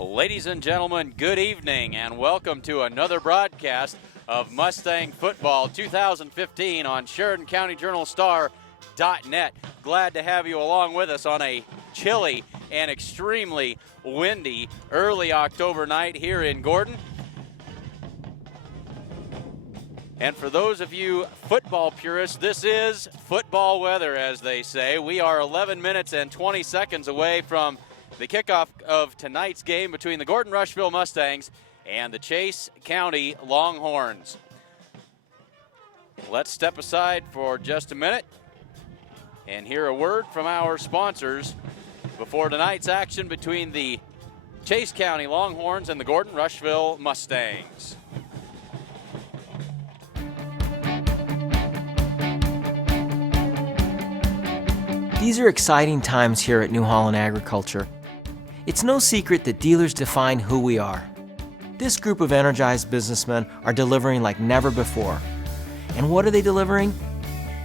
Ladies and gentlemen, good evening and welcome to another broadcast of Mustang Football 2015 on SheridanCountyJournalStar.net. Glad to have you along with us on a chilly and extremely windy early October night here in Gordon. And for those of you football purists, this is football weather, as they say. We are 11 minutes and 20 seconds away from the kickoff of tonight's game between the Gordon-Rushvilla Mustangs and the Chase County Longhorns. Let's step aside for just a minute and hear a word from our sponsors before tonight's action between the Chase County Longhorns and the Gordon-Rushvilla Mustangs. These are exciting times here at New Holland Agriculture. It's no secret that dealers define who we are. This group of energized businessmen are delivering like never before. And what are they delivering?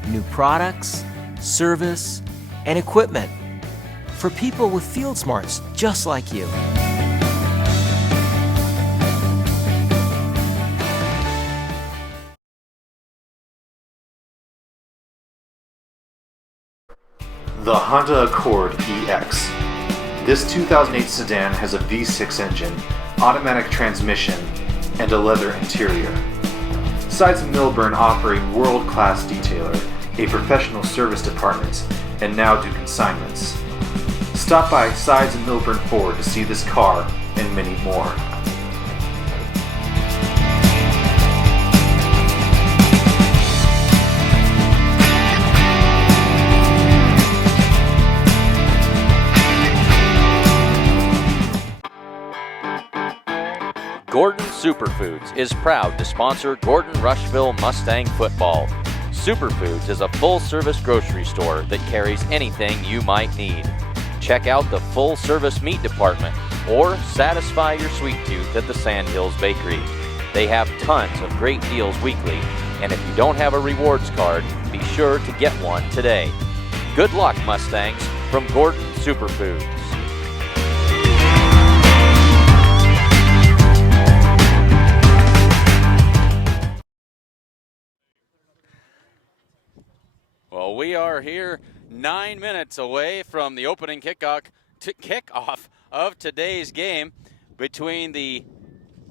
New products, service, and equipment for people with field smarts just like you. The Honda Accord EX. This 2008 sedan has a V6 engine, automatic transmission, and a leather interior. Sides & Milburn offer a world-class detailer, a professional service department, and now do consignments. Stop by Sides & Milburn Ford to see this car and many more. Gordon Superfoods is proud to sponsor Gordon-Rushvilla Mustang football. Superfoods is a full-service grocery store that carries anything you might need. Check out the full-service meat department or satisfy your sweet tooth at the Sandhills Bakery. They have tons of great deals weekly, and if you don't have a rewards card, be sure to get one today. Good luck, Mustangs, from Gordon Superfoods. Well, we are here 9 minutes away from the opening kickoff of today's game between the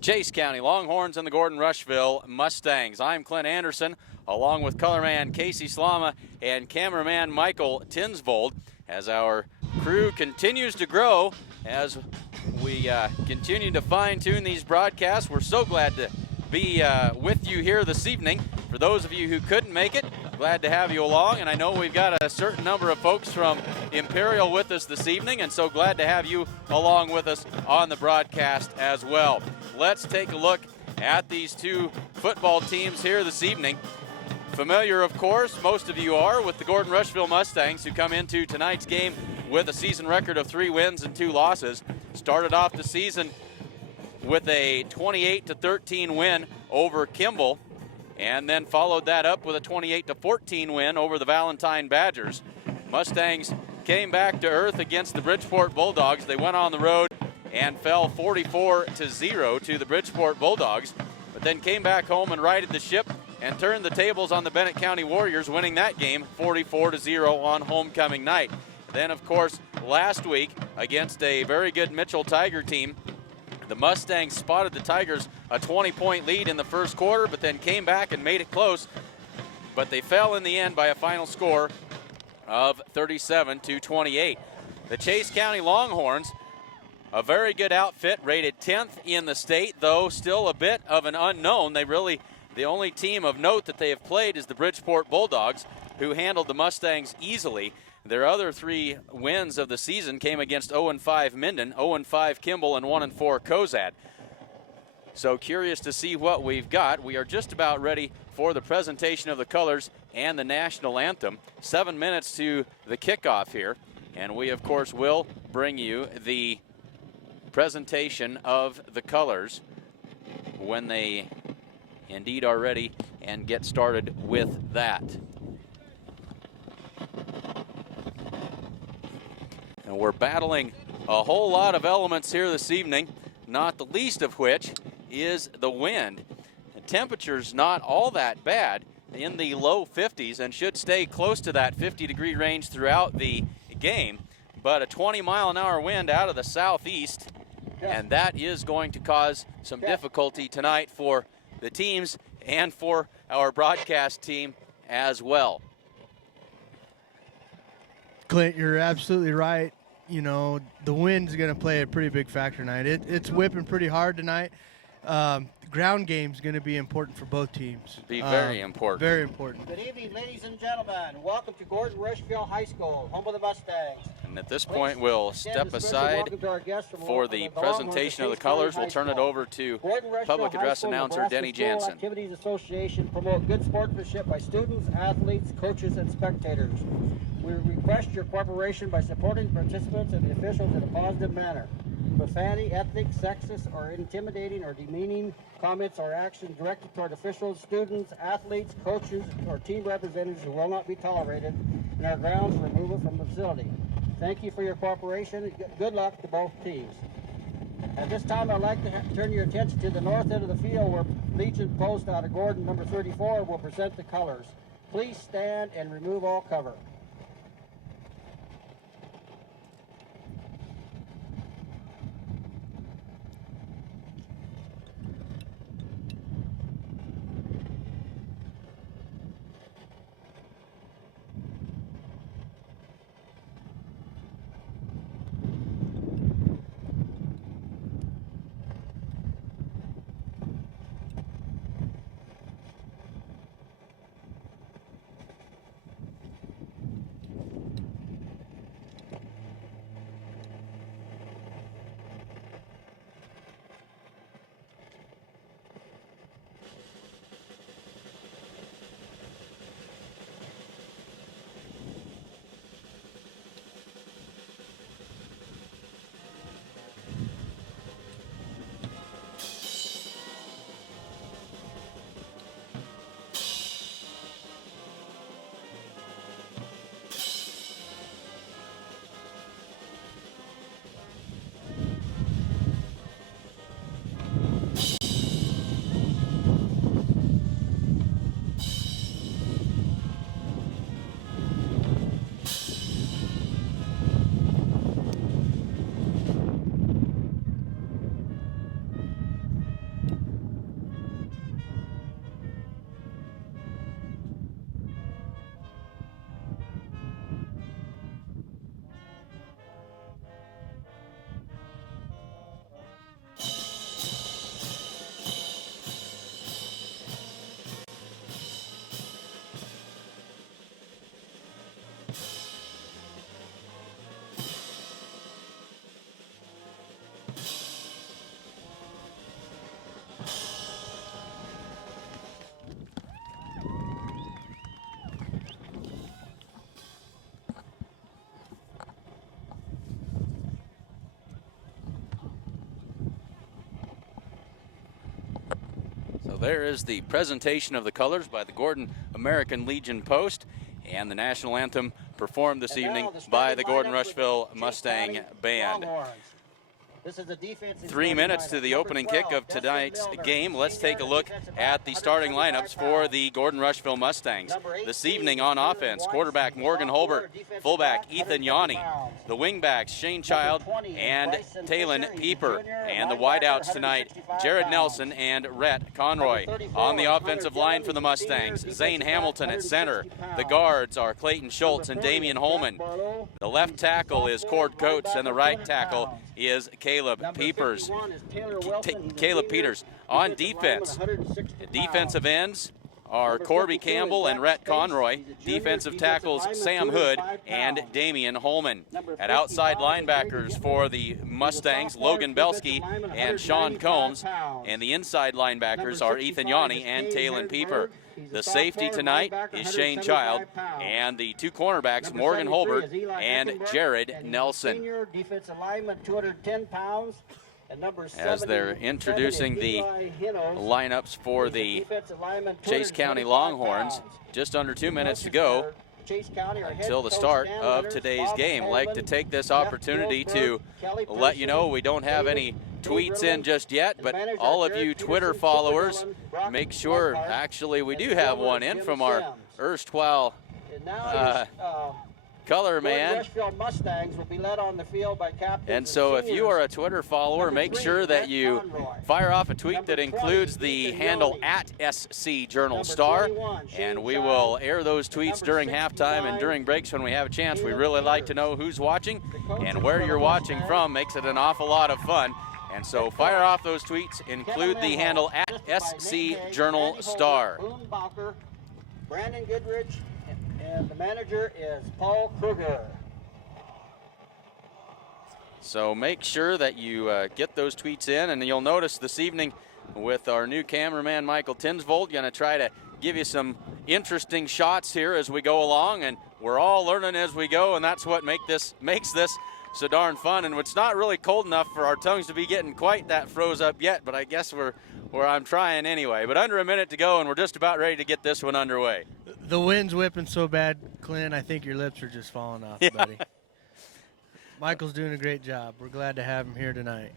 Chase County Longhorns and the Gordon-Rushvilla Mustangs. I'm Clint Anderson, along with colorman Casey Slama and cameraman Michael Tinsvold, as our crew continues to grow as we continue to fine-tune these broadcasts. We're so glad to be with you here this evening. For those of you who couldn't make it, glad to have you along, and I know we've got a certain number of folks from Imperial with us this evening, and so glad to have you along with us on the broadcast as well. Let's take a look at these two football teams here this evening. Familiar, of course, most of you are, with the Gordon-Rushvilla Mustangs, who come into tonight's game with a season record of 3 wins and 2 losses. Started off the season with a 28-13 win over Kimball, and then followed that up with a 28-14 win over the Valentine Badgers. Mustangs came back to earth against the Bridgeport Bulldogs. They went on the road and fell 44-0 to the Bridgeport Bulldogs, but then came back home and righted the ship and turned the tables on the Bennett County Warriors, winning that game 44-0 on homecoming night. Then, of course, last week against a very good Mitchell Tiger team, the Mustangs spotted the Tigers a 20-point lead in the first quarter, but then came back and made it close. But they fell in the end by a final score of 37-28. The Chase County Longhorns, a very good outfit, rated 10th in the state, though still a bit of an unknown. The only team of note that they have played is the Bridgeport Bulldogs, who handled the Mustangs easily. Their other 3 wins of the season came against 0-5 Minden, 0-5 Kimball, and 1-4 Cozad. So curious to see what we've got. We are just about ready for the presentation of the colors and the national anthem. 7 minutes to the kickoff here, and we, of course, will bring you the presentation of the colors when they indeed are ready and get started with that. And we're battling a whole lot of elements here this evening, not the least of which is the wind. The temperature's not all that bad, in the low 50s, and should stay close to that 50-degree range throughout the game, but a 20-mile-an-hour wind out of the southeast, and that is going to cause some difficulty tonight for the teams and for our broadcast team as well. Clint, you're absolutely right. You know, the wind's going to play a pretty big factor tonight. It's whipping pretty hard tonight. Ground game's going to be important for both teams. Be very important. Very important. Good evening, ladies and gentlemen. Welcome to Gordon-rushvilla High School, home of the Mustangs. And at this point, we'll step aside for the presentation of the colors. We'll turn it over to public address announcer Denny Jansen. Activities Association promote good sportsmanship by students, athletes, coaches, and spectators. We request your cooperation by supporting participants and the officials in a positive manner. Profanity, ethnic, sexist, or intimidating or demeaning comments or actions directed toward officials, students, athletes, coaches, or team representatives who will not be tolerated in our grounds for removal from the facility. Thank you for your cooperation. Good luck to both teams. At this time, I'd like to turn your attention to the north end of the field where Legion Post out of Gordon, number 34, will present the colors. Please stand and remove all cover. So there is the presentation of the colors by the Gordon American Legion Post, and the national anthem performed this evening by the Gordon-rushvilla Mustang Band. This is the defense. 3 minutes to the opening kick of tonight's game. Let's take a look at the starting lineups for the Gordon-rushvilla Mustangs. This evening on offense, quarterback Morgan Holbert, fullback Ethan Yanni, the wingbacks Shane Child and Talon Pieper, and the wideouts tonight Jared Nelson and Rhett Conroy. On the offensive line for the Mustangs, Zane Hamilton at center. The guards are Clayton Schultz and Damian Holman. The left tackle is Cord Coates, and the right tackle is Caleb Peters. On defense, defensive ends are Corby Campbell and Rhett Conroy. Defensive tackles Sam Hood and Damian Holman. At outside linebackers for the Mustangs, Logan Belsky and Sean Combs. And the inside linebackers are Ethan Yanni and Talon Pieper. The safety tonight is Shane Child, and the two cornerbacks, Morgan Holbert and Jared Nelson. Defensive lineman, 210 pounds. As they're introducing the lineups for the Chase County Longhorns, just under 2 minutes to go Chase County, our head until the coach, start Dan of Leonard, today's Bob game. Like to Coleman, take this Jeff opportunity to Gilbert, Kelly let you know Pearson, we don't have David- any Dave tweets in Riddle, just yet, and but managers all are of Jared you Peterson, Twitter Chipper followers, Dillon, Brock make sure, Leichhardt, actually we and do have forward one in Jim from our Sims. erstwhile And now color man. Gordon-rushvilla Mustangs will be led on the field by captains And so if you seniors. are a Twitter follower, Number make 3, sure that Brett you Conroy. fire off a tweet Number that 20, includes the Ethan handle Yoni. at SC Journal Number Star, 21, Shane and we Child. will air those tweets Number during halftime 69, and during breaks when we have a chance. We Caleb really like Peters. to know who's watching coach and of where the you're watching Mustangs. from. Makes it an awful lot of fun. And so Head fire coach, off those tweets, include the Kevin handle Lindholm, at assisted by Nate SC Haig, Journal Randy Holder, Star. Boone Bowker, Brandon Goodrich, and the manager is Paul Kruger. So make sure that you get those tweets in, and you'll notice this evening with our new cameraman Michael Tinsvold, going to try to give you some interesting shots here as we go along, and we're all learning as we go, and that's what makes this so darn fun. And it's not really cold enough for our tongues to be getting quite that froze up yet, but I guess I'm trying anyway. But under a minute to go, and we're just about ready to get this one underway. The wind's whipping so bad, Clint, I think your lips are just falling off, buddy. Michael's doing a great job. We're glad to have him here tonight.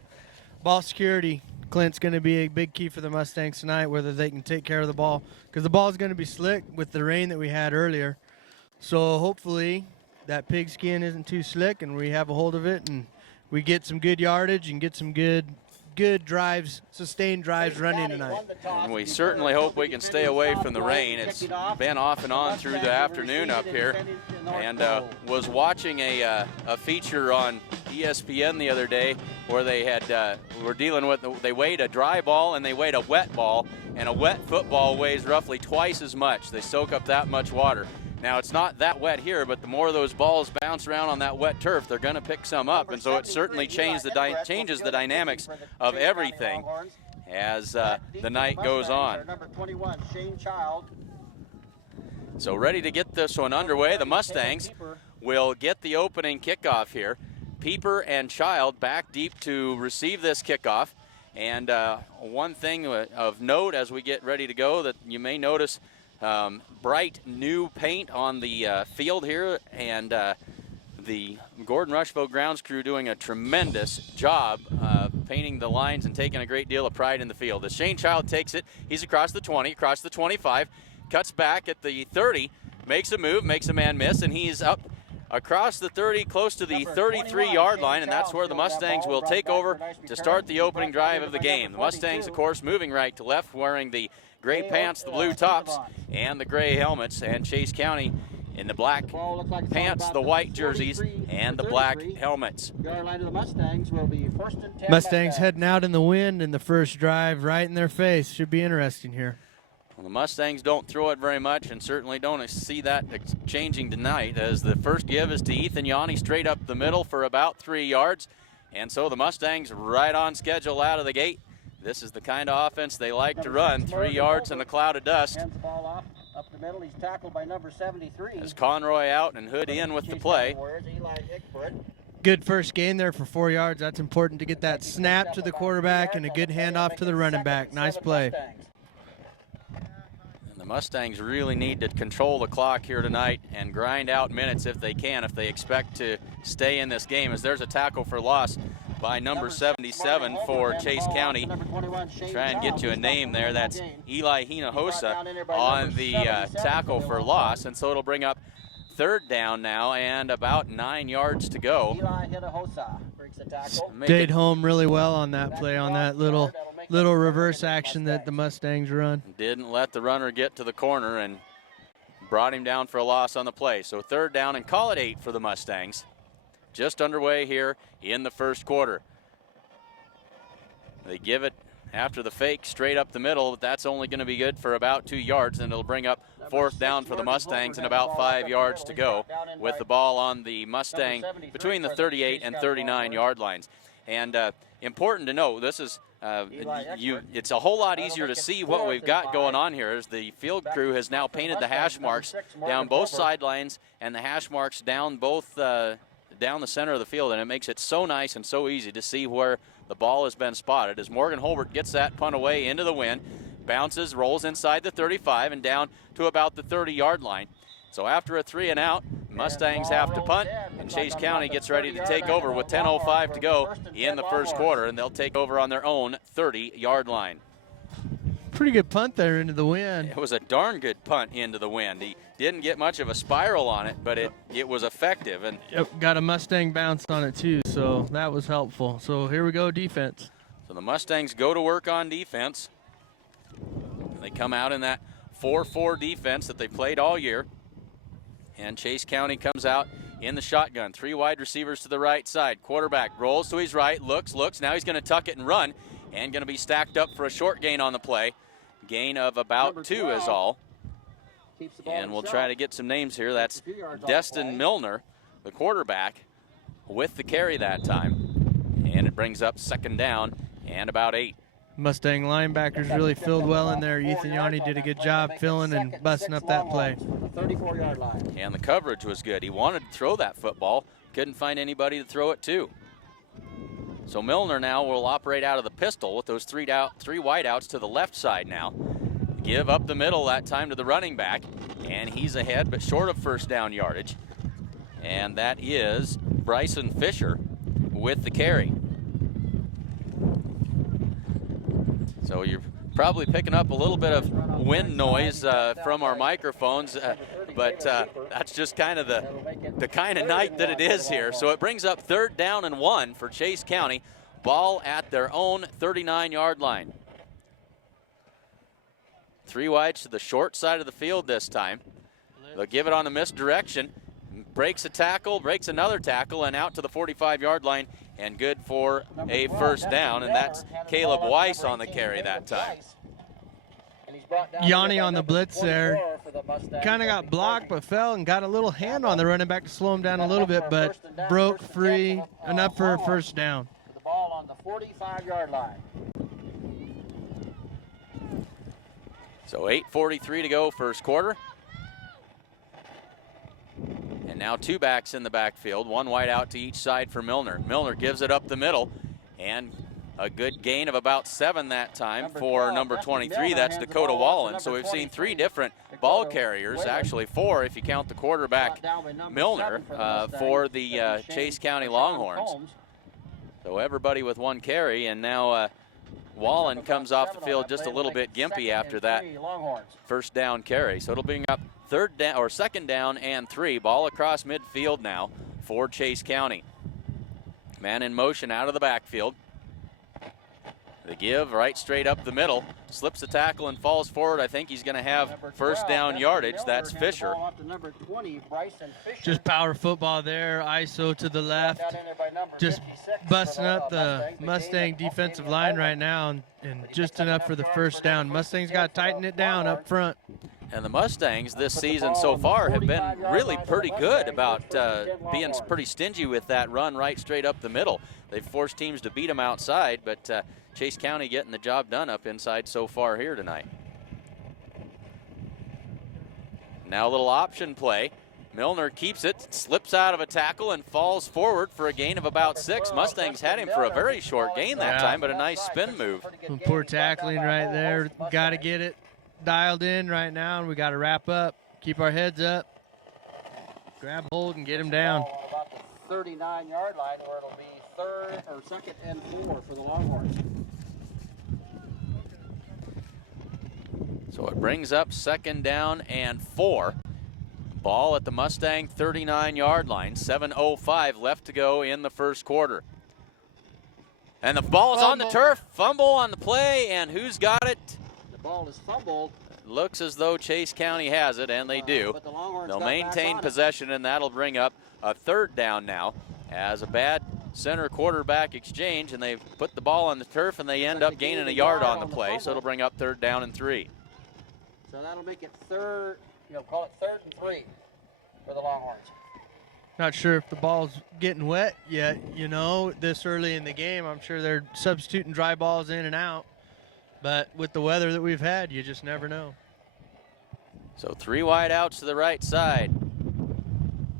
Ball security, Clint's going to be a big key for the Mustangs tonight, whether they can take care of the ball, because the ball is going to be slick with the rain that we had earlier. So hopefully that pigskin isn't too slick and we have a hold of it and we get some good yardage and get some good drives, sustained drives running tonight. And we certainly hope we can stay away from the rain. It's been off and on through the afternoon up here. And was watching a feature on ESPN the other day where they had were dealing with, they weighed a dry ball and they weighed a wet ball, and a wet football weighs roughly twice as much. They soak up that much water. Now, it's not that wet here, but the more those balls bounce around on that wet turf, they're going to pick some up. And so it certainly changes the dynamics of everything as the night goes on. Number 21, Shane Child. So ready to get this one underway. The Mustangs will get the opening kickoff here. Pieper and Child back deep to receive this kickoff. And one thing of note as we get ready to go that you may notice, bright new paint on the field here, and the Gordon-rushvilla grounds crew doing a tremendous job painting the lines and taking a great deal of pride in the field. As Shane Child takes it, he's across the 20, across the 25, cuts back at the 30, makes a move, makes a man miss, and he's up across the 30, close to the 33-yard line, and that's where the Mustangs will take over to start the opening drive of the game. The Mustangs, of course, moving right to left, wearing the gray pants, the blue tops, and the gray helmets, and Chase County in the black pants, the white jerseys, and the black helmets. Mustangs will be first and 10. Mustangs heading out in the wind in the first drive, right in their face. Should be interesting here. Well, the Mustangs don't throw it very much, and certainly don't see that changing tonight, as the first give is to Ethan Yanni straight up the middle for about 3 yards. And so the Mustangs right on schedule out of the gate. This is the kind of offense they like to run, 3 yards in a cloud of dust. Hands the ball off up the middle. He's tackled by number 73. As Conroy out and Hood in with the play. Good first gain there for 4 yards. That's important to get that snap to the quarterback and a good handoff to the running back. Nice play. The Mustangs really need to control the clock here tonight and grind out minutes if they can, if they expect to stay in this game, as there's a tackle for loss by number 77 for Chase County. Try and get you a name there. That's Eli Hinojosa on the tackle for loss, and so it'll bring up third down now and about 9 yards to go. Eli Hinojosa breaks the tackle. Stayed home really well on that play, on that little reverse action that the Mustangs run. Didn't let the runner get to the corner and brought him down for a loss on the play. So third down, and call it 8 for the Mustangs. Just underway here in the first quarter. They give it after the fake straight up the middle, but that's only going to be good for about 2 yards, and it'll bring up fourth down for the Mustangs and about 5 yards to go with the ball on the Mustang between the 38 and 39 yard lines. And important to know, this is it's a whole lot easier to see what we've got going on here, as the field crew has now painted the hash marks down both sidelines and the hash marks down both down the center of the field, and it makes it so nice and so easy to see where the ball has been spotted. As Morgan Holbert gets that punt away into the wind, bounces, rolls inside the 35 and down to about the 30-yard line. It's So after a 3 and out, Mustangs have to punt, and Chase County gets ready to take over with 10:05 to go in the first quarter, and they'll take over on their own 30-yard line. Pretty good punt there into the wind. It was a darn good punt into the wind. He didn't get much of a spiral on it, but it was effective. And Yep, got a Mustang bounce on it too, so that was helpful. So here we go, defense. so the Mustangs go to work on defense. They come out in that 4-4 defense that they played all year. And Chase County comes out in the shotgun. 3 wide receivers to the right side. Quarterback rolls to his right, looks. Now he's going to tuck it and run, and going to be stacked up for a short gain on the play. Gain of about 2 is all. And we'll try to get some names here. That's Destin Milner, the quarterback, with the carry that time. And it brings up second down and about 8. Mustang linebackers really filled well in there. Ethan Yanni did a good job filling and busting up that play. And the coverage was good. He wanted to throw that football. Couldn't find anybody to throw it to. So Milner now will operate out of the pistol with those 3 wideouts to the left side now. Give up the middle that time to the running back. And he's ahead but short of first down yardage. And that is Bryson Fisher with the carry. So you're probably picking up a little bit of wind noise from our microphones, but that's just kind of the kind of night that it is here. So it brings up 3rd down and 1 for Chase County. Ball at their own 39-yard line. 3 wides to the short side of the field this time. They'll give it on the misdirection. Breaks a tackle, breaks another tackle, and out to the 45-yard line, and good for a first down, and that's Caleb Weiss on the carry that time. Yanni on the blitz there. Kind of got blocked but fell and got a little hand on the running back to slow him down a little bit, but broke free, enough for a first down. The ball on the 45-yard line. So 8:43 to go first quarter. And now 2 backs in the backfield, 1 wide out to each side for Milner. Milner gives it up the middle, and a good gain of about 7 that time for number 23. That's Dakota Wallen. So we've seen 3 different ball carriers, actually 4 if you count the quarterback Milner for the Chase County Longhorns. So everybody with 1 carry, and now Wallen comes off the field just a little bit gimpy after that first down carry. So it'll bring up 2nd down and 3. Ball across midfield now for Chase County. Man in motion out of the backfield. The give right straight up the middle. Slips the tackle and falls forward. I think he's going to have first down yardage. That's Fisher. Just power football there. ISO to the left. Just busting up the Mustang defensive line right now, and just enough for the first down. Mustangs got to tighten it down up front. And the Mustangs this season so far have been really pretty good about being pretty stingy with that run right straight up the middle. They've forced teams to beat them outside, but Chase County getting the job done up inside so far here tonight. Now a little option play. Milner keeps it, slips out of a tackle, and falls forward for a gain of about 6. Mustangs had him for a very short gain that time, but a nice spin move. Poor tackling right there. Got to get it dialed in right now, and we got to wrap up. Keep our heads up. Grab hold and get him down. About the 39-yard line, where it'll be 2nd and 4 for the Longhorns. So it brings up 2nd down and 4. Ball at the Mustang 39-yard line. 7:05 left to go in the first quarter. And the ball's on the turf. Fumble on the play, and who's got it? The ball is fumbled. Looks as though Chase County has it, and they do. They'll maintain possession, and that'll bring up a 3rd down now as a bad center quarterback exchange, and they put the ball on the turf, and they end up gaining a yard on the play, so it'll bring up 3rd down and 3. So that'll make it call it 3rd and 3 for the Longhorns. Not sure if the ball's getting wet yet, this early in the game. I'm sure they're substituting dry balls in and out. But with the weather that we've had, you just never know. So 3 wide outs to the right side.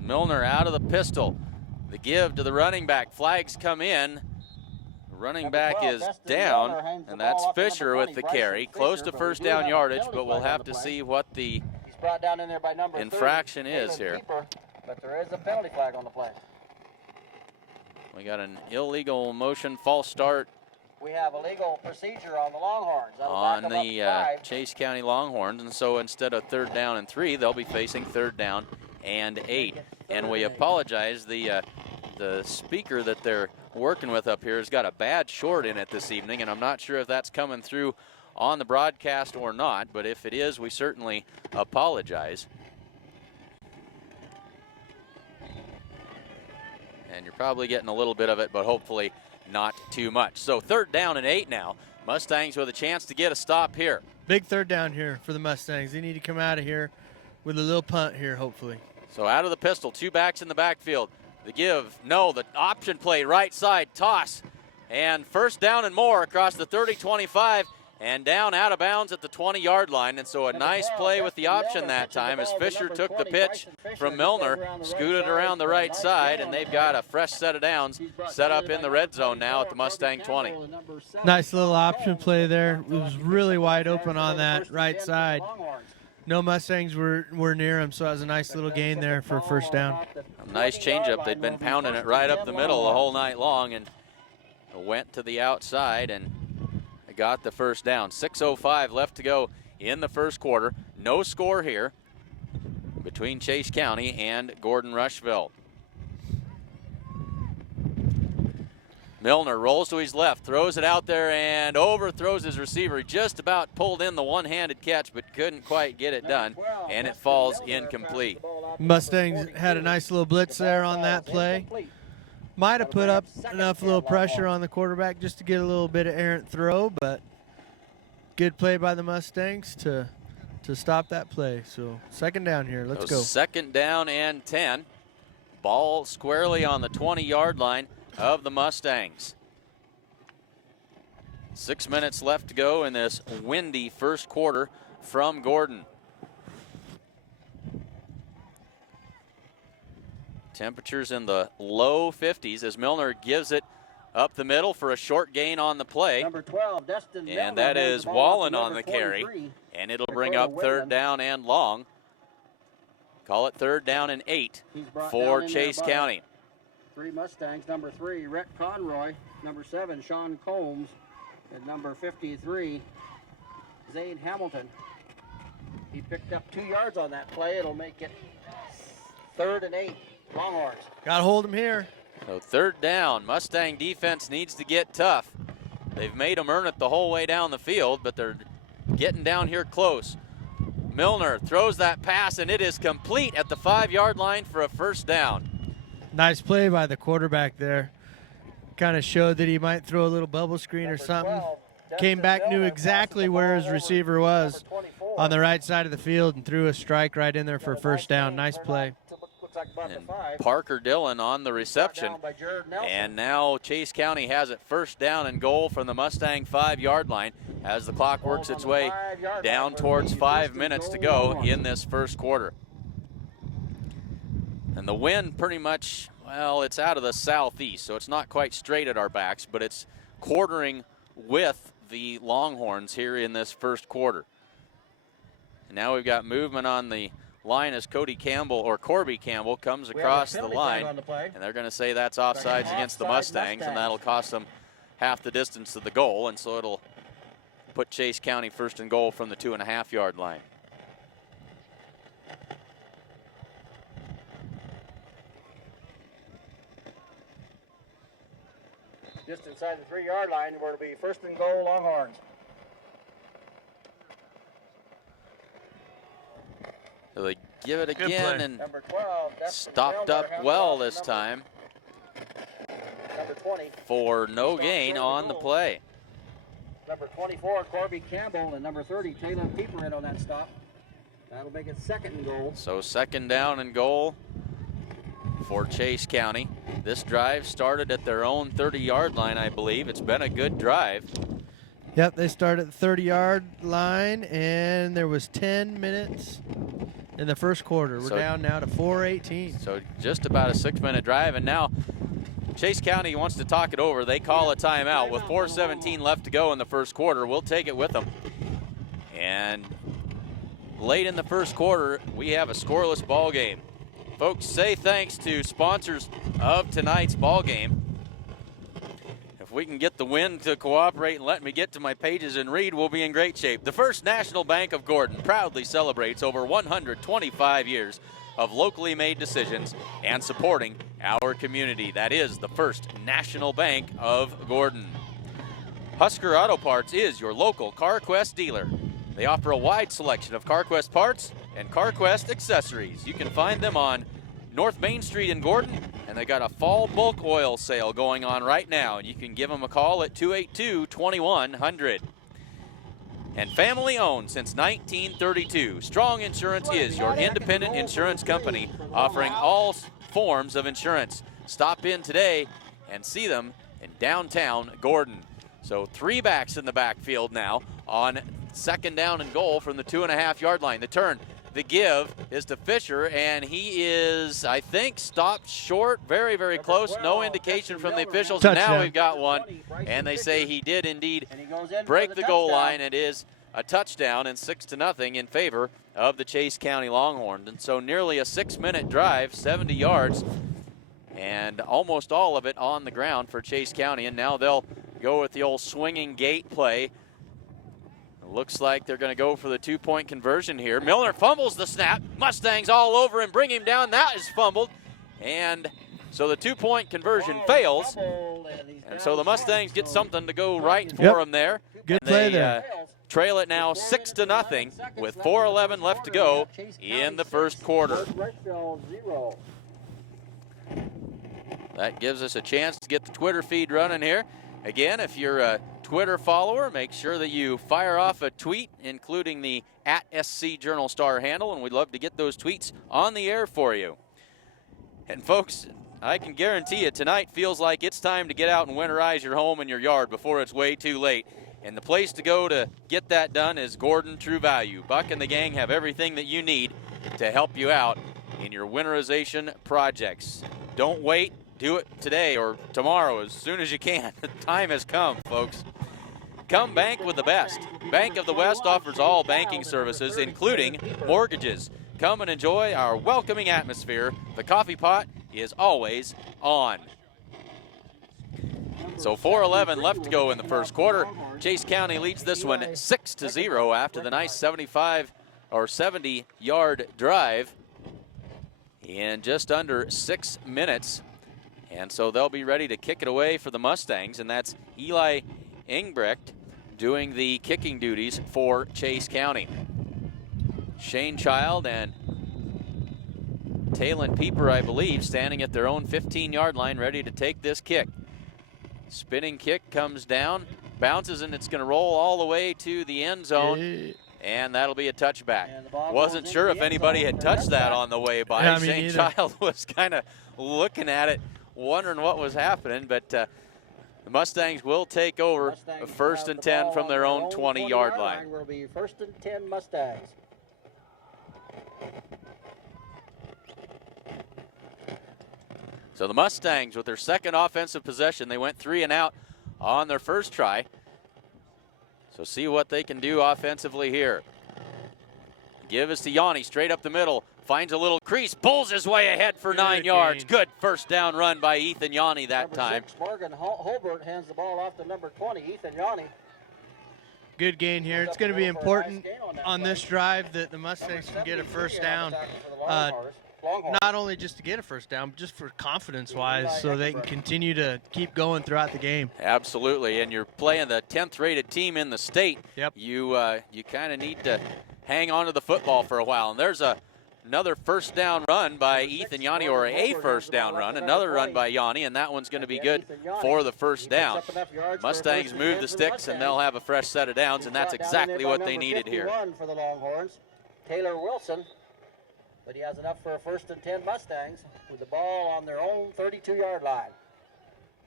Milner out of the pistol. The give to the running back. Flags come in. The running back is down, and that's Fisher with the carry. Close to first down yardage, but we'll have to see what the brought down in there by number 30, infraction is Caleb here. Keeper, but there is a penalty flag on the play. We got an illegal motion, false start We have a legal procedure on the Longhorns. That'll on back them up the 5. Chase County Longhorns, and so instead of 3rd down and 3, they'll be facing 3rd down and 8. And we apologize, the speaker that they're working with up here has got a bad short in it this evening, and I'm not sure if that's coming through on the broadcast or not, but if it is, we certainly apologize. And you're probably getting a little bit of it, but hopefully not too much. So 3rd down and 8 now. Mustangs with a chance to get a stop here. Big 3rd down here for the Mustangs. They need to come out of here with a little punt here, hopefully. So out of the pistol, 2 backs in the backfield. The give, no, the option play, right side, toss. And 1st down and more across the 30-25 and down out of bounds at the 20-yard line. And so a nice play with the option that time as Fisher took the pitch from Milner, scooted around the right side, and they've got a fresh set of downs set up in the red zone now at the Mustang 20. Nice little option play there. It was really wide open on that right side. No Mustangs were near him, so it was a nice little gain there for 1st down. A nice changeup. They'd been pounding it right up the middle the whole night long and went to the outside and got the 1st down. 6:05 left to go in the 1st quarter. No score here between Chase County and Gordon-Rushville. Milner rolls to his left, throws it out there and overthrows his receiver. He just about pulled in the one-handed catch, but couldn't quite get it done, and it falls incomplete. Mustangs had a nice little blitz there on that play. Might have put up enough little pressure on the quarterback just to get a little bit of errant throw, but good play by the Mustangs to stop that play. So 2nd down here. Let's go. 2nd down and 10. Ball squarely on the 20-yard line of the Mustangs. 6 minutes left to go in this windy 1st quarter from Gordon. Temperatures in the low 50s as Milner gives it up the middle for a short gain on the play. Number 12, Destin And Milner that has is the ball Wallen up to on the number carry. 23. And it'll bring up 3rd down and long. Call it 3rd down and 8 He's brought for down in Chase there by County. 3 Mustangs, number 3, Rhett Conroy, number 7, Sean Combs, and number 53, Zane Hamilton. He picked up 2 yards on that play. It'll make it 3rd and 8, Longhorns. Got to hold him here. So 3rd down, Mustang defense needs to get tough. They've made them earn it the whole way down the field, but they're getting down here close. Milner throws that pass, and it is complete at the 5-yard line for a 1st down. Nice play by the quarterback there. Kind of showed that he might throw a little bubble screen or something. Came back, knew exactly where his receiver was on the right side of the field and threw a strike right in there for a 1st down. Nice play. And Parker Dillon on the reception. And now Chase County has it 1st down and goal from the Mustang 5-yard line as the clock works its way down towards 5 minutes to go in this 1st quarter. And the wind pretty much, well, it's out of the southeast, so it's not quite straight at our backs, but it's quartering with the Longhorns here in this 1st quarter. And now we've got movement on the line as Corby Campbell comes across the line, and they're going to say that's offsides against the Mustangs, and that'll cost them half the distance to the goal, and so it'll put Chase County 1st and goal from the 2.5-yard line. Just inside the 3-yard line where it'll be 1st and goal, Longhorns. So they give it again and Number 12, stopped up well this time Number 20, for no gain on the play. number 24, Corby Campbell, and number 30, Taylor Keeper in on that stop. That'll make it 2nd and goal. So 2nd down and goal for Chase County. This drive started at their own 30-yard line, I believe. It's been a good drive. Yep, they started at the 30-yard line, and there was 10 minutes in the 1st quarter. We're down now to 4:18. So just about a 6-minute drive, and now Chase County wants to talk it over. They call a timeout with 4:17 left to go in the 1st quarter. We'll take it with them. And late in the first quarter, we have a scoreless ball game. Folks, say thanks to sponsors of tonight's ball game. If we can get the wind to cooperate and let me get to my pages and read, we'll be in great shape. The First National Bank of Gordon proudly celebrates over 125 years of locally made decisions and supporting our community. That is the First National Bank of Gordon. Husker Auto Parts is your local CarQuest dealer. They offer a wide selection of CarQuest parts and CarQuest accessories. You can find them on North Main Street in Gordon, and they got a fall bulk oil sale going on right now. You can give them a call at 282-2100. And family owned since 1932, Strong Insurance is your independent insurance company offering all forms of insurance. Stop in today and see them in downtown Gordon. So 3 backs in the backfield now on 2nd down and goal from the 2.5-yard line. The turn, the give is to Fisher, and he is, I think, stopped short, very, very close. No indication from the officials. Touchdown. Now we've got one, and they say he did indeed break the goal line. It is a touchdown, and 6-0 in favor of the Chase County Longhorns. And so nearly a 6-minute drive, 70 yards, and almost all of it on the ground for Chase County. And now they'll go with the old swinging gate play. Looks like they're going to go for the 2-point conversion here. Milner fumbles the snap. Mustangs all over him, bring him down. That is fumbled. And so the 2-point conversion fails. And so the Mustangs get something to go right for them there. Good And play they, there. Trail it now 6-0 with 4:11 left to go in the first quarter. That gives us a chance to get the Twitter feed running here. Again, if you're a Twitter follower, make sure that you fire off a tweet, including the @SC Journal Star handle, and we'd love to get those tweets on the air for you. And folks, I can guarantee you tonight feels like it's time to get out and winterize your home and your yard before it's way too late. And the place to go to get that done is Gordon True Value. Buck and the gang have everything that you need to help you out in your winterization projects. Don't wait. Do it today or tomorrow as soon as you can. The time has come, folks. Come bank with the best. Bank of the West offers all banking services, including mortgages. Come and enjoy our welcoming atmosphere. The coffee pot is always on. So 4:11 left to go in the first quarter. Chase County leads this one 6-0 after the nice 70-yard drive in just under 6 minutes. And so they'll be ready to kick it away for the Mustangs, and that's Eli Engbrecht doing the kicking duties for Chase County. Shane Child and Talon Pieper, I believe, standing at their own 15-yard line ready to take this kick. Spinning kick comes down, bounces, and it's going to roll all the way to the end zone. And that'll be a touchback. Wasn't sure if anybody had touched that on the way by. Yeah, Shane Child was kind of looking at it, wondering what was happening, but the Mustangs will take over a 1st and 10 from their own 20-yard line. Will be 1st and 10 Mustangs. So the Mustangs, with their second offensive possession, they went 3 and out on their first try. So see what they can do offensively here. Give us to Yanni, straight up the middle. Finds a little crease, pulls his way ahead for 9 yards. Good first down run by Ethan Yanni that time. 6, Morgan Holbert hands the ball off to number 20, Ethan Yanni. Good gain here. It's going to be important on this drive that the Mustangs can get a first down. Not only just to get a first down, but just for confidence-wise, so they can continue to keep going throughout the game. Absolutely, and you're playing the 10th-rated team in the state. Yep. You kind of need to hang on to the football for a while. And there's another first down run by Ethan Yanni, or a first down run, another run by Yanni, and that one's going to be good for the first down. Mustangs move the sticks, and they'll have a fresh set of downs, and that's exactly what they needed here. For the Longhorns, Taylor Wilson. But he has enough for a 1st and 10 Mustangs with the ball on their own 32-yard line.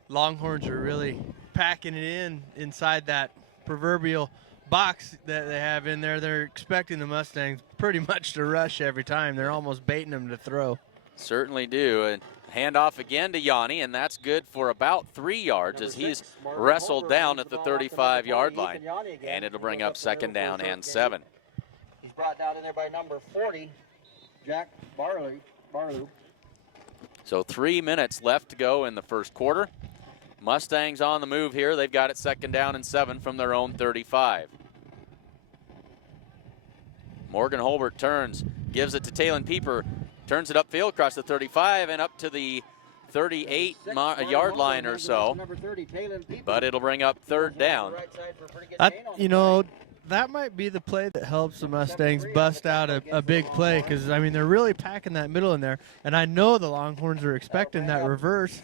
Longhorns are really packing it inside that proverbial box that they have in there. They're expecting the Mustangs pretty much to rush every time. They're almost baiting them to throw. Certainly do. And handoff again to Yanni, and that's good for about 3 yards as he's wrestled down at the 35-yard line. And it'll bring up 2nd down and 7. He's brought down in there by number 40, Jack Barlew. So 3 minutes left to go in the first quarter. Mustangs on the move here. They've got it 2nd down and 7 from their own 35. Morgan Holbert turns, gives it to Talon Pieper, turns it upfield across the 35 and up to the 38-yard line or so. But it'll bring up 3rd down. That might be the play that helps the Mustangs bust out a big play, because, I mean, they're really packing that middle in there. And I know the Longhorns are expecting that reverse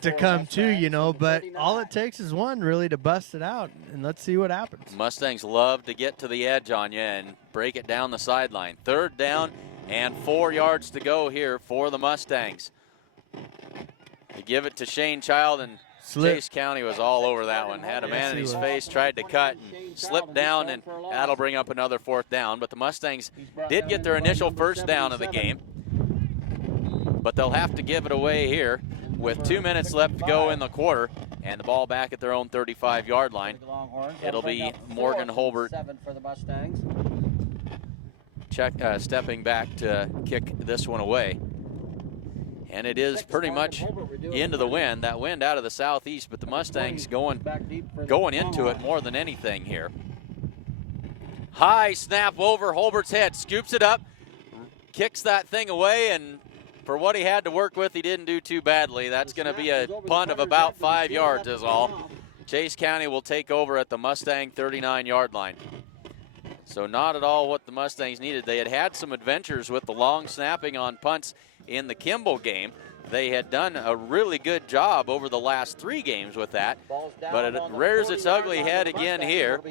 to come too, but all it takes is one really to bust it out, and let's see what happens. Mustangs love to get to the edge on you and break it down the sideline. 3rd down and 4 yards to go here for the Mustangs. They give it to Shane Child, and Chase County was all over that one. Had a man in his face, tried to cut, and slipped down, and that'll bring up another 4th down. But the Mustangs did get their initial 1st down of the game. But they'll have to give it away here with 2 minutes left to go in the quarter, and the ball back at their own 35-yard line. It'll be Morgan Holbert stepping back to kick this one away. And it is pretty much into the wind, that wind out of the southeast, but the Mustangs going into it more than anything here. High snap over Holbert's head, scoops it up, kicks that thing away, and for what he had to work with, he didn't do too badly. That's going to be a punt of about 5 yards is all. Chase County will take over at the Mustang 39-yard line. So not at all what the Mustangs needed. They had had some adventures with the long snapping on punts in the Kimball game. They had done a really good job over the last 3 games with that, but it rears its ugly head again here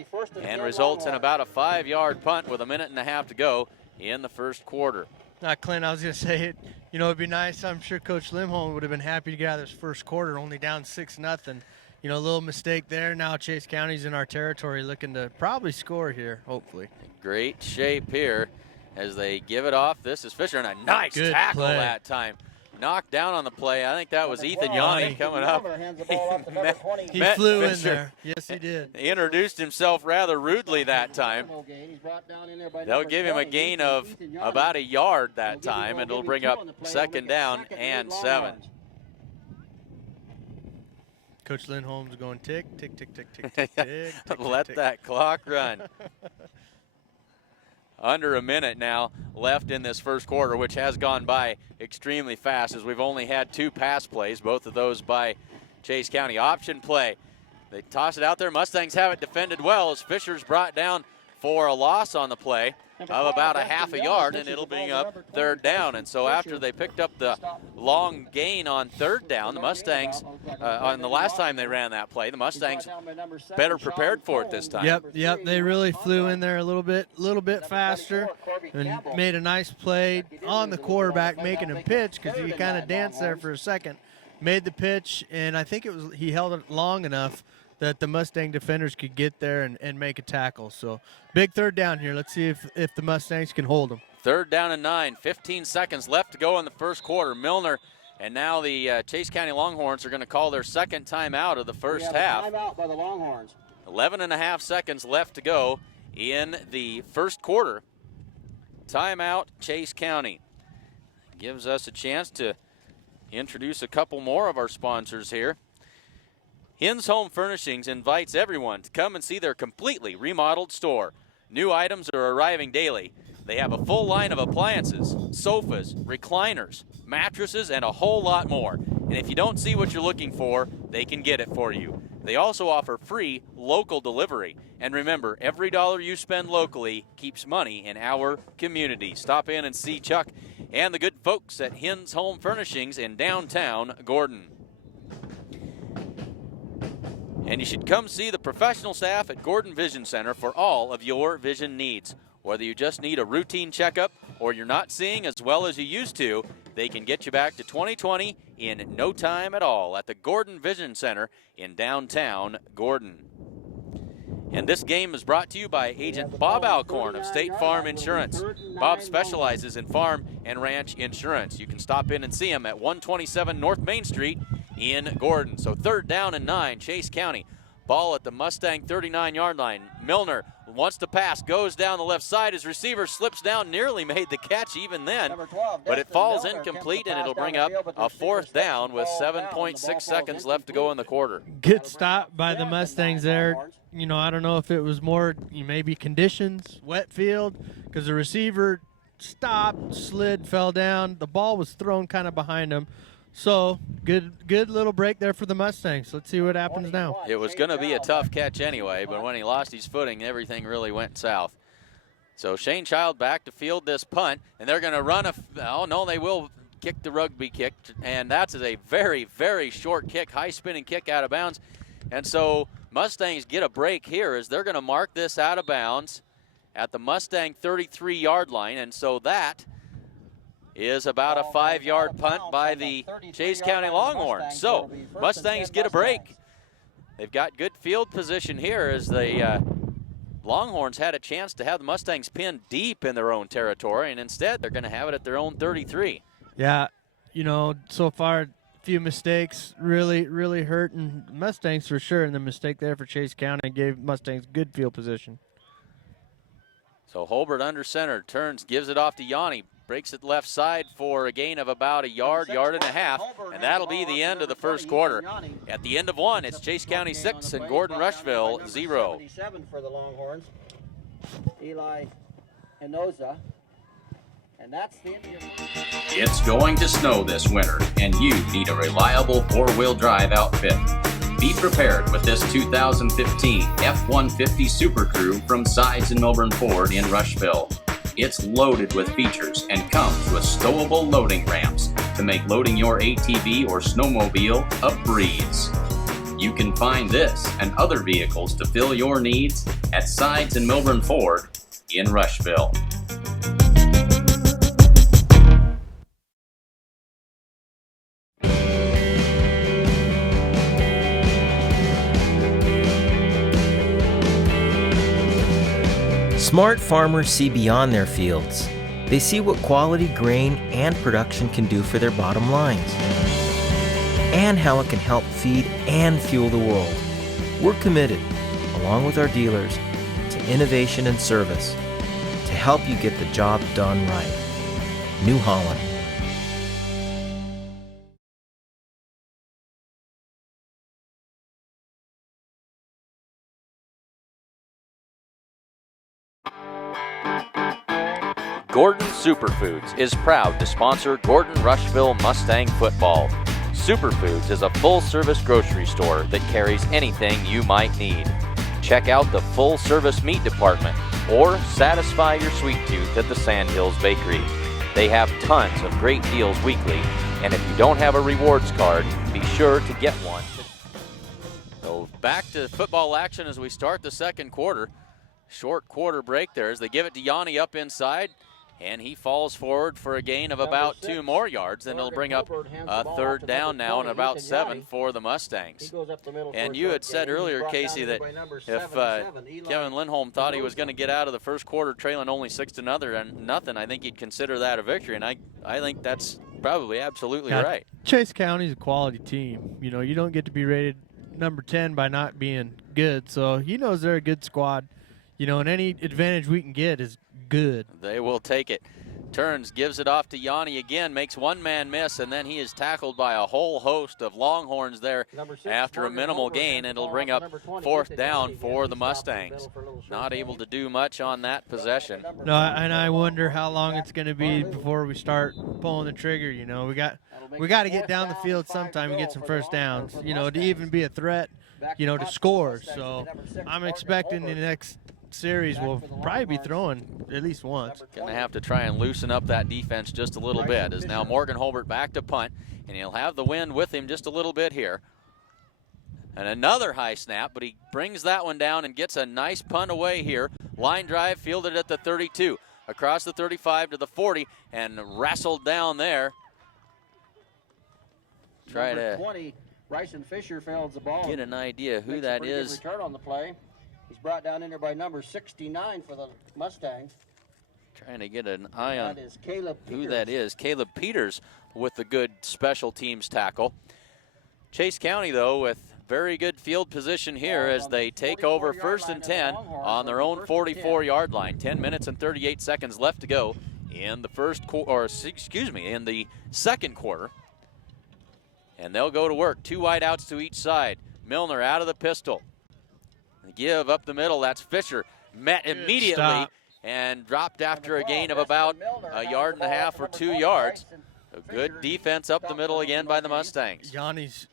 and results in about a 5-yard punt with 1.5 minutes to go in the first quarter. Clint, I was going to say, it'd be nice. I'm sure Coach Limholm would have been happy to get out of this first quarter, only down 6-0. A little mistake there. Now Chase County's in our territory looking to probably score here, hopefully. Great shape here as they give it off. This is Fisher, and a nice tackle that time. Knocked down on the play. I think that was Ethan Yanni coming up. He flew in there. Yes, he did. He introduced himself rather rudely that time. They'll give him a gain of about 1 yard that time, and it'll bring up 2nd down and 7. Coach Lindholm's going tick, tick, tick, tick, tick, tick, tick. Let that clock run. Under 1 minute now left in this first quarter, which has gone by extremely fast as we've only had 2 pass plays, both of those by Chase County. Option play. They toss it out there. Mustangs have it defended well as Fisher's brought down for a loss on the play of about 1/2 yard, and it'll bring up 3rd down. And so after they picked up the long gain on 3rd down, the Mustangs, on the last time they ran that play, the Mustangs better prepared for it this time. Yep, they really flew in there a little bit faster and made a nice play on the quarterback, making him pitch because he kind of danced there for a second. Made the pitch, and I think he held it long enough that the Mustang defenders could get there and make a tackle. So big 3rd down here. Let's see if the Mustangs can hold them. 3rd down and 9, 15 seconds left to go in the first quarter. Milner and now the Chase County Longhorns are going to call their 2nd timeout of the first half. Timeout by the Longhorns. 11.5 seconds left to go in the first quarter. Timeout, Chase County. Gives us a chance to introduce a couple more of our sponsors here. Hins Home Furnishings invites everyone to come and see their completely remodeled store. New items are arriving daily. They have a full line of appliances, sofas, recliners, mattresses, and a whole lot more. And if you don't see what you're looking for, they can get it for you. They also offer free local delivery. And remember, every dollar you spend locally keeps money in our community. Stop in and see Chuck and the good folks at Hins Home Furnishings in downtown Gordon. And you should come see the professional staff at Gordon Vision Center for all of your vision needs. Whether you just need a routine checkup or you're not seeing as well as you used to, they can get you back to 20/20 in no time at all at the Gordon Vision Center in downtown Gordon. And this game is brought to you by Agent Bob Alcorn of State Farm Insurance. Bob specializes in farm and ranch insurance. You can stop in and see him at 127 North Main Street in Gordon. So 3rd down and 9, Chase County. Ball at the Mustang 39-yard line. Milner wants to pass, goes down the left side. His receiver slips down, nearly made the catch even then, Number 12, but it Destin falls Milner incomplete, attempts to and it'll pass bring down up the field, but a the receiver 4th steps down the with ball down. The ball 7.6 falls seconds left to go in the quarter. Good stop by the Seven, Mustangs nine there. Longhorns. You know, I don't know if it was more maybe conditions, wet field, because the receiver stopped, slid, fell down. The ball was thrown kind of behind him. So good little break there for the Mustangs. Let's see what happens now. It was going to be a tough catch anyway, but when he lost his footing, everything really went south. So Shane Child back to field this punt, and they're going to run oh no, they will kick the rugby kick, and that's a very, very short kick, high spinning kick out of bounds. And so Mustangs get a break here as they're going to mark this out of bounds at the Mustang 33-yard line, and so that is about a 5-yard punt by the Chase County Longhorns. So Mustangs get a break. They've got good field position here as the Longhorns had a chance to have the Mustangs pinned deep in their own territory, and instead they're going to have it at their own 33. Yeah, you know, so far a few mistakes really hurting Mustangs for sure, and the mistake there for Chase County gave Mustangs good field position. So Holbert under center, turns, gives it off to Yanni, breaks it left side for a gain of about a yard and a half, and that'll be the end of the first quarter. At the end of one, it's Chase County 6 and Gordon-Rushville 0. 77 for the Longhorns, Eli Enoza, and that's the end of your... It's going to snow this winter, and you need a reliable four-wheel drive outfit. Be prepared with this 2015 F-150 Super Crew from Sides and Milburn Ford in Rushville. It's loaded with features and comes with stowable loading ramps to make loading your ATV or snowmobile a breeze. You can find this and other vehicles to fill your needs at Sides and Milburn Ford in Rushville. Smart farmers see beyond their fields. They see what quality grain and production can do for their bottom lines, and how it can help feed and fuel the world. We're committed, along with our dealers, to innovation and service to help you get the job done right. New Holland. Gordon Superfoods is proud to sponsor Gordon-Rushville Mustang football. Superfoods is a full-service grocery store that carries anything you might need. Check out the full-service meat department or satisfy your sweet tooth at the Sandhills Bakery. They have tons of great deals weekly, and if you don't have a rewards card, be sure to get one. So back to football action as we start the second quarter. Short quarter break there as they give it to Yanni up inside, and he falls forward for a gain of about 2 more yards. Then it'll bring up a 3rd down now and about 7 for the Mustangs. And you had said earlier, Casey, that if Kevin Lindholm thought he was going to get out of the first quarter trailing only 6-0, I think he'd consider that a victory, and I think that's probably absolutely right. Chase County's a quality team. You know, you don't get to be rated number 10 by not being good, so he knows they're a good squad. You know, and any advantage we can get is good. They will take it. Turns, gives it off to Yanni again, makes one man miss, and then he is tackled by a whole host of Longhorns there after a minimal gain, and it'll bring up 4th down for the Mustangs. Not able to do much on that possession. No, and I wonder how long it's going to be before we start pulling the trigger. You know, we got to get down the field sometime and get some first downs, you know, to even be a threat, you know, to score. So I'm expecting the next series will probably be throwing at least once. Going to have to try and loosen up that defense just a little bit, as now Morgan Holbert back to punt, and he'll have the wind with him just a little bit here. And another high snap, but he brings that one down and gets a nice punt away here. Line drive fielded at the 32, across the 35 to the 40, and wrestled down there. Try to 20, Bryson Fisher fields the ball. Get an idea who that is. Return on the play. He's brought down in there by number 69 for the Mustangs. Trying to get an eye on that is Caleb who that is. Caleb Peters with the good special teams tackle. Chase County, though, with very good field position here as they take over 1st and 10 on their own 44-yard line. 10 minutes and 38 seconds left to go in the in the second quarter. And they'll go to work. 2 wideouts to each side. Milner out of the pistol. The give up the middle. That's Fisher. Met immediately and dropped after a gain of about a yard and a half or 2 yards. A good defense up the middle again by the Mustangs. Yanni's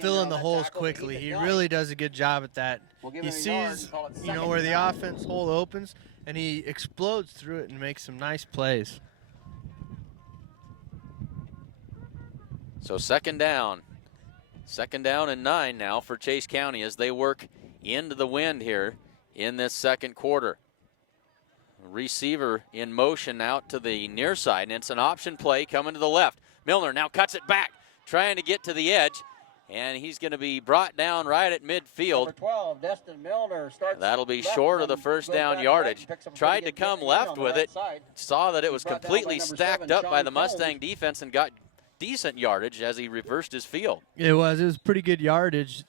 filling the holes quickly. He really does a good job at that. He sees, where the offense hole opens, and he explodes through it and makes some nice plays. So second down and 9 now for Chase County as they work into the wind here in this second quarter. Receiver in motion out to the near side, and it's an option play coming to the left. Milner now cuts it back, trying to get to the edge, and he's going to be brought down right at midfield. Number 12, Destin Milner starts. That'll be short of the first down yardage. Tried to come left with it, saw that it was completely stacked up by the Mustang defense and got decent yardage as he reversed his field. It was pretty good yardage.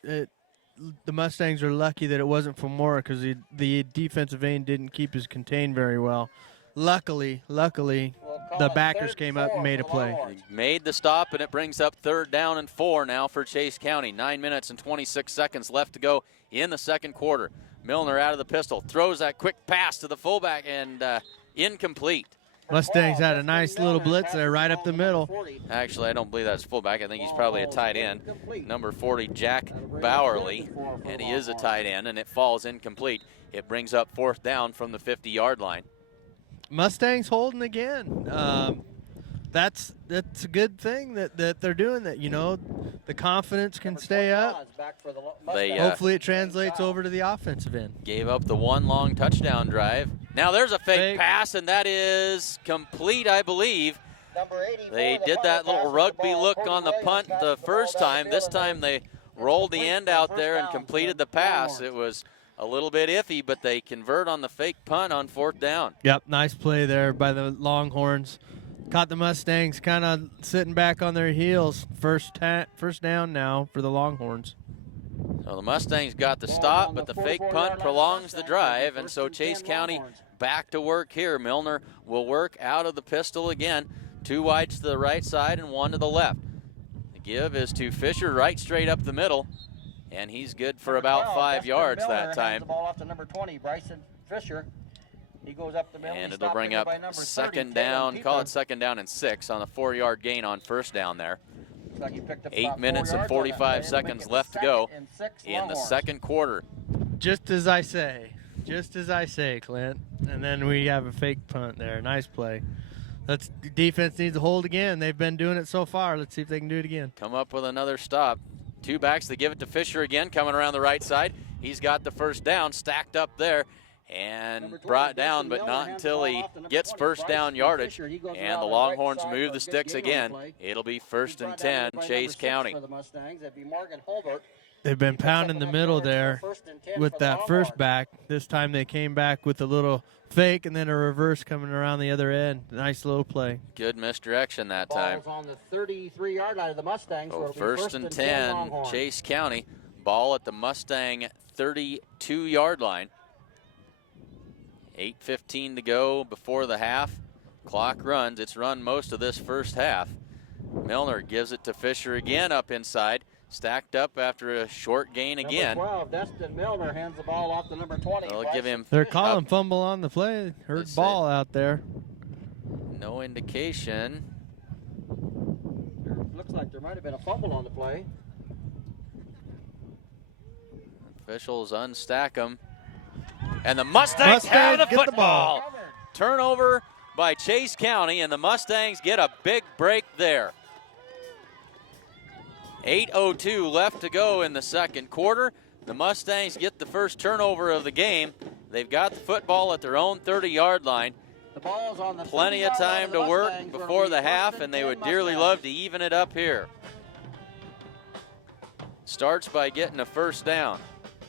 The Mustangs are lucky that it wasn't for more because the defensive end didn't keep his contained very well. Luckily, the backers came up and made a play. He made the stop, and it brings up 3rd down and 4 now for Chase County. 9 minutes and 26 seconds left to go in the second quarter. Milner out of the pistol, throws that quick pass to the fullback, and incomplete. Mustangs had a nice little blitz there right up the middle. Actually, I don't believe that's fullback. I think he's probably a tight end. Number 40, Jack Bowerly, and he is a tight end, and it falls incomplete. It brings up 4th down from the 50-yard line. Mustangs holding again. That's a good thing that they're doing that. The confidence can stay up. Hopefully it translates over to the offensive end. Gave up the 1 long touchdown drive. Now there's a fake pass, and that is complete, I believe. They did that little rugby look on the punt the first time. This time they rolled the end out there and completed the pass. It was a little bit iffy, but they convert on the fake punt on 4th down. Yep, nice play there by the Longhorns. Caught the Mustangs kind of sitting back on their heels. First down now for the Longhorns. So the Mustangs got the stop, but the fake punt prolongs the drive, and so Chase County back to work here. Milner will work out of the pistol again. 2 wides to the right side and 1 to the left. The give is to Fisher right straight up the middle, and he's good for about 5 yards that time. The ball off to number 20, Bryson Fisher. He goes up the middle. And it'll bring up 2nd down, call it 2nd down and 6 on a 4-yard gain on 1st down there. 8 minutes and 45 seconds left to go in the second quarter. Just as I say, Clint. And then we have a fake punt there. Nice play. Defense needs to hold again. They've been doing it so far. Let's see if they can do it again. Come up with another stop. 2 backs. They give it to Fisher again, coming around the right side. He's got the 1st down stacked up there and brought down, but not until he gets 1st down yardage. And the Longhorns move the sticks again. It'll be 1st and 10, Chase County. They've been pounding the middle there with that first back. This time they came back with a little fake and then a reverse coming around the other end. Nice little play. Good misdirection that time. Ball's on the 33-yard line of the Mustangs. So 1st and 10, Chase County. Ball at the Mustang 32-yard line. 8:15 to go before the half. Clock runs. It's run most of this first half. Milner gives it to Fisher again up inside. Stacked up after a short gain again. Number 12, Destin Milner hands the ball off to number 20. They'll give him. They're calling fumble on the play. Heard ball out there. No indication. Looks like there might have been a fumble on the play. Officials unstack them. And the Mustangs have the football. Turnover by Chase County, and the Mustangs get a big break there. 8:02 left to go in the second quarter. The Mustangs get the first turnover of the game. They've got the football at their own 30-yard line. The ball's on the Plenty of time to work before the half, and they would dearly love to even it up here. Starts by getting a 1st down.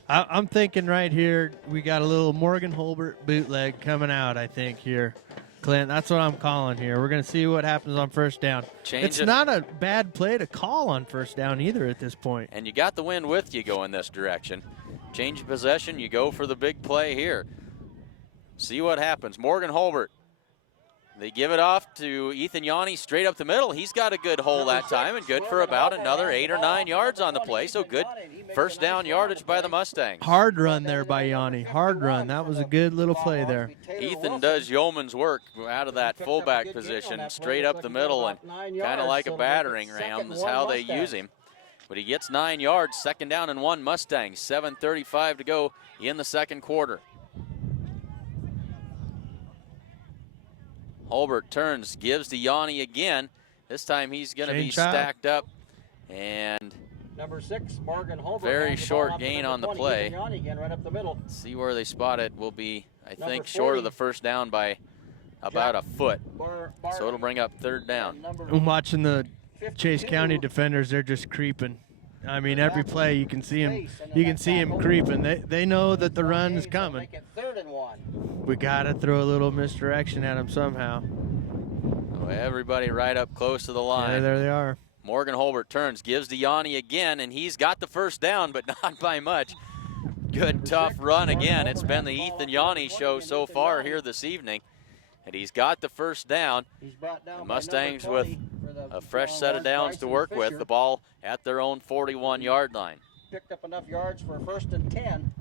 I'm thinking right here we got a little Morgan Holbert bootleg coming out, I think, here. Clint. That's what I'm calling here. We're going to see what happens on first down. It's not a bad play to call on first down either at this point. And you got the wind with you going this direction. Change of possession, you go for the big play here. See what happens. Morgan Holbert. They give it off to Ethan Yanni straight up the middle. He's got a good hole that time and good for about another 8 or 9 yards on the play. So good first down yardage by the Mustangs. Hard run there by Yanni. Hard run. That was a good little play there. Ethan does yeoman's work out of that fullback position, straight up the middle, and kind of like a battering ram is how they use him. But he gets 9 yards, second down and 1 Mustangs. 7:35 to go in the second quarter. Holbert turns, gives to Yanni again. This time he's going to be stacked up, and number 6, Morgan Holbert. Very short gain on the play. Yanni again, right up the middle. See where they spot it will be, I think, short of the first down by about a foot. So it'll bring up third down. I'm watching the Chase County defenders. They're just creeping. I mean, every play you can see him. You can see him creeping. They know that the run is coming. We gotta throw a little misdirection at him somehow. So everybody right up close to the line. Yeah, there they are. Morgan Holbert turns, gives to Yanni again, and he's got the first down, but not by much. Good tough run again. It's been the Ethan Yanni show so far here this evening, and he's got the first down. The Mustangs with a fresh set of downs to work with. The ball at their own 41-yard line. Picked up enough yards for first and 10.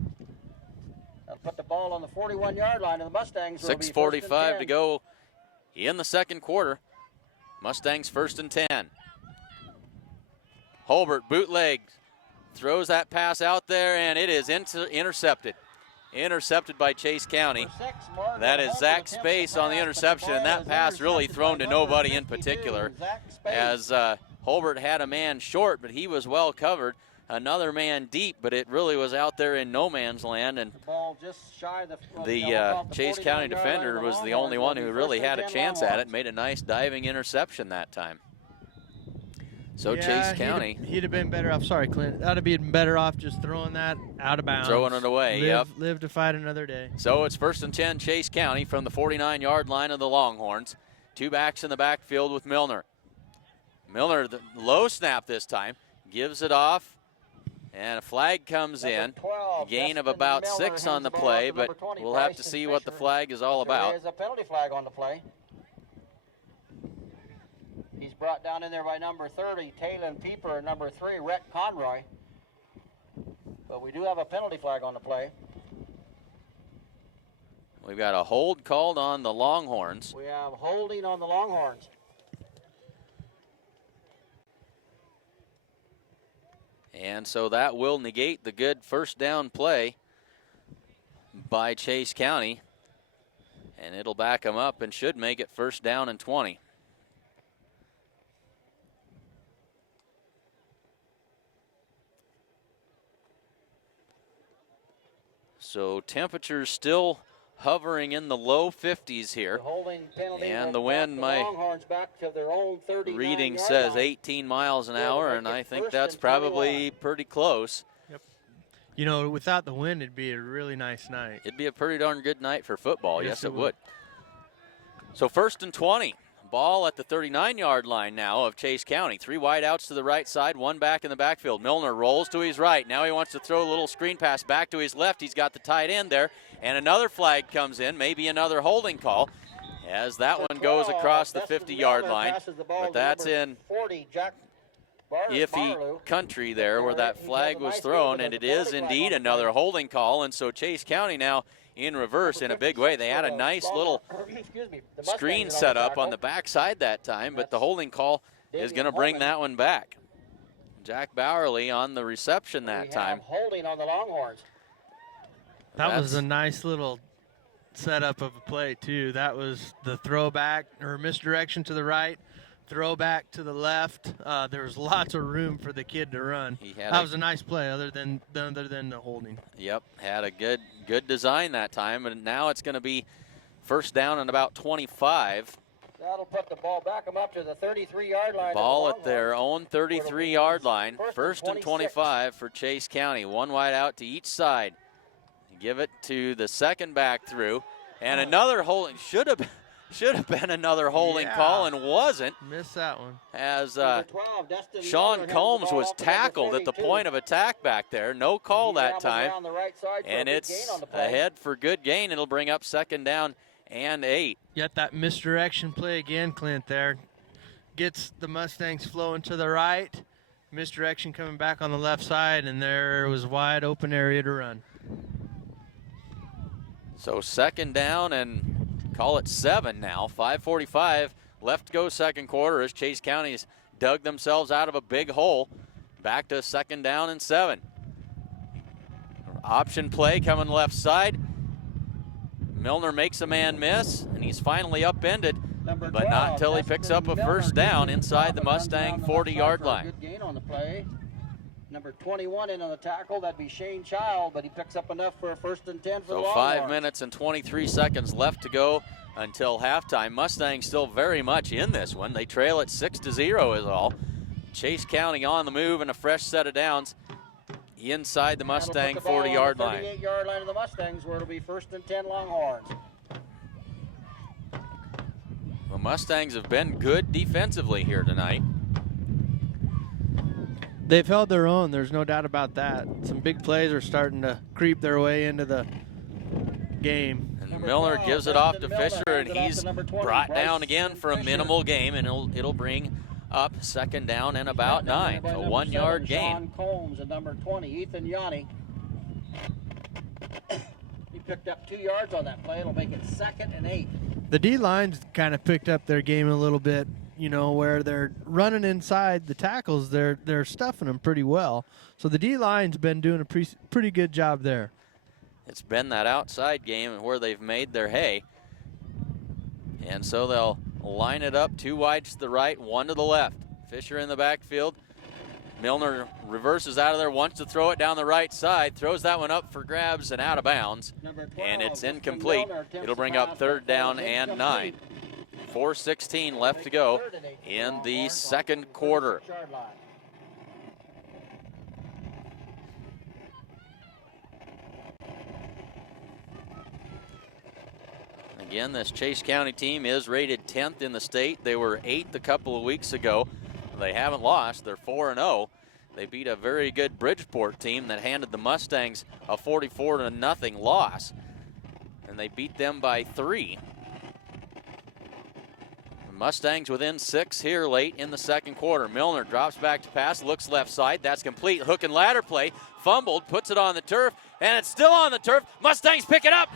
They'll put the ball on the 41-yard line, and the Mustangs will be 6:45 to go in the second quarter. Mustangs first and 10. Holbert bootlegs, throws that pass out there, and it is intercepted. Intercepted by Chase County. That is Zach Space on the interception, and that pass really thrown to nobody in particular, as Holbert had a man short, but he was well covered. Another man deep, but it really was out there in no man's land, and the Chase County defender was the only one who really had a chance at it. Made a nice diving interception that time. So yeah, Chase County. He'd have been better off. Sorry, Clint. That would have been better off just throwing that out of bounds. Throwing it away, Live to fight another day. So it's first and 10 Chase County from the 49-yard line of the Longhorns. Two backs in the backfield with Milner. Milner, the low snap this time, gives it off, and a flag comes in. A gain of about 6 on the play, but we'll have to see what the flag is all about. There is a penalty flag on the play. He's brought down in there by number 30, Taylor Pieper, and number 3, Rhett Conroy. But we do have a penalty flag on the play. We've got a hold called on the Longhorns. We have holding on the Longhorns. And so that will negate the good first down play by Chase County. And it'll back them up and should make it first down and 20. So temperatures still hovering in the low 50s here. And the wind, my reading says 18 miles an hour, and I think that's probably pretty close. Yep. You know, without the wind, it'd be a really nice night. It'd be a pretty darn good night for football. Yes, it would. So first and 20. Ball at the 39-yard line now of Chase County. 3 wide outs to the right side, 1 back in the backfield. Milner rolls to his right. Now he wants to throw a little screen pass back to his left. He's got the tight end there, and another flag comes in, maybe another holding call, as that one goes across the 50-yard line. But that's in iffy country there where that flag was thrown, and it is indeed another holding call. And so Chase County now in reverse in a big way. They had a nice little screen set up on the backside that time, but the holding call is going to bring that one back. Jack Bowerly on the reception that time. Holding on the Longhorns. That was a nice little setup of a play, too. That was the throwback or misdirection to the right, throwback to the left. There was lots of room for the kid to run. That was a nice play other than the holding. Yep, had a good design that time, and now it's going to be first down and about 25. That'll put the ball back them up to the 33-yard line. Ball at their own 33-yard line. First and 25 for Chase County. 1 wide out to each side. Give it to the second back through, and another holding. Should Should have been another holding call and wasn't, Missed that one. as Number 12, Dustin Sean Miller, Combs hands the ball was off to number tackled at the 32. point of attack back there. No call He that rambles time. around the right side for a And good it's gain on the play. ahead for good gain. It'll bring up 2nd down and 8. Yet that misdirection play again, Clint, there. Gets the Mustangs flowing to the right. Misdirection coming back on the left side, and there was wide open area to run. So 2nd down and call it 7 now. 5:45 left to go 2nd quarter as Chase County's dug themselves out of a big hole. Back to 2nd down and 7. Option play coming left side. Milner makes a man miss, and he's finally upended, Number but not 12, until he Dustin picks up a Miller first down gets inside the and runs Mustang around the left 40-yard side for a line. Good gain on the play. Number 21 in on the tackle, that'd be Shane Child, but he picks up enough for a 1st and 10 for the So Longhorns. 5 minutes and 23 seconds left to go until halftime. Mustangs still very much in this one. They trail at 6-0 is all. Chase County on the move and a fresh set of downs inside the Mustang 40-yard line. 38-yard line of the Mustangs, where it'll be 1st and 10 Longhorns. The Mustangs have been good defensively here tonight. They've held their own, there's no doubt about that. Some big plays are starting to creep their way into the game. And Number Miller 12, gives it off to Dustin Miller Fisher, hands and it off he's to number 20, brought Bryce down again for a Fisher. minimal game, and it'll bring up 2nd down and about 9. By A number 1-yard 7, gain. Sean Combs and number 20, Ethan Yanni. He picked up 2 yards on that play. It'll make it 2nd and 8. The D-line's kind of picked up their game a little bit, you know, where they're running inside the tackles. They're stuffing them pretty well. So the D-line's been doing a pretty good job there. It's been that outside game where they've made their hay. And so they'll line it up 2 wide to the right, 1 to the left. Fisher in the backfield. Milner reverses out of there, wants to throw it down the right side, throws that one up for grabs and out of bounds. Number 12, And it's Dustin incomplete. Milner attempts It'll bring to up pass, 3rd but down falls and incomplete. 9. 4:16 left to go in the 2nd quarter. 36-yard line. Again, this Chase County team is rated 10th in the state. They were 8th a couple of weeks ago. They haven't lost. They're 4-0. They beat a very good Bridgeport team that handed the Mustangs a 44-0 loss. And they beat them by 3. The Mustangs within 6 here late in the 2nd quarter. Milner drops back to pass, looks left side. That's complete. Hook and ladder play. Fumbled, puts it on the turf, and it's still on the turf. Mustangs pick it up.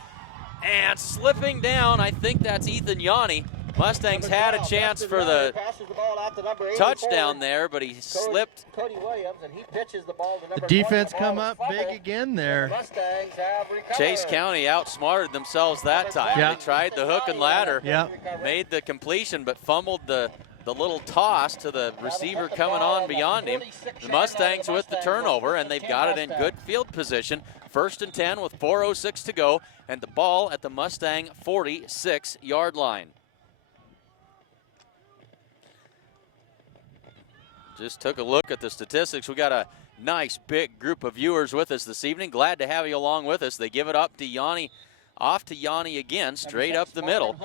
And slipping down, I think that's Ethan Yanni. Mustangs Number had a 12, chance Dustin for Miller the passes the ball out to number 84, touchdown there, but he slipped. Cody Williams, and he pitches the ball to number The defense 20. The ball come is up fumbled. big again The there. Mustangs have recovered. Chase County outsmarted themselves that time. Yeah. They tried the hook and ladder, Yeah. made the completion, but fumbled the little toss to the receiver coming on beyond him. The Mustangs with the turnover, and they've got it in good field position. 1st and 10 with 4:06 to go, and the ball at the Mustang 46-yard line. Just took a look at the statistics. We got a nice big group of viewers with us this evening. Glad to have you along with us. They give it up to Yanni, off to Yanni again, straight up the middle.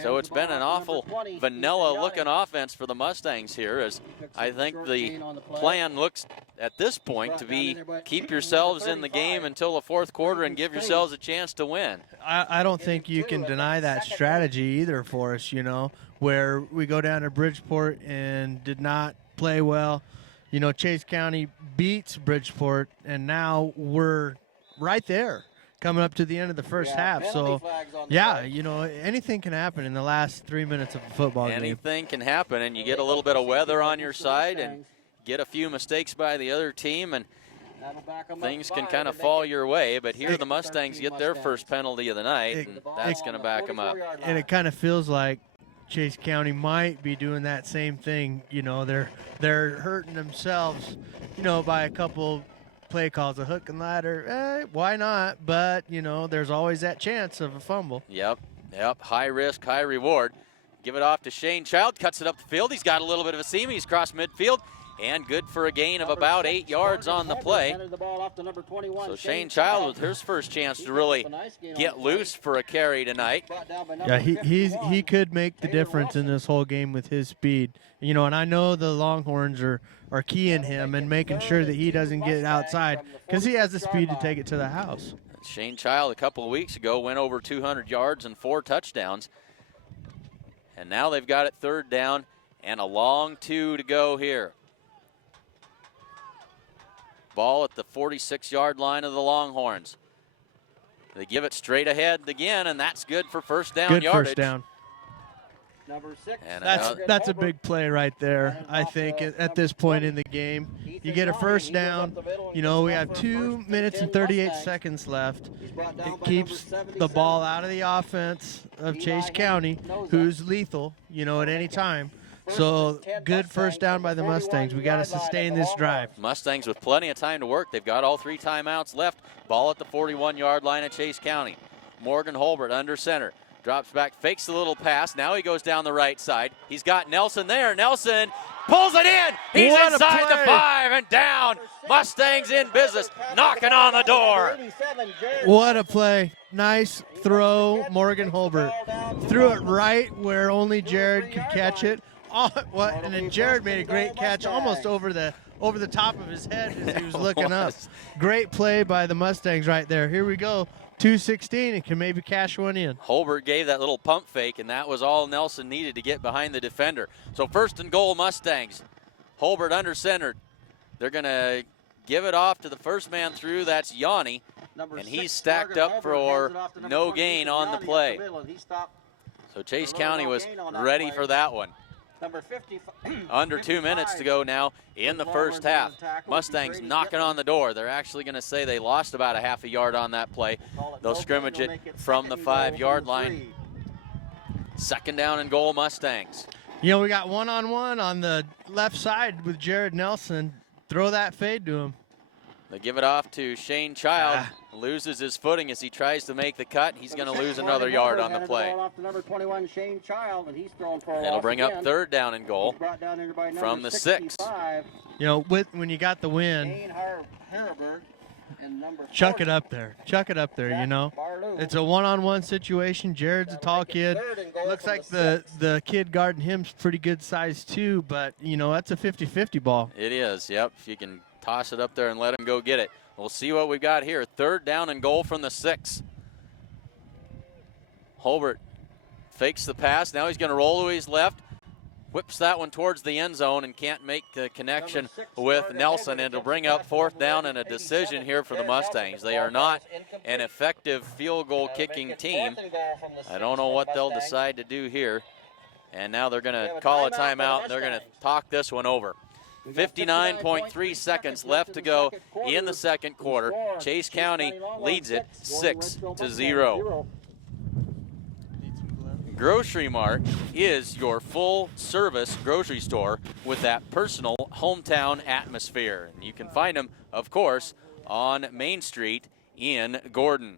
So it's been an awful vanilla-looking offense for the Mustangs here, as I think the plan looks at this point to be keep yourselves in the game until the 4th quarter and give yourselves a chance to win. I don't think you can deny that strategy either for us, you know, where we go down to Bridgeport and did not play well. You know, Chase County beats Bridgeport, and now we're right there coming up to the end of the first half. So, yeah, you know, anything can happen in the last 3 minutes of a football game. Anything can happen, and you get a little bit of weather on your side and get a few mistakes by the other team, and things can kind of fall your way. But here the Mustangs get their first penalty of the night, and that's going to back them up. And it kind of feels like Chase County might be doing that same thing. You know, they're hurting themselves, you know, by a couple play calls, a hook and ladder. Why not? But, you know, there's always that chance of a fumble. Yep. High risk, high reward. Give it off to Shane Child. Cuts it up the field. He's got a little bit of a seam. He's crossed midfield. and good for a gain of about 8 yards on the play. So Shane Child with his first chance to really get loose for a carry tonight. Yeah, he could make the difference in this whole game with his speed. You know, and I know the Longhorns are keying him and making sure that he doesn't get outside because he has the speed to take it to the house. Shane Child a couple of weeks ago went over 200 yards and 4 touchdowns. And now they've got it 3rd down and a long 2 to go here. Ball at the 46-yard line of the Longhorns. They give it straight ahead again, and that's good for first down good yardage. First down. Number 6. That's a big play right there, I think, at this point in the game. You get a first down. You know, we have 2 minutes and 38 seconds left. It keeps the ball out of the offense of Chase County, who's lethal, you know, at any time. So good first down by the Mustangs. We got to sustain this drive. Mustangs with plenty of time to work. They've got all 3 timeouts left. Ball at the 41-yard line of Chase County. Morgan Holbert under center. Drops back, fakes a little pass. Now he goes down the right side. He's got Nelson there. Nelson pulls it in. He's inside the 5 and down. Mustangs in business, knocking on the door. What a play. Nice throw, Morgan Holbert. Threw it right where only Jared could catch it. Oh, what? And then Jared made a great catch almost over the top of his head as he was looking up. Great play by the Mustangs right there. Here we go. 2:16 and can maybe cash one in. Holbert gave that little pump fake, and that was all Nelson needed to get behind the defender. So 1st and goal, Mustangs. Holbert under center. They're going to give it off to the first man through. That's Yanni, and he's stacked up for no gain on the play. So Chase County was ready for that one. Under 2 minutes to go now in the first half. Mustangs knocking on the door. They're actually going to say they lost about a half a yard on that play. They'll scrimmage it from the 5-yard line. 2nd down and goal, Mustangs. You know, we got one-on-one on the left side with Jared Nelson. Throw that fade to him. They give it off to Shane Child. Loses his footing as he tries to make the cut. He's going to lose another yard on the play. It'll bring up 3rd down and goal from the 6. You know, when you got the win, chuck it up there. Chuck it up there, you know. It's a one-on-one situation. Jared's a tall kid. Looks like the kid guarding him's pretty good size too, but, you know, that's a 50-50 ball. It is, yep. If you can toss it up there and let him go get it. We'll see what we've got here. 3rd down and goal from the 6. Holbert fakes the pass. Now he's going to roll to his left. Whips that one towards the end zone and can't make the connection with Nelson. And it'll bring up 4th down and a decision here for the Mustangs. They are not an effective field goal kicking team. I don't know what they'll decide to do here. And now they're going to call a timeout and they're going to talk this one over. 59.3 seconds left to go in the 2nd quarter. Chase County leads it 6-0. Grocery Mart is your full-service grocery store with that personal hometown atmosphere. And you can find them, of course, on Main Street in Gordon.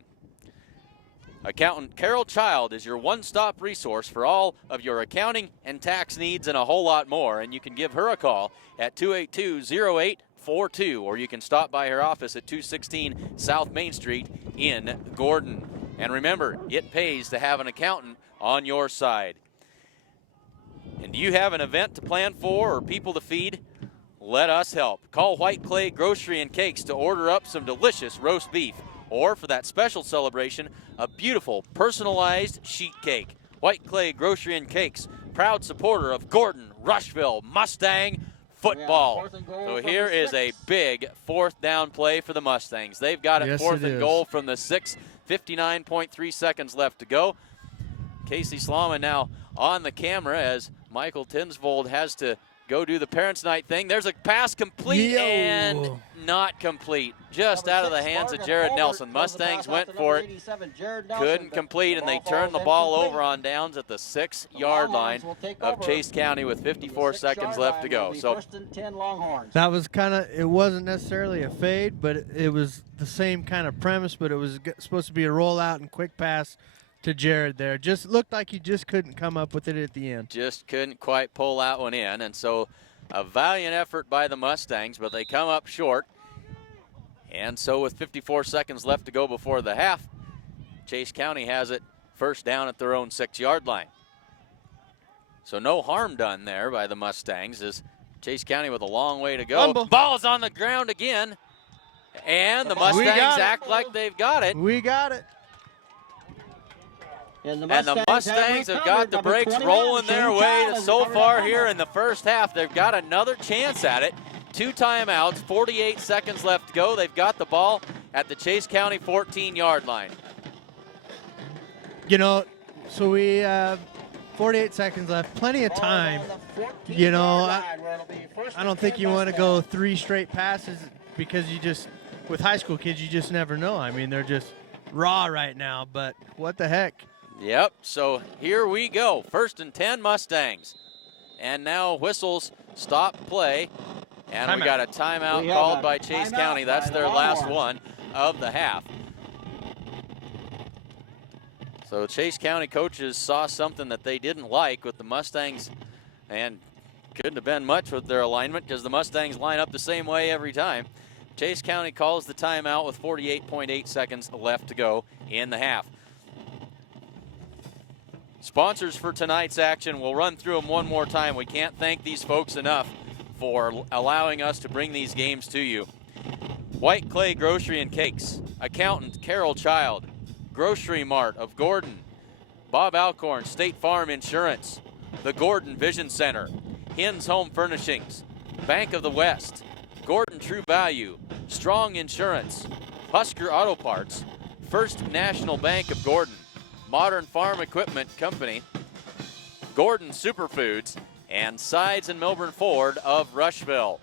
Accountant Carol Child is your one-stop resource for all of your accounting and tax needs and a whole lot more. And you can give her a call at 282-0842, or you can stop by her office at 216 South Main Street in Gordon. And remember, it pays to have an accountant on your side. And do you have an event to plan for or people to feed? Let us help. Call White Clay Grocery and Cakes to order up some delicious roast beef, or for that special celebration, a beautiful personalized sheet cake. White Clay Grocery and Cakes, proud supporter of Gordon-rushvilla Mustang football. So here is a big 4th down play for the Mustangs. They've got it 4th and goal from the 6. 59.3 seconds left to go. Casey Slama now on the camera as Michael Tinsvold has to go do the Parents' Night thing. There's a pass complete and not complete. Just out of the hands of Jared Nelson. Mustangs went for it, couldn't complete, and they turned the ball over on downs at the 6-yard line of Chase County with 54 seconds left to go. So that was it wasn't necessarily a fade, but it was the same kind of premise, but it was supposed to be a rollout and quick pass to Jared there. Just looked like he just couldn't come up with it at the end. Just couldn't quite pull that one in, and so A valiant effort by the Mustangs, but they come up short. And so with 54 seconds left to go before the half, Chase County has it first down at their own 6-yard line. So no harm done there by the Mustangs, as Chase County with a long way to go. Fumble. Ball's on the ground again. And the Mustangs act like they've got it. We got it. And the Mustangs have got the brakes rolling their way so far here in the first half. They've got another chance at it. 2 timeouts, 48 seconds left to go. They've got the ball at the Chase County 14-yard line. You know, so we have 48 seconds left, plenty of time. You know, I don't think you want to go 3 straight passes because you just, with high school kids, you just never know. I mean, they're just raw right now, but what the heck? Yep, so here we go. 1st and 10 Mustangs. And now whistles stop play. And we got a timeout called by Chase County. That's their last one of the half. So Chase County coaches saw something that they didn't like with the Mustangs, and couldn't have been much with their alignment because the Mustangs line up the same way every time. Chase County calls the timeout with 48.8 seconds left to go in the half. Sponsors for tonight's action, we'll run through them one more time. We can't thank these folks enough for allowing us to bring these games to you. White Clay Grocery and Cakes, Accountant Carol Child, Grocery Mart of Gordon, Bob Alcorn, State Farm Insurance, the Gordon Vision Center, Hins Home Furnishings, Bank of the West, Gordon True Value, Strong Insurance, Husker Auto Parts, First National Bank of Gordon, Modern Farm Equipment Company, Gordon Superfoods, and Sides and Milburn Ford of Rushville.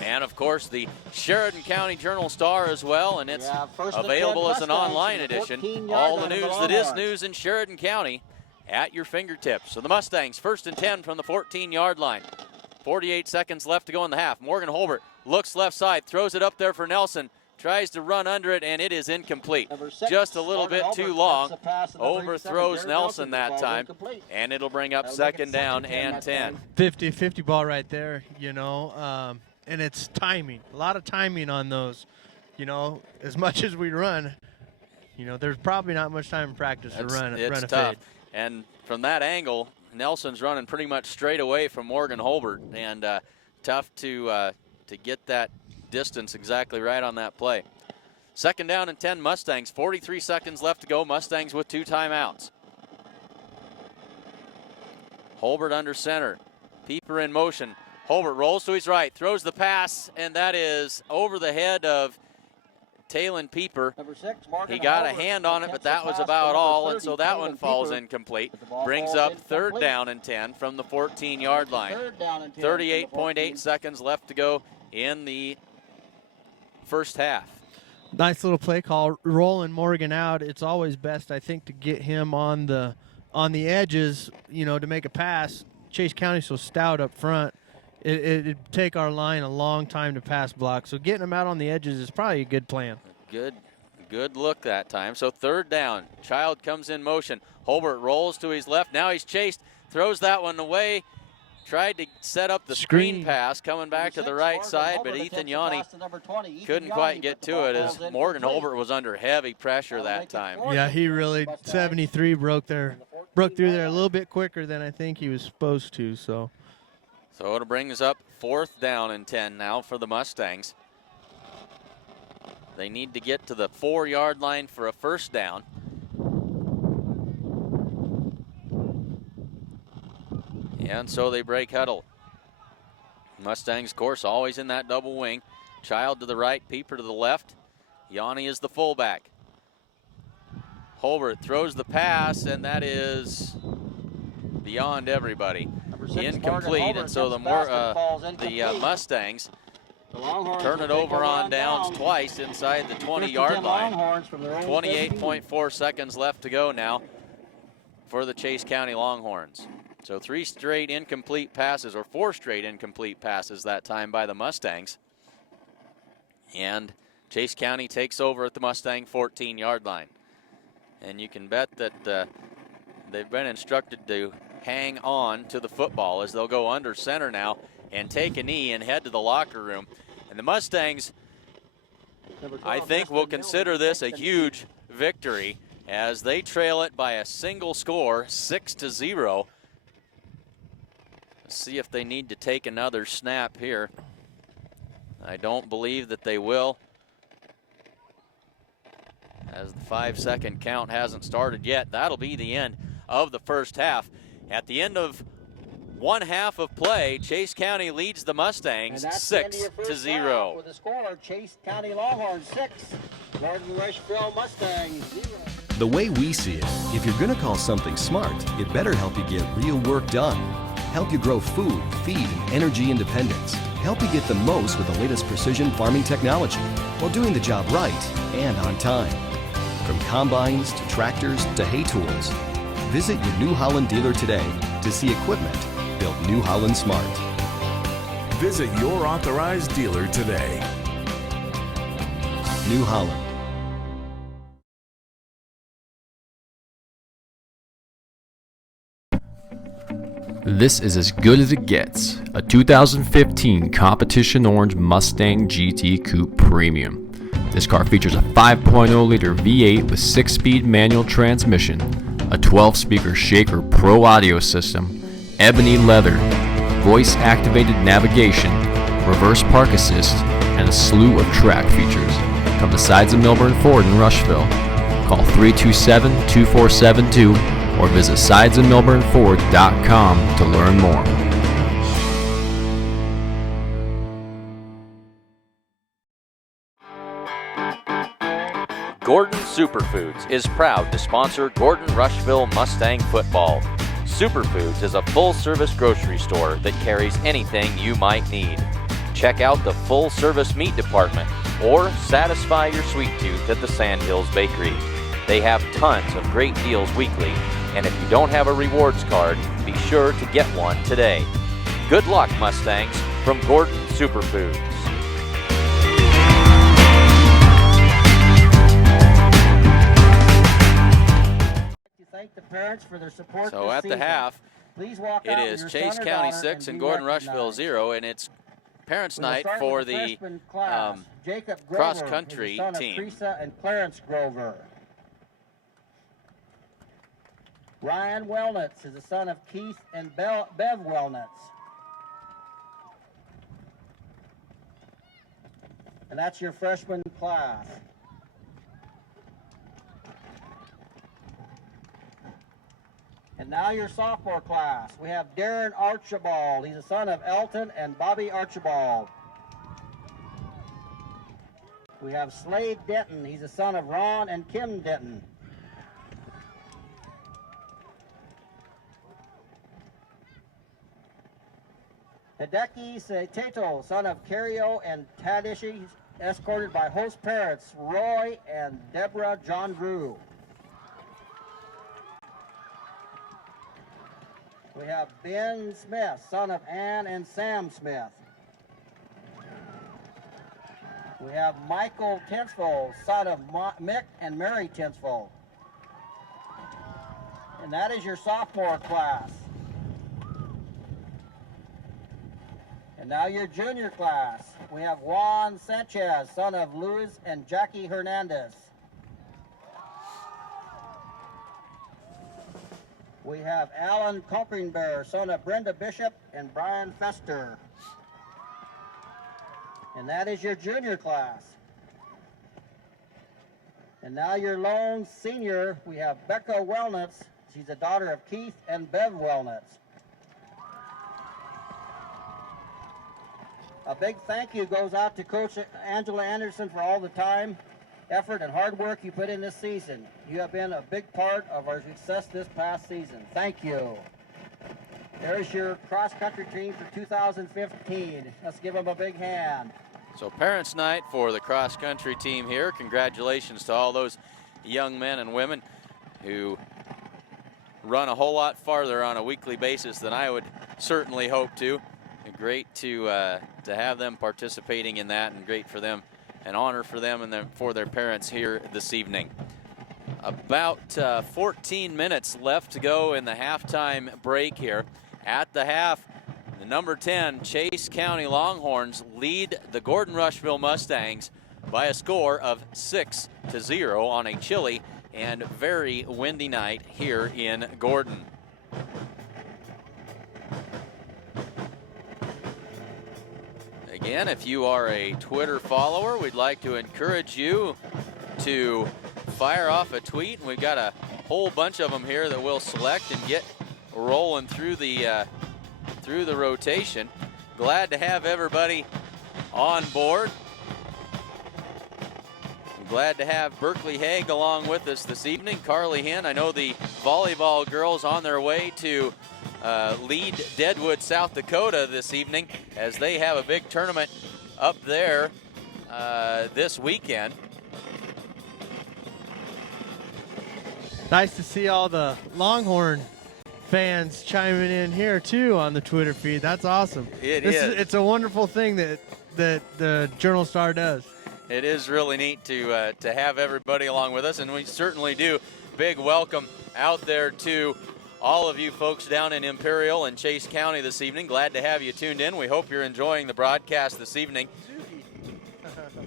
And of course the Sheridan County Journal-Star as well, and it's available as an online edition. All the news that is news in Sheridan County at your fingertips. So the Mustangs 1st and 10 from the 14-yard line. 48 seconds left to go in the half. Morgan Holbert looks left side, throws it up there for Nelson, tries to run under it, and it is incomplete. Just a little bit too long. Overthrows Nelson that time, and it'll bring up 2nd down and 10. 50-50 ball right there, you know, and it's timing. A lot of timing on those. You know, as much as we run, you know, there's probably not much time in practice to run a tough. fade. And from that angle, Nelson's running pretty much straight away from Morgan Holbert, and tough to get that distance exactly right on that play. 2nd down and 10 Mustangs, 43 seconds left to go. Mustangs with 2 timeouts. Holbert under center. Pieper in motion. Holbert rolls to his right, throws the pass, and that is over the head of Talon Pieper. He got a hand on it, but that was about all, and so that one falls incomplete. Brings up 3rd down and 10 from the 14-yard line. 38.8 seconds left to go in the first half. Nice little play call, rolling Morgan out. It's always best, I think, to get him on the edges, you know, to make a pass. Chase County's so stout up front. It'd take our line a long time to pass block. So getting him out on the edges is probably a good plan. Good look that time. So 3rd down. Child comes in motion. Holbert rolls to his left. Now he's chased. Throws that one away. Tried to set up the screen pass coming back to the right side, but Ethan Yanni couldn't quite get to it as Morgan Holbert was under heavy pressure that time. Yeah, he really, 73 broke through there a little bit quicker than I think he was supposed to. So it'll bring us up 4th down and 10 now for the Mustangs. They need to get to the 4-yard line for a 1st down. And so they break huddle. Mustangs, of course, always in that double wing. Child to the right, Pieper to the left. Yanni is the fullback. Holbert throws the pass, and that is beyond everybody. Incomplete, and so the Mustangs turn it over on downs twice inside the 20-yard line. 28.4 seconds left to go now for the Chase County Longhorns. So 3 straight incomplete passes, or 4 straight incomplete passes that time by the Mustangs. And Chase County takes over at the Mustang 14-yard line. And you can bet that they've been instructed to hang on to the football as they'll go under center now and take a knee and head to the locker room. And the Mustangs, I think, will consider this a huge victory as they trail it by a single score, 6-0. Let's see if they need to take another snap here. I don't believe that they will, as the 5-second count hasn't started yet. That'll be the end of the first half. At the end of one half of play, Chase County leads the Mustangs 6-0. With the score, Chase County Longhorns 6, Gordon-rushvilla Mustangs 0. The way we see it, if you're going to call something smart, it better help you get real work done. Help you grow food, feed, and energy independence. Help you get the most with the latest precision farming technology while doing the job right and on time. From combines to tractors to hay tools, visit your New Holland dealer today to see equipment built New Holland smart. Visit your authorized dealer today. New Holland. This is as good as it gets, a 2015 Competition Orange Mustang GT Coupe Premium. This car features a 5.0-liter V8 with 6-speed manual transmission, a 12-speaker Shaker Pro audio system, ebony leather, voice-activated navigation, reverse park assist, and a slew of track features. Come to Sides of Milburn Ford in Rushville. Call 327-2472 or visit sidesofmilburnford.com to learn more. Gordon Superfoods is proud to sponsor Gordon-Rushville Mustang football. Superfoods is a full-service grocery store that carries anything you might need. Check out the full-service meat department or satisfy your sweet tooth at the Sandhills Bakery. They have tons of great deals weekly, and if you don't have a rewards card, be sure to get one today. Good luck, Mustangs, from Gordon Superfoods. Thank the parents for their support So this at the season. half, Please walk it out is with your Chase son or County daughter 6 and be Gordon-Rushville recognized. 0, and it's parents' We will night start for with the freshman class. Jacob Grover, cross-country who's the son of team. Teresa and Clarence Grover. Ryan Wellnitz is the son of Keith and Bev Wellnitz. And that's your freshman class. And now your sophomore class. We have Darren Archibald. He's the son of Elton and Bobby Archibald. We have Slade Denton. He's the son of Ron and Kim Denton. Hideki Tato, son of Cario and Tadishi, escorted by host parents Roy and Deborah John Drew. We have Ben Smith, son of Ann and Sam Smith. We have Michael Tinsvold, son of Mick and Mary Tinsvold. And that is your sophomore class. And now your junior class. We have Juan Sanchez, son of Luis and Jackie Hernandez. We have Alan Conkringbear, son of Brenda Bishop and Brian Fester. And that is your junior class. And now your lone senior, we have Becca Wellnitz. She's the daughter of Keith and Bev Wellnitz. A big thank you goes out to Coach Angela Anderson for all the time, effort, and hard work you put in this season. You have been a big part of our success this past season. Thank you. There's your cross-country team for 2015. Let's give them a big hand. So parents' night for the cross-country team here. Congratulations to all those young men and women who run a whole lot farther on a weekly basis than I would certainly hope to. Great to have them participating in that, and great for them, an honor for them and for their parents here this evening. About 14 minutes left to go in the halftime break here. At the half, The number 10 Chase County Longhorns lead the Gordon-Rushvilla Mustangs by a score of 6-0 on a chilly and very windy night here in Gordon. Again, if you are a Twitter follower, we'd like to encourage you to fire off a tweet. We've got a whole bunch of them here that we'll select and get rolling through the rotation. Glad to have everybody on board. I'm glad to have Berkeley Haig along with us this evening. Carly Hinn, I know the volleyball girls on their way to lead Deadwood, South Dakota this evening as they have a big tournament up there this weekend. Nice to see all the Longhorn fans chiming in here too on the Twitter feed. That's awesome. It's a wonderful thing that the Journal-Star does. It is really neat to have everybody along with us, and we certainly do. Big welcome out there to all of you folks down in Imperial and Chase County this evening. Glad to have you tuned in. We hope you're enjoying the broadcast this evening.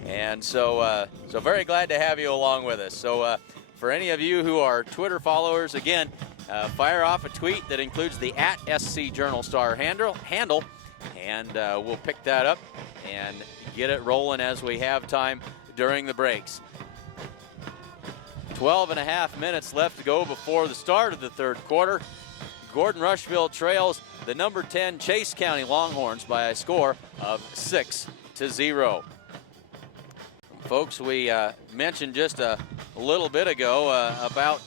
And so very glad to have you along with us. So for any of you who are Twitter followers, again, fire off a tweet that includes the @SC Journal-Star handle, and we'll pick that up and get it rolling as we have time during the breaks. 12.5 minutes left to go before the start of the third quarter. Gordon-Rushville trails the number 10 Chase County Longhorns by a score of 6-0. Folks, we mentioned just a little bit ago about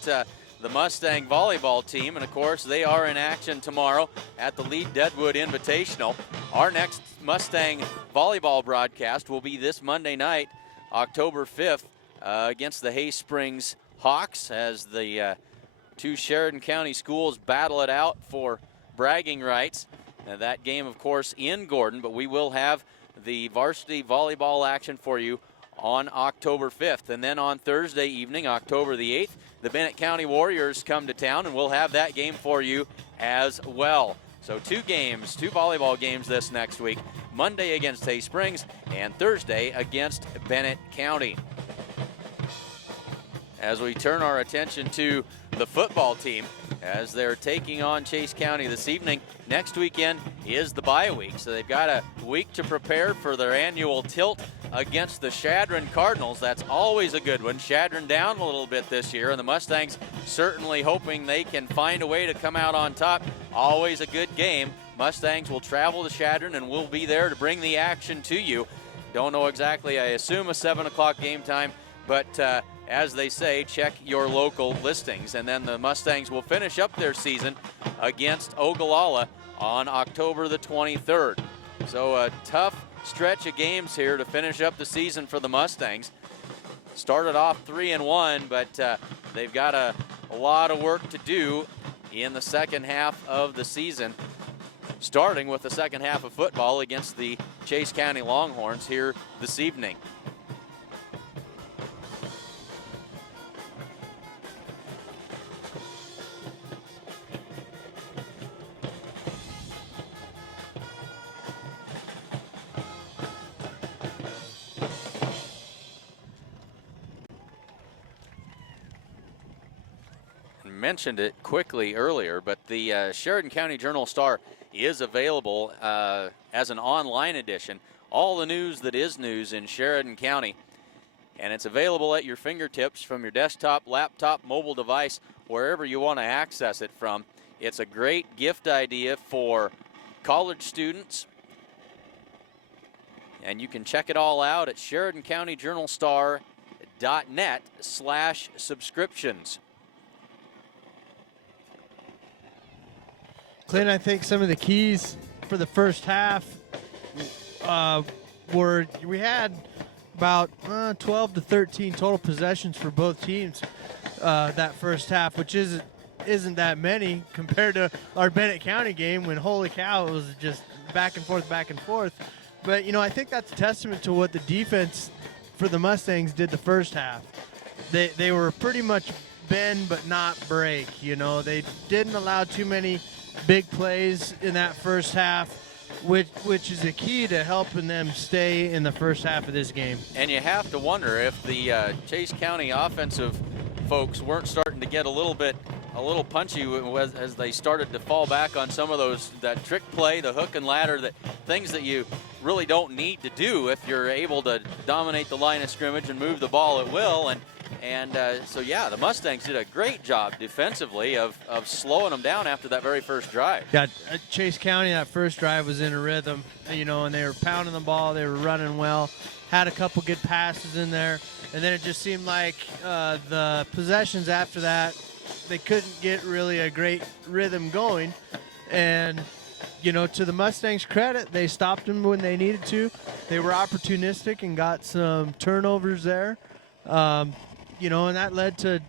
the Mustang volleyball team, and of course they are in action tomorrow at the Lead Deadwood Invitational. Our next Mustang volleyball broadcast will be this Monday night, October 5th, against the Hay Springs Hawks, as the two Sheridan County schools battle it out for bragging rights. That game, of course, in Gordon, but we will have the varsity volleyball action for you on October 5th. And then on Thursday evening, October the 8th, the Bennett County Warriors come to town, and we'll have that game for you as well. So two volleyball games this next week, Monday against Hay Springs and Thursday against Bennett County. As we turn our attention to the football team, as they're taking on Chase County this evening. Next weekend is the bye week, so they've got a week to prepare for their annual tilt against the Chadron Cardinals. That's always a good one. Chadron down a little bit this year, and the Mustangs certainly hoping they can find a way to come out on top. Always a good game. Mustangs will travel to Chadron, and we'll be there to bring the action to you. Don't know exactly, I assume a 7 o'clock game time, but as they say, check your local listings. And then the Mustangs will finish up their season against Ogallala on October the 23rd. So a tough stretch of games here to finish up the season for the Mustangs. Started off 3-1, but they've got a lot of work to do in the second half of the season, starting with the second half of football against the Chase County Longhorns here this evening. Mentioned it quickly earlier, but the Sheridan County Journal-Star is available as an online edition. All the news that is news in Sheridan County, and it's available at your fingertips from your desktop, laptop, mobile device, wherever you want to access it from. It's a great gift idea for college students, and you can check it all out at SheridanCountyJournalStar.net/subscriptions. Clint, I think some of the keys for the first half were we had about 12 to 13 total possessions for both teams that first half, which isn't that many compared to our Bennett County game when, holy cow, it was just back and forth, back and forth. But, you know, I think that's a testament to what the defense for the Mustangs did the first half. They were pretty much bend but not break, you know. They didn't allow too many big plays in that first half. which is the key to helping them stay in the first half of this game. And you have to wonder if the Chase County offensive folks weren't starting to get a little punchy as they started to fall back on some of that trick play, the hook and ladder, things that you really don't need to do if you're able to dominate the line of scrimmage and move the ball at will. So the Mustangs did a great job defensively of slowing them down after that very first drive. Yeah, Chase County, that first drive was in a rhythm, and they were pounding the ball, they were running well, had a couple good passes in there, and then it just seemed like the possessions after that, they couldn't get really a great rhythm going. And, to the Mustangs' credit, they stopped them when they needed to. They were opportunistic and got some turnovers there. And that led to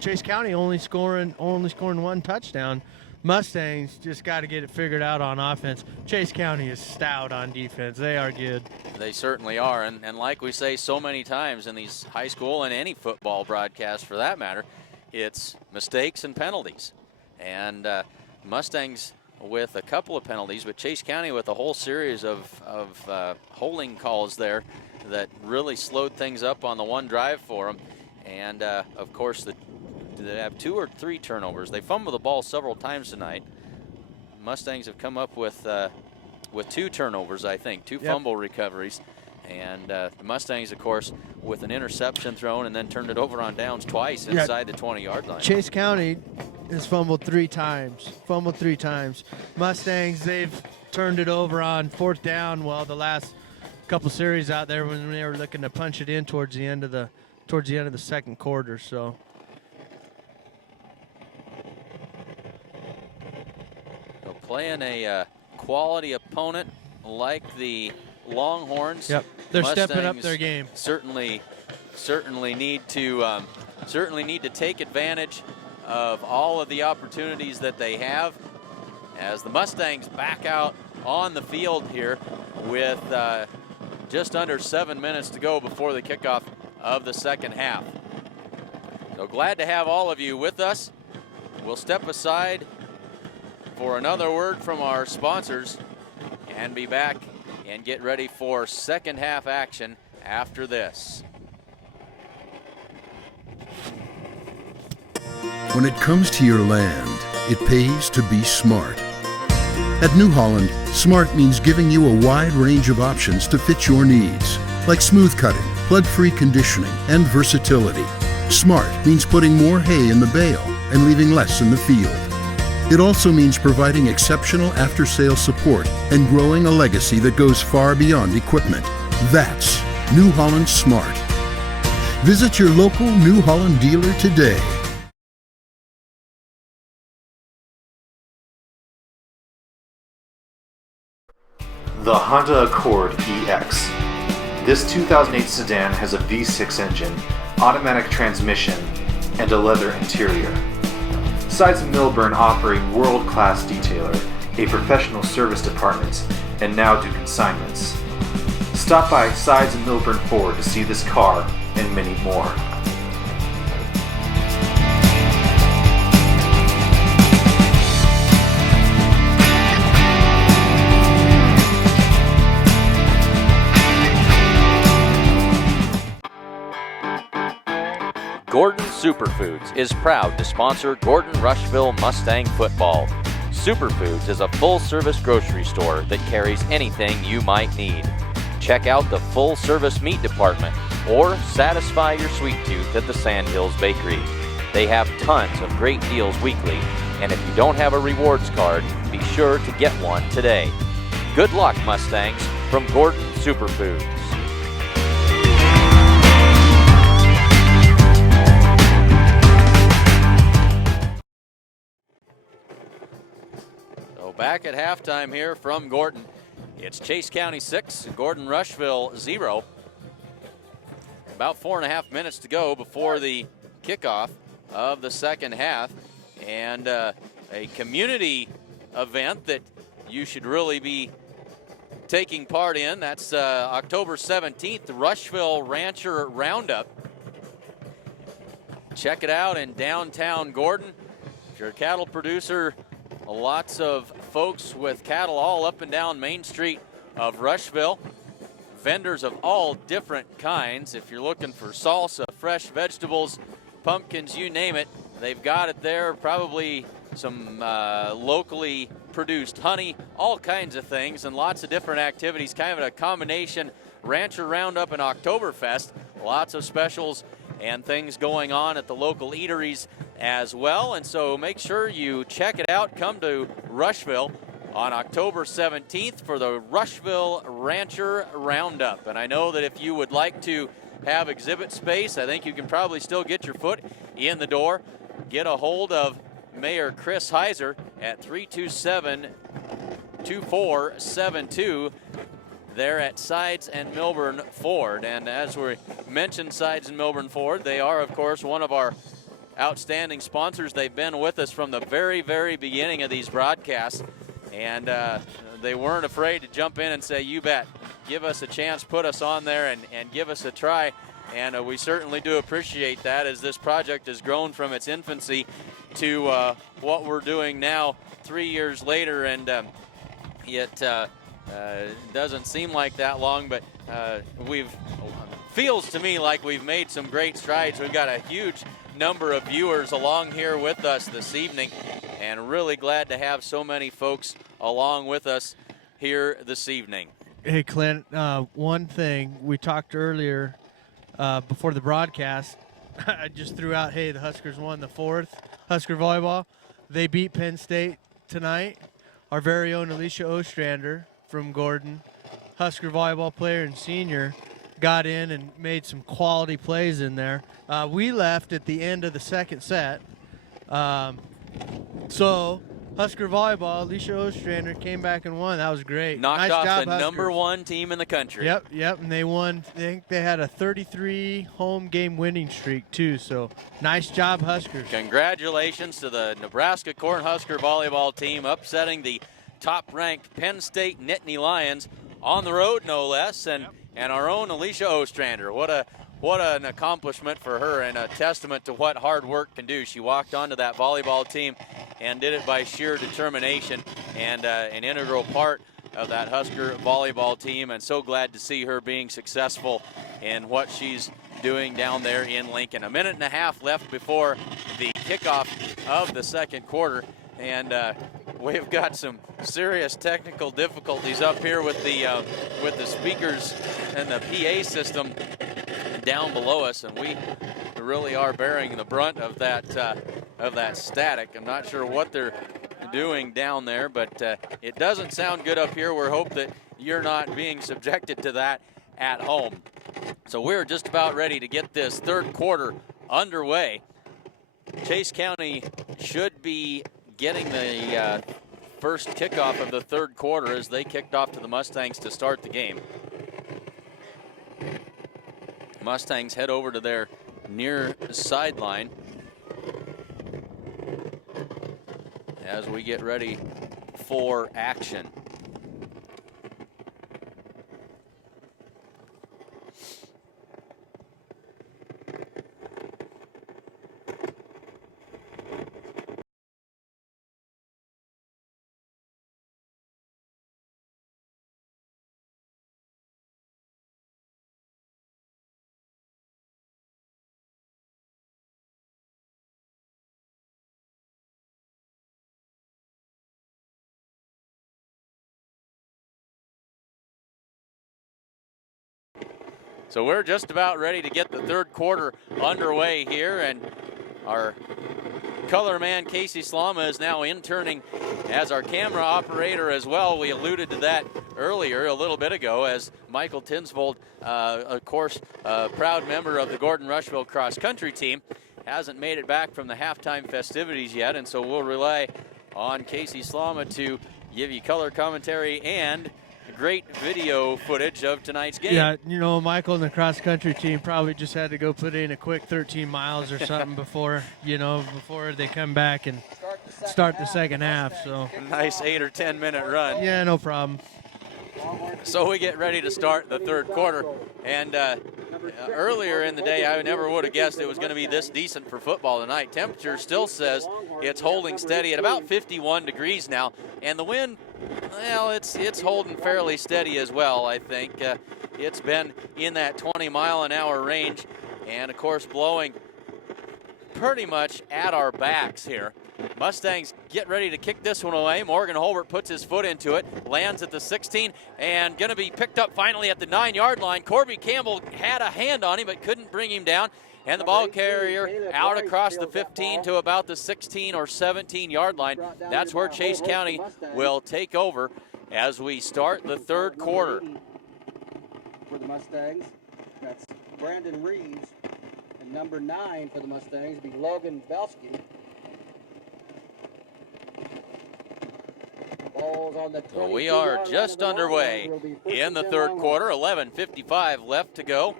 Chase County only scoring one touchdown. Mustangs just got to get it figured out on offense. Chase County is stout on defense. They are good. They certainly are. And like we say so many times in these high school and any football broadcast for that matter, it's mistakes and penalties. And Mustangs with a couple of penalties, but Chase County with a whole series of holding calls there that really slowed things up on the one drive for them. And, of course, they have 2 or 3 turnovers. They fumbled the ball several times tonight. Mustangs have come up with 2 turnovers, I think, 2 fumble recoveries. And the Mustangs, of course, with an interception thrown and then turned it over on downs twice inside the 20-yard line. Chase County has fumbled 3 times. Mustangs, they've turned it over on 4th down. Well, the last couple series out there when they were looking to punch it in towards the end of the second quarter. So playing a quality opponent like the Longhorns. Yep, they're Mustangs stepping up their game. Certainly need to take advantage of all of the opportunities that they have as the Mustangs back out on the field here with just under 7 minutes to go before the kickoff of the second half. So glad to have all of you with us. We'll step aside for another word from our sponsors and be back and get ready for second half action after this. When it comes to your land, it pays to be smart. At New Holland, smart means giving you a wide range of options to fit your needs, like smooth cutting, plug-free conditioning, and versatility. Smart means putting more hay in the bale and leaving less in the field. It also means providing exceptional after-sales support and growing a legacy that goes far beyond equipment. That's New Holland Smart. Visit your local New Holland dealer today. The Honda Accord EX. This 2008 sedan has a V6 engine, automatic transmission, and a leather interior. Sides of Millburn offer a world-class detailer, a professional service department, and now do consignments. Stop by Sides of Millburn Ford to see this car and many more. Gordon Superfoods is proud to sponsor Gordon-Rushville Mustang football. Superfoods is a full-service grocery store that carries anything you might need. Check out the full-service meat department or satisfy your sweet tooth at the Sandhills Bakery. They have tons of great deals weekly, and if you don't have a rewards card, be sure to get one today. Good luck, Mustangs, from Gordon Superfoods. Back at halftime here from Gordon. It's Chase County 6, Gordon-Rushville 0. About 4.5 minutes to go before the kickoff of the second half. And a community event that you should really be taking part in. That's October 17th, the Rushville Rancher Roundup. Check it out in downtown Gordon. If you're a cattle producer, lots of folks with cattle all up and down Main Street of Rushville. Vendors of all different kinds. If you're looking for salsa, fresh vegetables, pumpkins, you name it, they've got it there. Probably some locally produced honey, all kinds of things, and lots of different activities. Kind of a combination Rancher Roundup and Oktoberfest. Lots of specials and things going on at the local eateries as well. And so make sure you check it out. Come to Rushville on October 17th for the Rushville Rancher Roundup. And I know that if you would like to have exhibit space, I think you can probably still get your foot in the door. Get a hold of Mayor Chris Heiser at 327-2472 there at Sides and Milburn Ford. And as we mentioned, Sides and Milburn Ford, they are, of course, one of our outstanding sponsors. They've been with us from the very, very beginning of these broadcasts. And they weren't afraid to jump in and say, you bet, give us a chance, put us on there and give us a try. And we certainly do appreciate that as this project has grown from its infancy to what we're doing now 3 years later. And it doesn't seem like that long, but feels to me like we've made some great strides. We've got a huge number of viewers along here with us this evening, and really glad to have so many folks along with us here this evening. Hey, Clint, one thing we talked earlier before the broadcast, I just threw out, hey, the Huskers won the fourth Husker volleyball. They beat Penn State tonight. Our very own Alicia Ostrander from Gordon, Husker volleyball player and senior, got in and made some quality plays in there. We left at the end of the second set. So Husker volleyball, Alicia Ostrander came back and won. That was great. Knocked nice off job, the Huskers. number one team in the country. Yep, and they won. I think they had a 33 home game winning streak too. So nice job, Huskers. Congratulations to the Nebraska Cornhusker volleyball team, upsetting the top-ranked Penn State Nittany Lions on the road, no less, and our own Alicia Ostrander. What an accomplishment for her, and a testament to what hard work can do. She walked onto that volleyball team and did it by sheer determination, and an integral part of that Husker volleyball team, and so glad to see her being successful in what she's doing down there in Lincoln. A minute and a half left before the kickoff of the second quarter, and we've got some serious technical difficulties up here with the speakers and the PA system down below us, and we really are bearing the brunt of that static. I'm not sure what they're doing down there, but it doesn't sound good up here. We hope that you're not being subjected to that at home. So we're just about ready to get this third quarter underway. Chase County should be getting the first kickoff of the third quarter as they kicked off to the Mustangs to start the game. Mustangs head over to their near sideline as we get ready for action. So we're just about ready to get the third quarter underway here, and our color man Casey Slama is now interning as our camera operator as well. We alluded to that earlier a little bit ago as Michael Tinsvold, of course, a proud member of the Gordon-rushvilla cross-country team, hasn't made it back from the halftime festivities yet, and so we'll rely on Casey Slama to give you color commentary and great video footage of tonight's game. Yeah, Michael and the cross-country team probably just had to go put in a quick 13 miles or something before they come back and start the second half. So nice 8 or 10 minute run. Yeah, no problem. So we get ready to start the third quarter. And earlier in the day, I never would have guessed it was going to be this decent for football tonight. Temperature still says it's holding steady at about 51 degrees now. And the wind, well, it's holding fairly steady as well, I think. It's been in that 20-mile-an-hour range. And, of course, blowing pretty much at our backs here. Mustangs get ready to kick this one away. Morgan Holbert puts his foot into it, lands at the 16, and going to be picked up finally at the 9-yard line. Corby Campbell had a hand on him but couldn't bring him down. And the ball carrier out across the 15 to about the 16 or 17-yard line. That's where Chase County will take over as we start the third quarter. For the Mustangs, that's Brandon Reeves. And number 9 for the Mustangs will be Logan Belsky. So we are just underway in the third quarter, 11:55 left to go.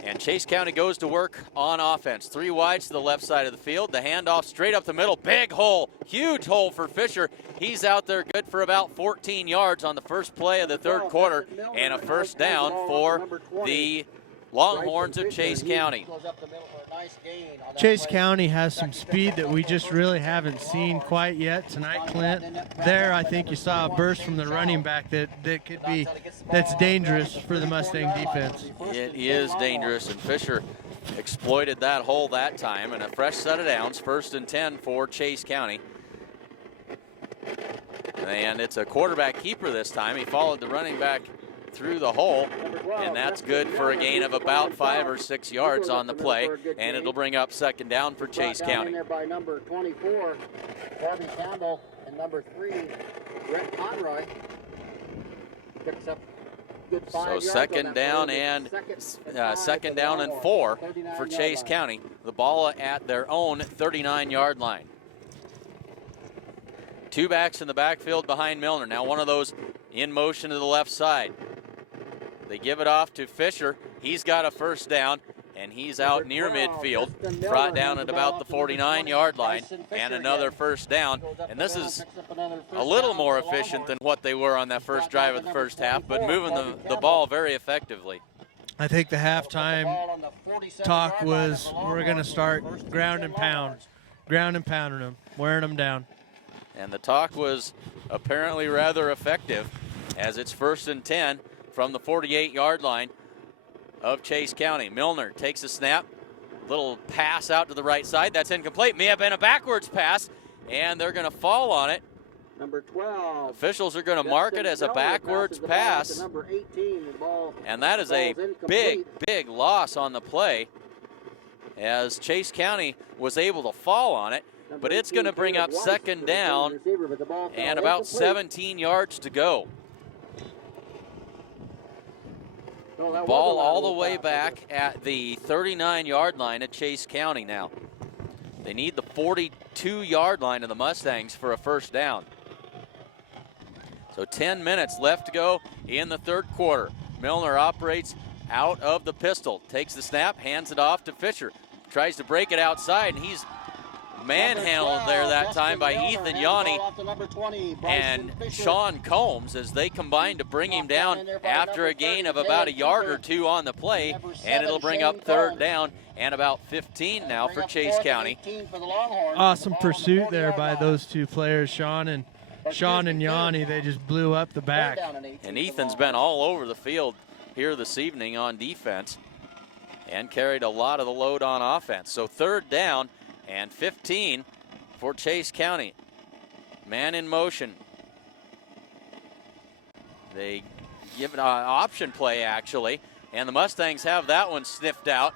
And Chase County goes to work on offense. 3 wides to the left side of the field. The handoff straight up the middle. Big hole, huge hole for Fisher. He's out there good for about 14 yards on the first play of the third quarter. And a first down for the Longhorns of Chase County. Chase County has some speed that we just really haven't seen quite yet tonight, Clint. There, I think you saw a burst from the running back that's dangerous for the Mustang defense. It is dangerous, and Fisher exploited that hole that time. And a fresh set of downs, 1st and 10 for Chase County. And it's a quarterback keeper this time. He followed the running back through the hole, and that's good for a gain of about 5 or 6 yards on the play, and it'll bring up second down for Chase County. There by number 24, Bobby Campbell, and number 3, Brett Conroy. Picks up good 5 So yards second down and 4 for Chase County. The ball at their own 39-yard line. 2 backs in the backfield behind Milner. Now one of those in motion to the left side. They give it off to Fisher. He's got a first down, and he's out near midfield, brought down at about the 49-yard line, and another first down. And this is a little more efficient than what they were on that first drive of the first half, but moving the ball very effectively. I think the halftime talk was we're going to start ground and pounding them, wearing them down. And the talk was apparently rather effective, as it's 1st and 10 from the 48-yard line of Chase County. Milner takes a snap, little pass out to the right side. That's incomplete. May have been a backwards pass, and they're going to fall on it. Number 12. Officials are going to mark it as a backwards pass. Number 18, the ball, and that is a big loss on the play, as Chase County was able to fall on it. But it's going to bring up second down and about 17 yards to go. Ball all the way back at the 39-yard line at Chase County now. They need the 42-yard line of the Mustangs for a first down. So 10 minutes left to go in the third quarter. Milner operates out of the pistol, takes the snap, hands it off to Fisher. Tries to break it outside, and he's manhandled there that time by Ethan Yanni and Sean Combs as they combine to bring him down after a gain of about a yard or 2 on the play, and it'll bring up third down and about 15 now for Chase County. Awesome pursuit there by those 2 players, Sean and Yanni. They just blew up the back. And Ethan's been all over the field here this evening on defense and carried a lot of the load on offense. So third down and 15 for Chase County. Man in motion. They give it an option play, actually, and the Mustangs have that one sniffed out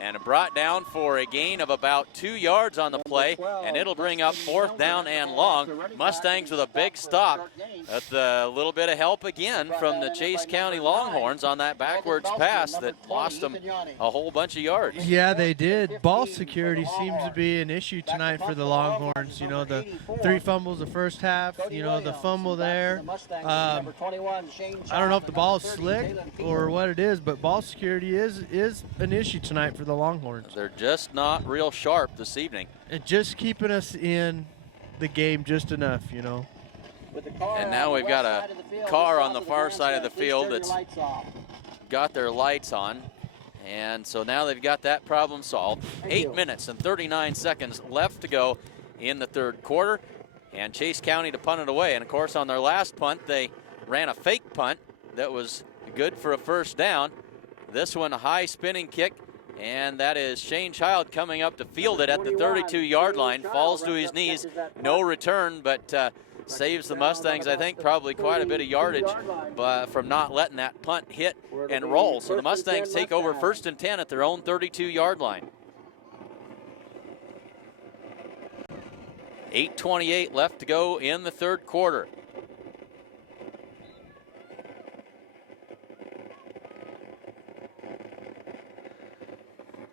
and brought down for a gain of about 2 yards on the play, and it'll bring up 4th down and long. Mustangs with a big stop with a little bit of help again from the Chase County Longhorns on that backwards pass that lost them a whole bunch of yards. Yeah, they did. Ball security seems to be an issue tonight for the Longhorns. You know, the 3 fumbles the first half, you know, the fumble there. I don't know if the ball's slick or what it is, but ball security is an issue tonight for the Longhorns. They're just not real sharp this evening. And just keeping us in the game just enough, you know. with the car And now we've got a car on the far side of the field that's got their lights on. And so now they've got that problem solved. 8 minutes and 39 seconds left to go in the third quarter. And Chase County to punt it away. And of course, on their last punt, they ran a fake punt that was good for a first down. This one, a high spinning kick. And that is Shane Child coming up to field it at the 32-yard line. Falls to his knees. No return, but saves the Mustangs, I think, probably quite a bit of yardage from not letting that punt hit and roll. So the Mustangs take over 1st and 10 at their own 32-yard line. 8:28 left to go in the third quarter.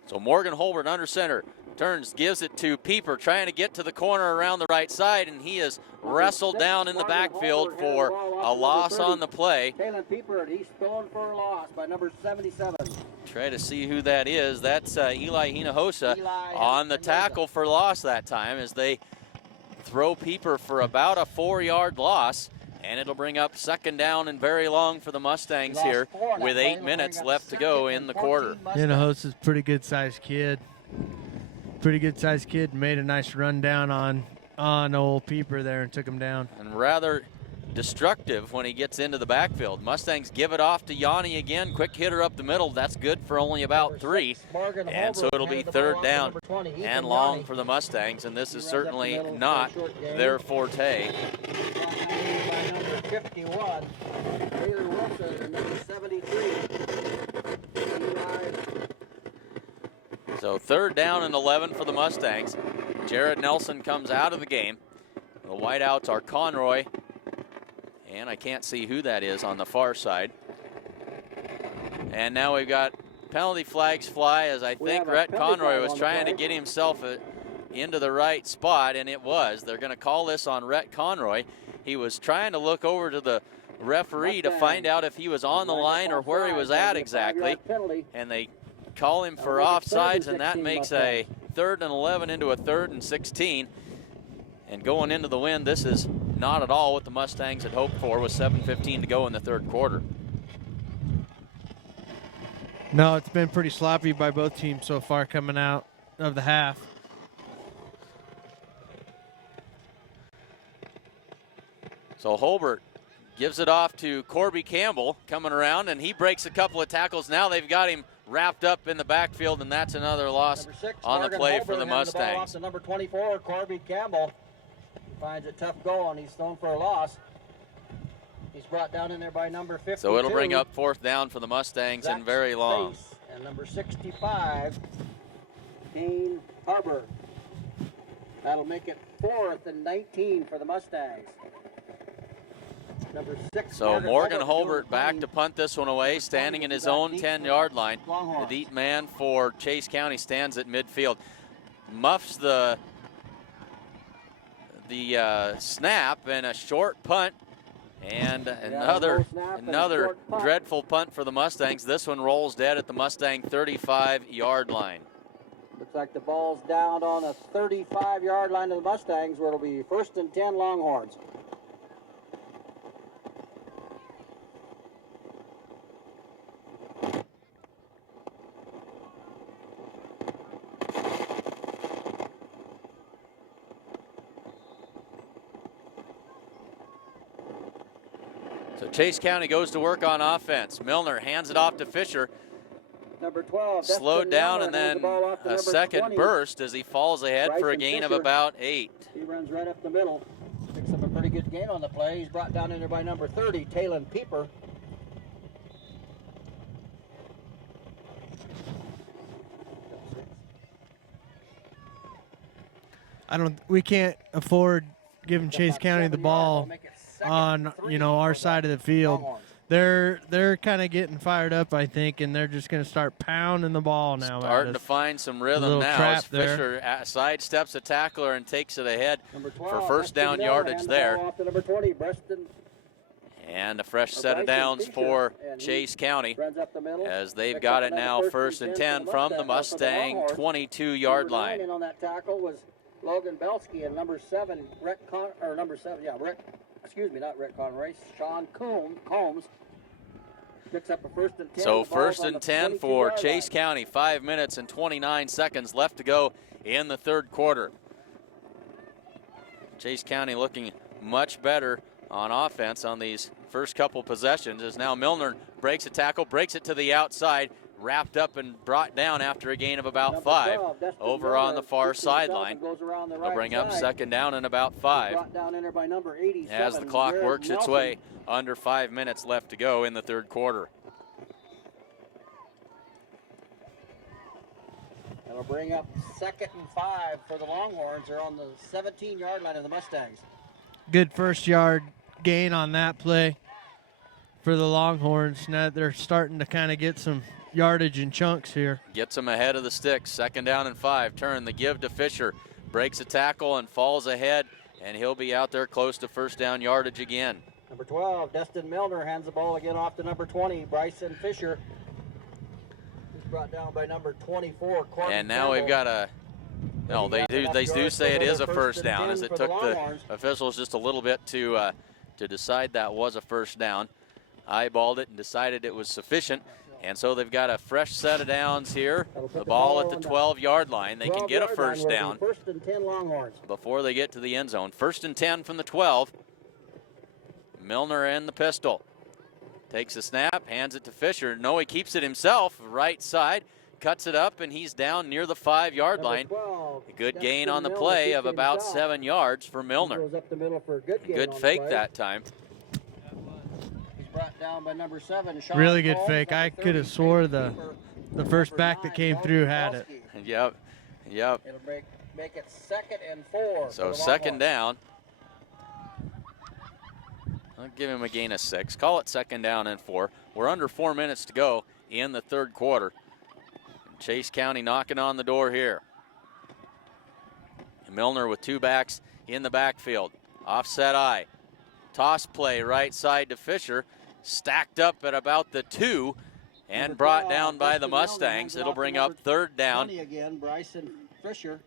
So Morgan Holbert under center, turns, gives it to Pieper, trying to get to the corner around the right side, and he is wrestled down in the backfield for a loss on the play. Taylor Pieper, he's thrown for a loss by number 77. Try to see who that is. That's Eli Hinojosa on the tackle for loss that time, as they throw Pieper for about a 4-yard loss. And it'll bring up 2nd down and very long for the Mustangs here with 8 minutes left to go in the quarter. Hinojosa's a pretty good-sized kid. Made a nice run down on old Pieper there and took him down. And rather destructive when he gets into the backfield. Mustangs give it off to Yanni again. Quick hitter up the middle. That's good for only about 3. And so it'll be 3rd down and long for the Mustangs. And this is certainly not their forte. 51, Taylor Wilson, and number 73. So 3rd down and 11 for the Mustangs. Jared Nelson comes out of the game. The wideouts are Conroy, and I can't see who that is on the far side. And now we've got penalty flags fly, as I think Rhett Conroy was trying to get himself into the right spot, and it was. They're going to call this on Rhett Conroy. He was trying to look over to the referee to find out if he was on the line or where he was at exactly. And they call him for offsides, and that makes a 3rd and 11 into a 3rd and 16. And going into the wind, this is not at all what the Mustangs had hoped for with 7:15 to go in the third quarter. No, it's been pretty sloppy by both teams so far coming out of the half. So Holbert gives it off to Corby Campbell coming around, and he breaks a couple of tackles. Now they've got him wrapped up in the backfield, and that's another loss on the play for the Mustangs. The number 24, Corby Campbell, finds it tough going. He's thrown for a loss. He's brought down in there by number 52. So it'll bring up 4th down for the Mustangs and very long. And number 65, Kane Harburg. That'll make it 4th and 19 for the Mustangs. Number 6. So Morgan Holbert back to punt this one away, standing in his own 10-yard line. The deep man for Chase County stands at midfield. Muffs the snap, and a short punt, and another dreadful punt for the Mustangs. This one rolls dead at the Mustang 35-yard line. Looks like the ball's down on the 35-yard line of the Mustangs, where it'll be 1st and 10 Longhorns. So Chase County goes to work on offense. Milner hands it off to Fisher. Number 12. Slowed down, and then a second burst as he falls ahead for a gain of about 8. He runs right up the middle. Picks up a pretty good gain on the play. He's brought down in there by number 30, Taylor Pieper. We can't afford giving Chase County the ball on our side of the field. They're kind of getting fired up, I think, and they're just going to start pounding the ball now. Starting to find some rhythm now as Fisher sidesteps a tackler and takes it ahead for 1st down yardage there. And a fresh set of downs for Chase County as they've got it now 1st and 10 from the Mustang 22-yard line. On that tackle was Logan Belsky, and number 7, Rick excuse me, not Rick Conroy, Sean Combs picks up a 1st and 10. So The ball's 1st on and the 10 for 22-yard Chase line. County. 5 minutes and 29 seconds left to go in the third quarter. Chase County looking much better on offense on these first couple possessions as now Milner breaks a tackle, breaks it to the outside, wrapped up and brought down after a gain of about Number 5 12, Dustin over Miller on the far keeps himself sideline. and goes around the They'll right bring up side. 2nd down and about He's 5 brought down in there by number 87, as the clock Jared works its Nelson. way. Under 5 minutes left to go in the third quarter. That'll bring up 2nd and 5 for the Longhorns. They're on the 17-yard line of the Mustangs. Good first yard gain on that play for the Longhorns. Now they're starting to kind of get some yardage in chunks here. Gets him ahead of the sticks. 2nd down and 5. Turn the give to Fisher. Breaks a tackle and falls ahead, and he'll be out there close to 1st down yardage again. Number 12, Dustin Milner hands the ball again off to number 20, Bryson Fisher. He's brought down by number 24, Corbin And now we've got a. No, they do say it is a 1st down, as it took the officials just a little bit to decide that was a 1st down. Eyeballed it and decided it was sufficient. And so they've got a fresh set of downs here. The ball at the 12-yard line. They can get a 1st down 1st and 10 Longhorns. before they get to the end zone. 1st and 10 from the 12. Milner in the pistol. Takes a snap, hands it to Fisher. No, he keeps it himself, right side. Cuts it up, and he's down near the 5-yard line. 12, A good gain Dustin on the Milner play keeps of it about himself. 7 yards for He Milner. goes up the middle for a good gain Good on the fake play. that time. He's brought down by number 7, Sean Really good Combs. fake. I Number could have 30, swore Keeper. the first Number back that 9, came Dalton through had it. Kowalski. Yep. It'll make it 2nd and 4. So for the 2nd Longhorns. down. I'll give him a gain of 6. Call it 2nd down and 4. We're under 4 minutes to go in the third quarter. Chase County knocking on the door here. Milner with 2 backs in the backfield. Offset eye. Toss play right side to Fisher. Stacked up at about the 2 and Number brought 12, down by the Dustin Milner Mustangs. hands it It'll off to bring number up 3rd down. 20 again, Bryson Fisher.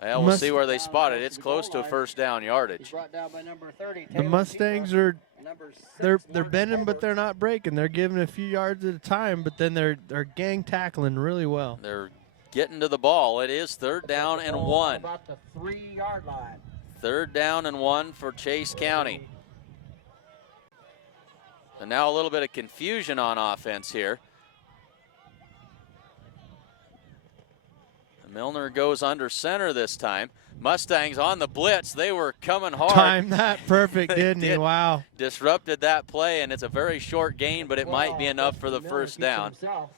Well, we'll see where they spot it. It's close to a 1st down He's yardage. brought down by number 30. The Taylor Mustangs Seymour. are Number 6, they're Mark bending, but Edwards. they're not breaking. They're giving a few yards at a time, but then they're gang tackling really well. They're getting to the ball. It is 3rd down and 1. About the 3-yard line. 3rd down and 1 for Chase County. And now a little bit of confusion on offense here. Milner goes under center this time. Mustangs on the blitz. They were coming hard. Timed that perfect, They didn't he? did. Wow. Disrupted that play, and it's a very short gain, but it might be enough for the Miller 1st keeps down. himself.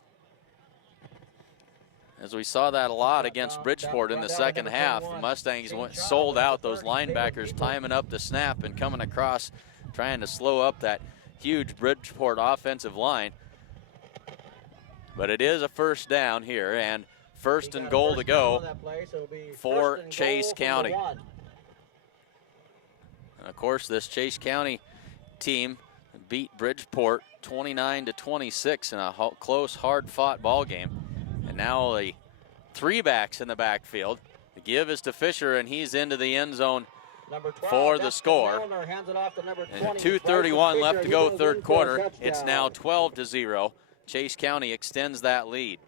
As we saw that a lot against Bridgeport in the second half. The Mustangs went sold out, those linebackers timing up the snap and coming across, trying to slow up that huge Bridgeport offensive line. But it is a 1st down here, and 1st and goal to go for Chase County. And of course, this Chase County team beat Bridgeport 29-26 in a close, hard-fought ball game. And now the 3 backs in the backfield. The give is to Fisher, and he's into the end zone for the score. And 2:31 left to go, third quarter. It's now 12-0. Chase County extends that lead.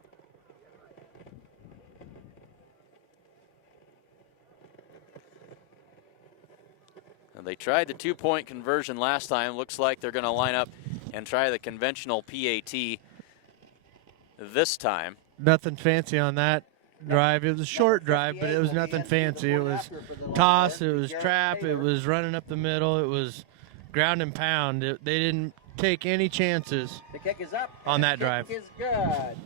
And they tried the 2-point conversion last time. Looks like they're going to line up and try the conventional PAT this time. Nothing fancy on that drive. It was a short drive, but it was nothing fancy. It was toss, it was trap, it was running up the middle, it was ground and pound. They didn't take any chances The kick is up. on that The drive. kick is good.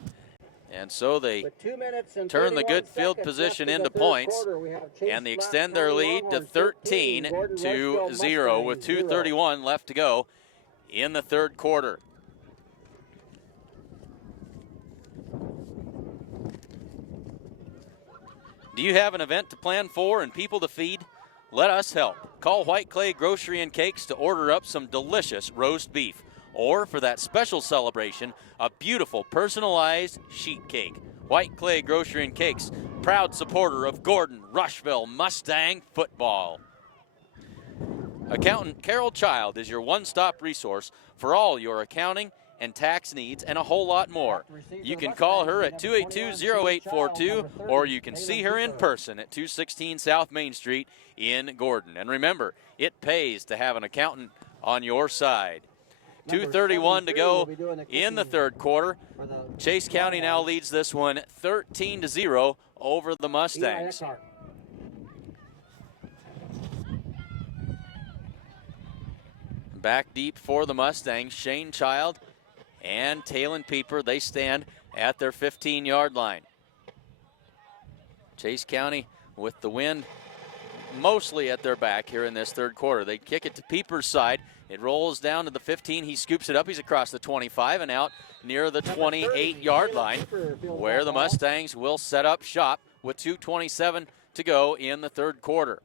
And so they With 2 minutes and turn the 31 good field seconds position left in into the third points, quarter, we have Chase and they Black extend their County lead to Longhorns 13, 13-0 Gordon-rushvilla with Mustangs 2:31 left to go in the third quarter. Do you have an event to plan for and people to feed? Let us help. Call White Clay Grocery and Cakes to order up some delicious roast beef. Or for that special celebration, a beautiful personalized sheet cake. White Clay Grocery and Cakes, proud supporter of Gordon-rushvilla Mustang football. Accountant Carol Child is your one-stop resource for all your accounting and tax needs and a whole lot more. You can call her at 282-0842 or you can see her in person at 216 South Main Street in Gordon. And remember, it pays to have an accountant on your side. 2:31 to go in the third quarter. Chase County now leads this one 13-0 over the Mustangs. Back deep for the Mustangs, Shane Child and Talon Pieper, they stand at their 15-yard line. Chase County with the wind mostly at their back here in this third quarter. They kick it to Pieper's side. It rolls down to the 15. He scoops it up. He's across the 25 and out near the 28-yard line where the Mustangs will set up shop with 2:27 to go in the third quarter.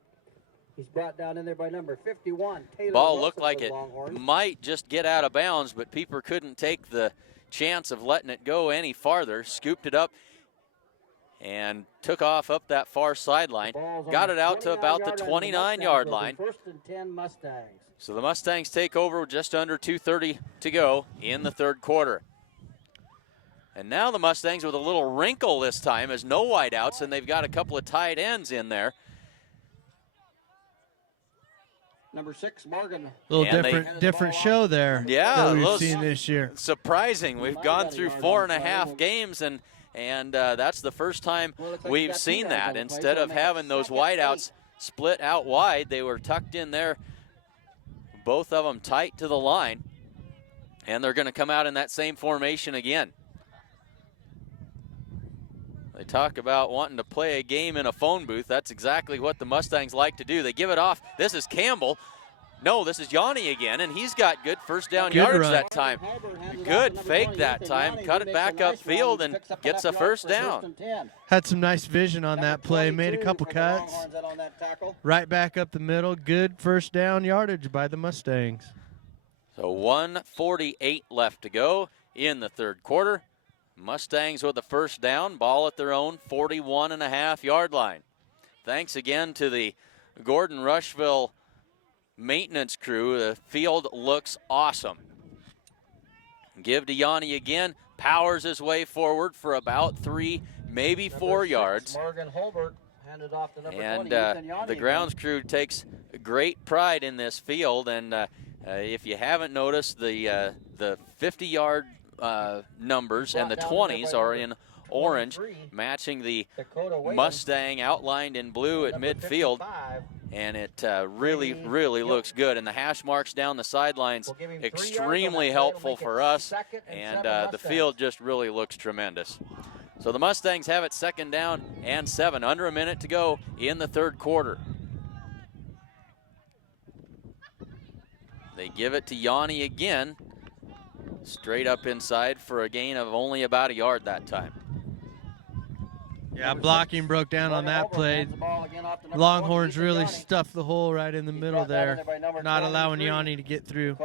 He's brought down in there by number 51. Taylor Ball Wilson looked like for it Longhorns. might just get out of bounds, but Pieper couldn't take the chance of letting it go any farther. Scooped it up and took off up that far sideline. Got it out to about the 29-yard line. First and 10 Mustangs. So the Mustangs take over with just under 2:30 to go in the third quarter. And now the Mustangs with a little wrinkle this time as no wideouts, and they've got a couple of tight ends in there. Number 6, Morgan. A little different show there. Yeah, that we've seen this year. Surprising. We've gone through 4.5 games, and that's the first time we've seen that. Instead of having those wideouts split out wide, they were tucked in there, both of them tight to the line, and they're going to come out in that same formation again. They talk about wanting to play a game in a phone booth. That's exactly what the Mustangs like to do. They give it off. This is Campbell. No, this is Yanni again, and he's got good first down yardage that time. Good fake that time. Cut it back upfield and gets a first down. Had some nice vision on that play. Made a couple cuts. Right back up the middle. Good first down yardage by the Mustangs. So 1:48 left to go in the third quarter. Mustangs with the first down, ball at their own 41.5-yard line. Thanks again to the Gordon-Rushvilla maintenance crew. The field looks awesome. Give to Yanni again, powers his way forward for about 3, maybe 4 yards. Morgan Holbert handed off to number And 20, the grounds crew takes great pride in this field. And if you haven't noticed, the 50-yard numbers and the 20s are in orange, matching the Mustang outlined in blue at midfield, and it really looks good. And the hash marks down the sidelines, extremely helpful for us, and the field just really looks tremendous. So the Mustangs have it second down and 7, under a minute to go in the third quarter. They give it to Yanni again. Straight up inside for a gain of only about a yard that time. Yeah, blocking broke down on that play. Longhorns really stuffed the hole right in the middle there, not allowing Yanni to get through.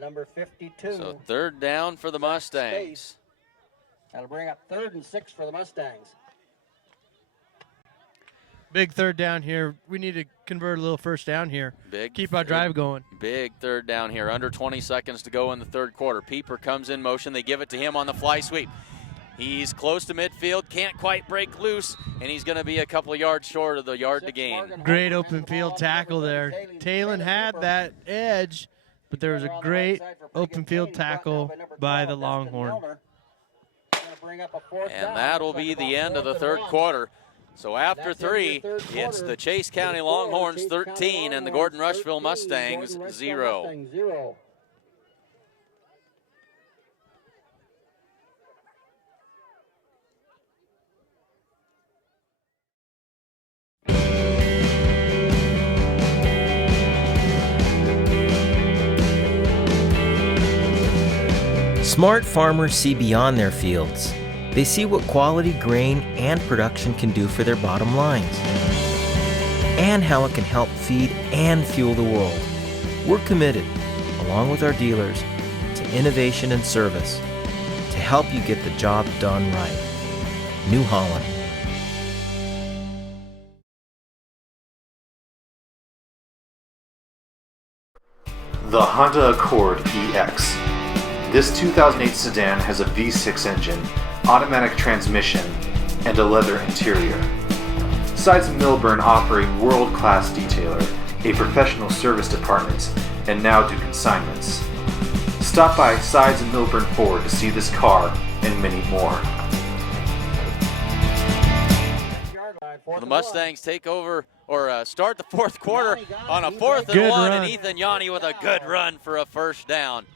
Number 52. So third down for the Mustangs. That'll bring up 3rd and 6 for the Mustangs. Big third down here. We need to convert a little first down here. Keep our drive going. Big third down here. Under 20 seconds to go in the third quarter. Pieper comes in motion. They give it to him on the fly sweep. He's close to midfield, can't quite break loose, and he's going to be a couple of yards short of the yard to gain. Great open field tackle there. Talon had that edge, but there was a great open field tackle by the Longhorn. And that'll be the end of the third quarter. So after 3, it's the Chase County Longhorns 13 and the Gordon-Rushvilla Mustangs 0. Smart farmers see beyond their fields. They see what quality grain and production can do for their bottom lines, and how it can help feed and fuel the world. We're committed, along with our dealers, to innovation and service to help you get the job done right. New Holland. The Honda Accord EX. This 2008 sedan has a V6 engine, automatic transmission, and a leather interior. Sides Milburn operate world-class detailer, a professional service department, and now do consignments. Stop by Sides and Milburn Ford to see this car and many more. The Mustangs take over or start the fourth quarter on a 4th and Good 1, run. and Ethan Yanni with a good run for a first down.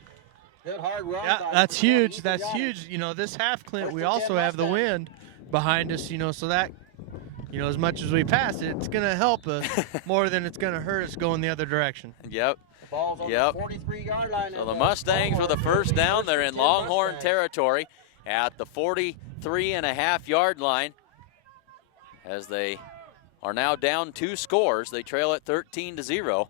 Good hard run. Yeah, that's huge. That's huge. You know, this half, Clint, we also have the wind behind us, you know, so that, you know, as much as we pass it, it's going to help us more than it's going to hurt us going the other direction. Yep. The ball's on Yep. the 43-yard line. So the Mustangs with a first down. They're in Longhorn territory at the 43.5-yard line as they are now down 2 scores. They trail at 13-0.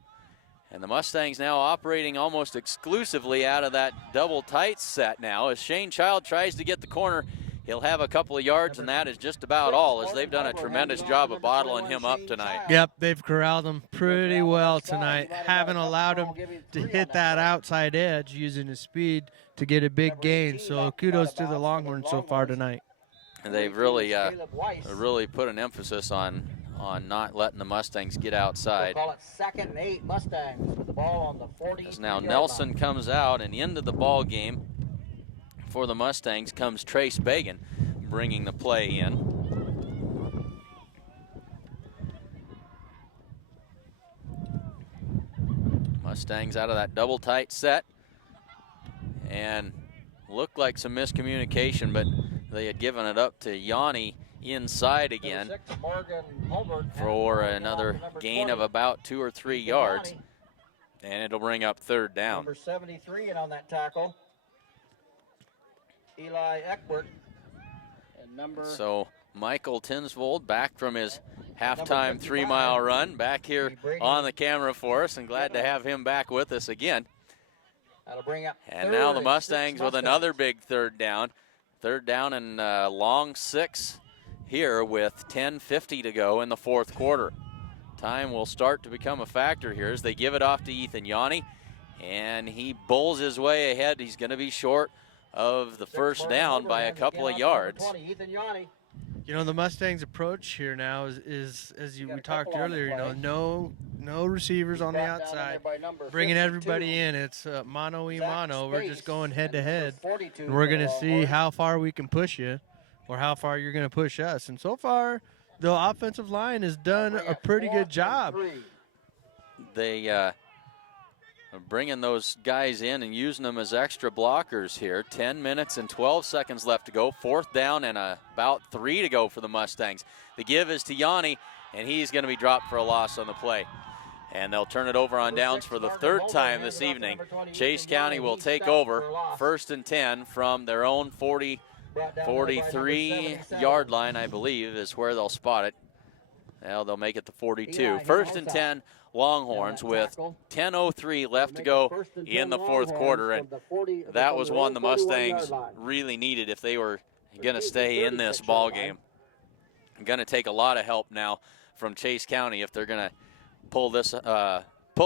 And the Mustangs now operating almost exclusively out of that double tight set now. As Shane Child tries to get the corner, he'll have a couple of yards, and that is just about all, as they've done a tremendous job of bottling him up tonight. Yep, they've corralled him pretty well tonight. Haven't allowed him to hit that outside edge using his speed to get a big gain. So kudos to the Longhorns so far tonight. And they've really put an emphasis on not letting the Mustangs get outside. We'll call it 2nd and 8 Mustangs with the ball on the 40. As now Nelson comes out, and into the ball game for the Mustangs comes Trace Bagan, bringing the play in. Mustangs out of that double tight set, and looked like some miscommunication, but they had given it up to Yanni inside again for another gain of about 2 or 3 yards, and it'll bring up 3rd down. Number 73 in on that tackle, Eli Eckbert. And number So Michael Tinsvold back from his halftime 3-mile run, back here on the camera for us, and glad to have him back with us again. that'll bring up And 3rd now the and Mustangs 6 with another big 3rd down. 3rd down and long 6 here with 10:50 to go in the 4th quarter. Time will start to become a factor here as they give it off to Ethan Yanni, and he bowls his way ahead. He's going to be short of the first down by a couple of yards. You know, the Mustangs' approach here now is as we talked earlier, you know, no receivers on the outside, bringing everybody in. It's mano-a-mano. We're just going head-to-head, and we're going to see how far we can push you or how far you're going to push us. And so far, the offensive line has done a pretty good job. They are bringing those guys in and using them as extra blockers here. 10 minutes and 12 seconds left to go. 4th down and about 3 to go for the Mustangs. The give is to Yanni, and he's going to be dropped for a loss on the play. And they'll turn it over on downs for the 3rd time this evening. Chase County will take over 1st and 10 from their own 43-yard line, I believe, is where they'll spot it. Well, they'll make it the 42. 1st and 10 Longhorns with 10:03 left to go in the 4th quarter, and that was one the Mustangs really needed if they were going to stay in this ball game. Going to take a lot of help now from Chase County if they're going to pull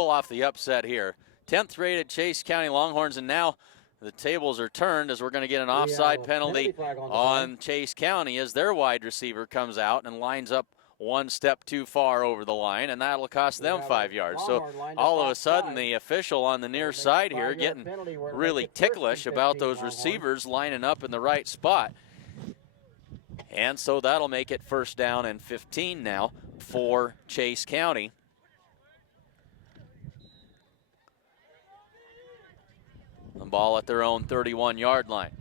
off the upset here. 10th rated Chase County Longhorns, and now the tables are turned as we're going to get an offside penalty on Chase County as their wide receiver comes out and lines up one step too far over the line, and that'll cost them 5 yards. So all of a sudden the official on the near side here getting really ticklish about those receivers lining up in the right spot. And so that'll make it 1st down and 15 now for Chase County. The ball at their own 31-yard line.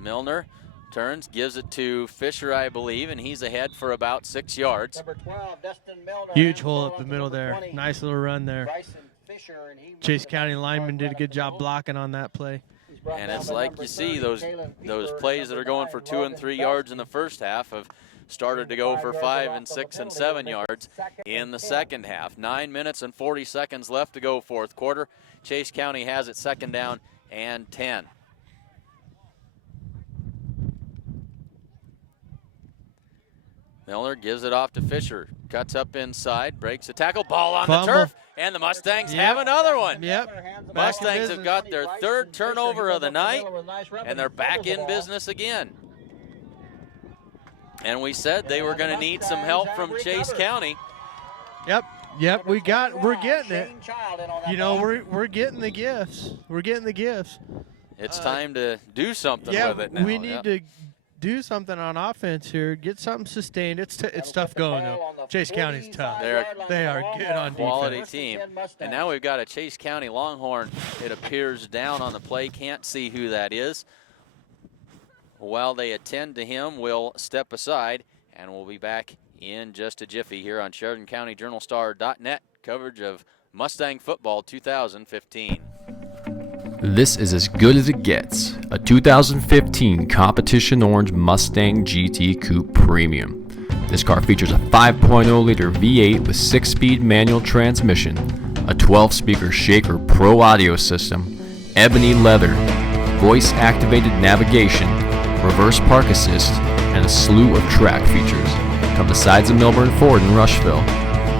Milner turns, gives it to Fisher, I believe, and he's ahead for about 6 yards. Number 12, Destin Milner. Huge hole up the middle there. Nice little run there. Chase County lineman did a good job blocking on that play. And it's like you see those plays that are going for 2 and 3 yards in the first half have started to go for 5 and 6 and 7 yards in the second half. 9 minutes and 40 seconds left to go 4th quarter. Chase County has it 2nd down and 10. Miller gives it off to Fisher. Cuts up inside, breaks a tackle, ball on Fumble. the turf, and the Mustangs have another one. Yep. Mustangs have got their third turnover of the night, and they're back in business again. And we said they were going to need some help from Chase County. Yep, we're getting it. You know, we're getting the gifts. We're getting the gifts. It's time to do something with it now. We need to do something on offense here. Get something sustained. It's tough going though. Chase County's tough. They are good on quality defense. team. And now we've got a Chase County Longhorn. It appears down on the play. Can't see who that is. While they attend to him, we'll step aside, and we'll be back in just a jiffy here on SheridanCountyJournalStar.net. Coverage of Mustang Football 2015. This is as good as it gets, a 2015 Competition Orange Mustang GT Coupe Premium. This car features a 5.0-liter V8 with 6-speed manual transmission, a 12-speaker Shaker Pro audio system, ebony leather, voice-activated navigation, reverse park assist, and a slew of track features. Come to Sides of Milburn Ford in Rushville.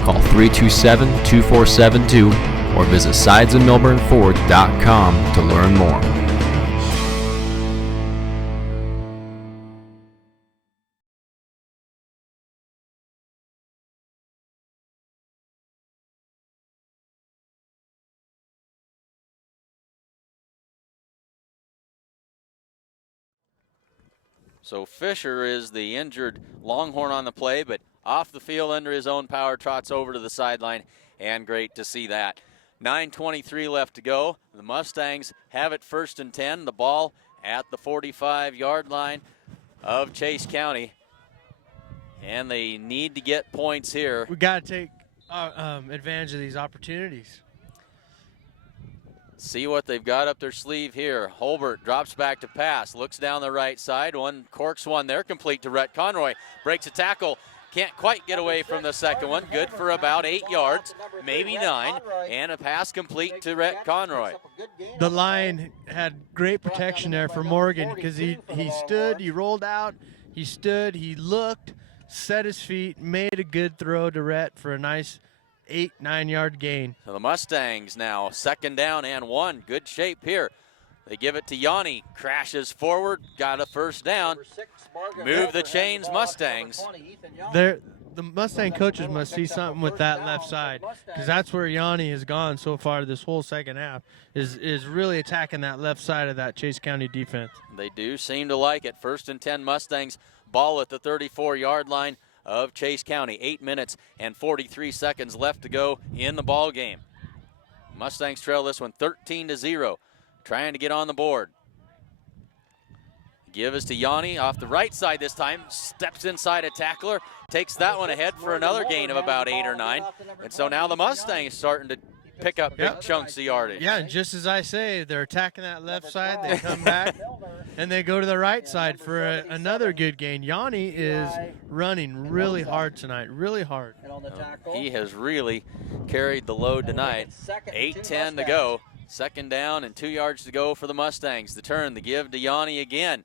Call 327-2472 or visit sidesofmilburnford.com to learn more. So Fisher is the injured Longhorn on the play, but off the field under his own power, trots over to the sideline, and great to see that. 9:23 left to go. The Mustangs have it 1st and 10. The ball at the 45-yard line of Chase County, and they need to get points here. We got to take advantage of these opportunities. See what they've got up their sleeve here. Holbert drops back to pass, looks down the right side. One corks one there, complete to Rhett Conroy. Breaks a tackle, can't quite get away from the second one. Good for about 8 yards, maybe 9, and a pass complete to Rhett Conroy. The line had great protection there for Morgan because he stood, he rolled out, he stood, he looked, set his feet, made a good throw to Rhett for a nice 8-9 yard gain. So the Mustangs now 2nd down and 1. Good shape here. They give it to Yanni. Crashes forward. Got a 1st down. Move the chains, Mustangs. The Mustang coaches must see something with that left side because that's where Yanni has gone so far this whole second half is really attacking that left side of that Chase County defense. They do seem to like it. 1st and 10 Mustangs. Ball at the 34-yard line of Chase County. 8 minutes and 43 seconds left to go in the ball game. Mustangs trail this one 13-0, trying to get on the board. Give us to Yanni off the right side this time. Steps inside a tackler, takes that one ahead for another gain of about 8 or 9. And so now the Mustangs starting to pick up big chunks of yardage. Yeah, and just as I say, they're attacking that left side. They come back, and they go to the right side for another good gain. Yanni is running really hard tonight, really hard. He has really carried the load tonight. 8:10 to go. 2nd down and 2 yards to go for the Mustangs. The turn, the give to Yanni again.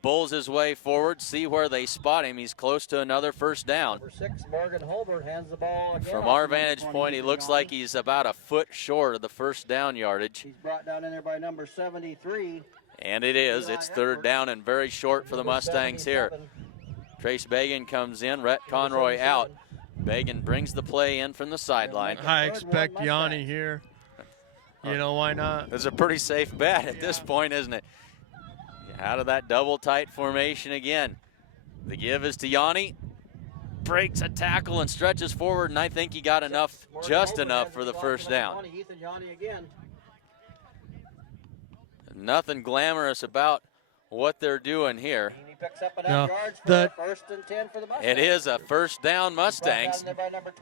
Bulls his way forward, see where they spot him. He's close to another 1st down. Number 6, Morgan Holbert hands the ball again. From our vantage point, he looks like he's about a foot short of the 1st down yardage. He's brought down in there by number 73. And it is. It's 3rd down and very short for the Mustangs here. Trace Bagan comes in, Rhett Conroy out. Bagan brings the play in from the sideline. I expect Yanni here. You know, why not? It's a pretty safe bet at this point, isn't it? Out of that double tight formation again. The give is to Yanni. Breaks a tackle and stretches forward, and I think he got enough, just enough for the 1st down. Nothing glamorous about what they're doing here. No, 1st and 10 for the Mustangs. It is a 1st down Mustangs.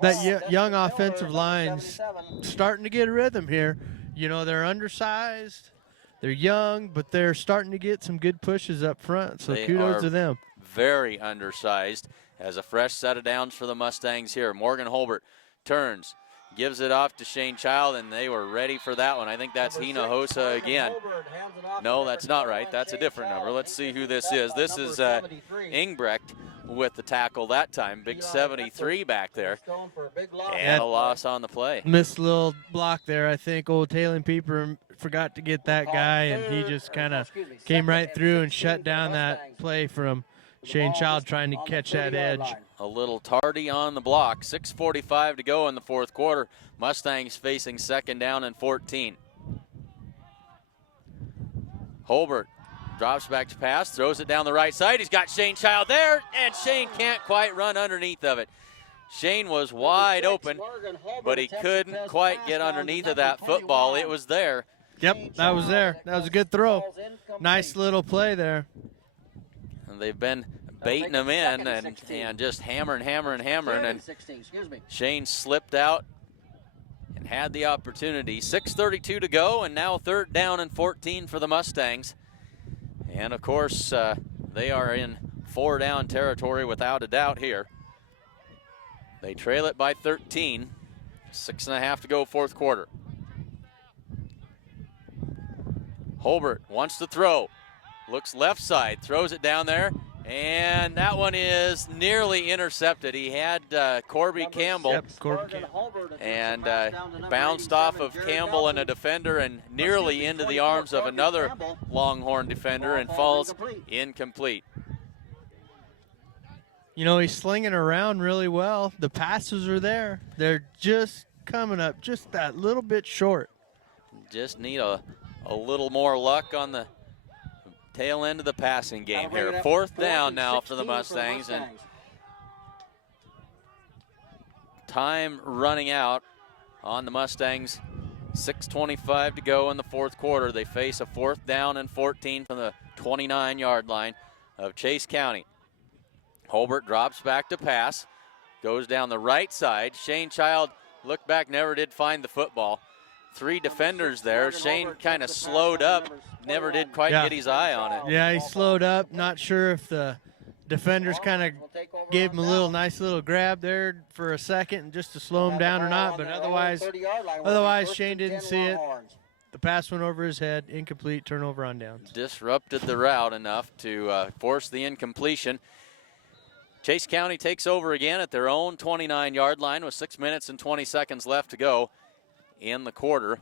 That young offensive line's starting to get a rhythm here. You know, they're undersized. They're young, but they're starting to get some good pushes up front, so kudos to them. Very undersized. As a fresh set of downs for the Mustangs here. Morgan Holbert turns, gives it off to Shane Child, and they were ready for that one. I think that's Hinojosa again. No, that's not right. That's a different number. Let's see who this is. This is Ingbrecht with the tackle that time. Big 73 back there. And a loss on the play. Missed a little block there. I think old Taylor Pieper forgot to get that guy, and he just kind of came right through and shut down that play from Shane Child trying to catch that edge. A little tardy on the block. 6:45 to go in the fourth quarter. Mustangs facing 2nd down and 14. Holbert drops back to pass, throws it down the right side. He's got Shane Child there, and Shane can't quite run underneath of it. Shane was wide open, but he couldn't quite get underneath of that football. It was there. Yep, that was there. That was a good throw. Nice little play there. And they've been baiting him in and just hammering. And Shane slipped out and had the opportunity. 6:32 to go, and now 3rd down and 14 for the Mustangs. And, of course, they are in 4-down territory without a doubt here. They trail it by 13. 6.5 to go, fourth quarter. Holbert wants to throw. Looks left side, throws it down there, and that one is nearly intercepted. He had Corby Campbell, and bounced off of Campbell and a defender and nearly into the arms of another Longhorn defender and falls incomplete. You know, he's slinging around really well. The passes are there. They're just coming up just that little bit short. Just need a little more luck on the tail end of the passing game here. 4th down now for the Mustangs, and time running out on the Mustangs. 6:25 to go in the fourth quarter. They face a 4th down and 14 from the 29-yard line of Chase County. Holbert drops back to pass, goes down the right side. Shane Child looked back, never did find the football. 3 defenders there. Shane kind of slowed up, never did quite get his eye on it. Yeah, he slowed up. Not sure if the defenders kind of gave him a nice little grab there for a second just to slow him down or not, but otherwise Shane didn't see it. The pass went over his head, incomplete, turnover on downs. Disrupted the route enough to force the incompletion. Chase County takes over again at their own 29-yard line with 6 minutes and 20 seconds left to go in the quarter.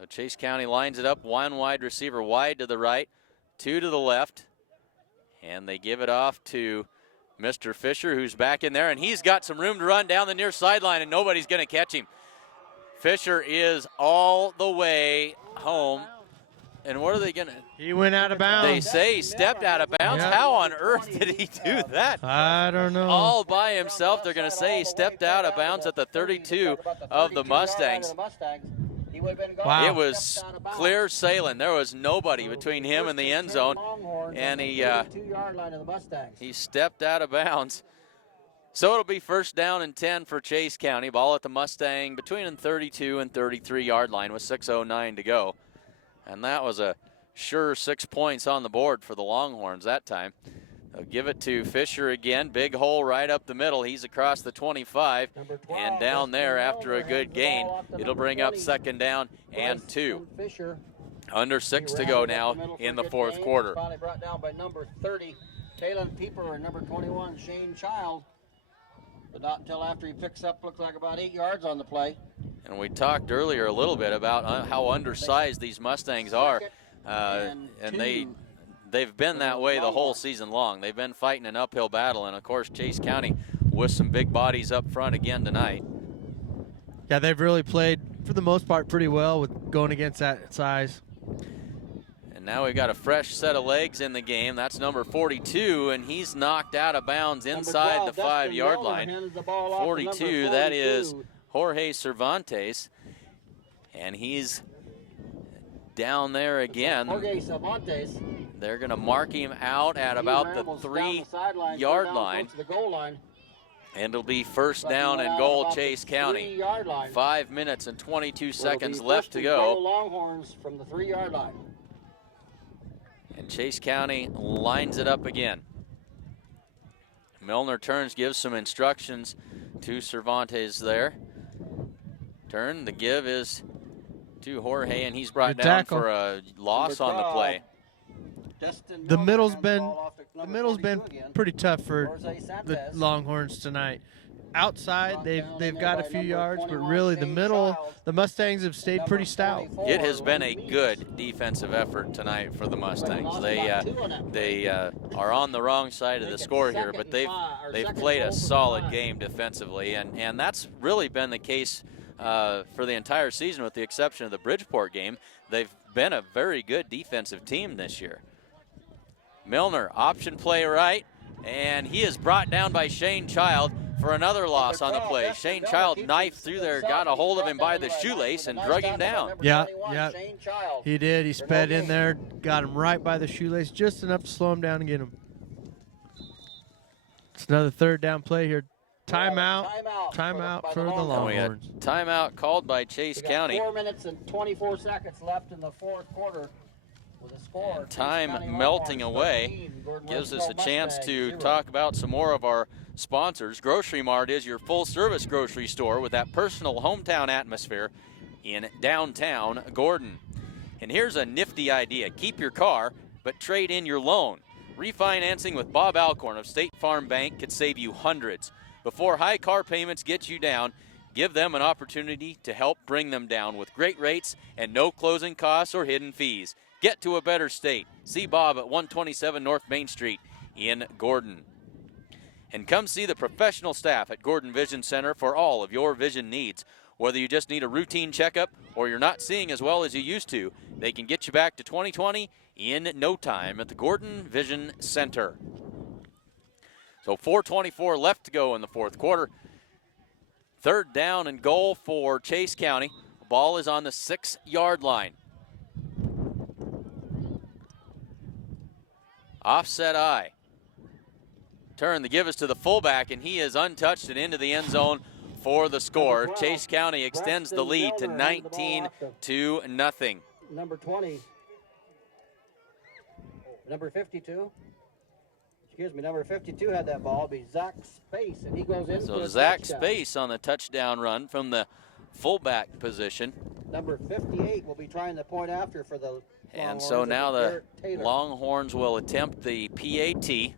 So Chase County lines it up, 1 wide receiver wide to the right, 2 to the left, and they give it off to Mr. Fisher, who's back in there, and he's got some room to run down the near sideline, and nobody's going to catch him. Fisher is all the way home. And what are they going to? He went out of bounds. They say he stepped out of bounds. Yep. How on earth did he do that? I don't know. All by himself. They're going to say he stepped out of bounds at the 32 of the Mustangs. Wow. It was clear sailing. There was nobody between him and the end zone. And he stepped out of bounds. So it'll be 1st down and 10 for Chase County. Ball at the Mustang between the 32 and 33-yard line with 6:09 to go. And that was a sure 6 points on the board for the Longhorns that time. They'll give it to Fisher again. Big hole right up the middle. He's across the 25 and down there after a good gain. It'll bring up 2nd down and 2. Under 6 to go now in the fourth quarter. Finally brought down by number 30, Taylor Pieper, and number 21, Shane Child. But not until after he picks up, looks like about 8 yards on the play. And we talked earlier a little bit about how undersized these Mustangs are, and they've been that way the whole season long. They've been fighting an uphill battle, and of course Chase County with some big bodies up front again tonight. Yeah, they've really played for the most part pretty well with going against that size. And now we've got a fresh set of legs in the game. That's number 42, and he's knocked out of bounds inside the 5-yard line. 42, that is Jorge Cervantes, and he's down there again. Jorge Cervantes. They're going to mark him out at about the 3-yard line. And it'll be 1st down and goal, Chase County. 5 minutes and 22 seconds left to go. Longhorns from the 3-yard line. And Chase County lines it up again. Milner turns, gives some instructions to Cervantes there. Turn, the give is to Jorge, and he's brought Good down tackle. for a loss on the play. The middle's been pretty tough for the Longhorns tonight. Outside, they've got a few yards, but really the middle, the Mustangs have stayed pretty stout. It has been a good defensive effort tonight for the Mustangs. They are on the wrong side of the score here, but they've played a solid game defensively, and that's really been the case for the entire season, with the exception of the Bridgeport game. They've been a very good defensive team this year. Milner, option play right, and he is brought down by Shane Child for another loss on the play. Shane Child knifed through there, got a hold of him by the shoelace, and drug him down. Yeah, he did. He sped in there, got him right by the shoelace, just enough to slow him down and get him. It's another third down play here. Timeout for the Longhorns. Timeout called by Chase County. 4 minutes and 24 seconds left in the fourth quarter. And time melting away gives us a chance to talk about some more of our sponsors. Grocery Mart is your full-service grocery store with that personal hometown atmosphere in downtown Gordon. And here's a nifty idea. Keep your car, but trade in your loan. Refinancing with Bob Alcorn of State Farm Bank could save you hundreds. Before high car payments get you down, give them an opportunity to help bring them down with great rates and no closing costs or hidden fees. Get to a better state. See Bob at 127 North Main Street in Gordon. And come see the professional staff at Gordon Vision Center for all of your vision needs. Whether you just need a routine checkup or you're not seeing as well as you used to, they can get you back to 20/20 in no time at the Gordon Vision Center. So 4:24 left to go in the fourth quarter. Third down and goal for Chase County. The ball is on the 6-yard line. Offset eye. Turn, the give is to the fullback, and he is untouched and into the end zone for the score. Chase County extends the lead to 19-0. Number 20. Number 52. Excuse me, number 52 had that ball. It'll be Zach Space, and he goes in. So Zach Space on the touchdown run from the fullback position. Number 58 will be trying the point after for the And so now the Longhorns will attempt the PAT.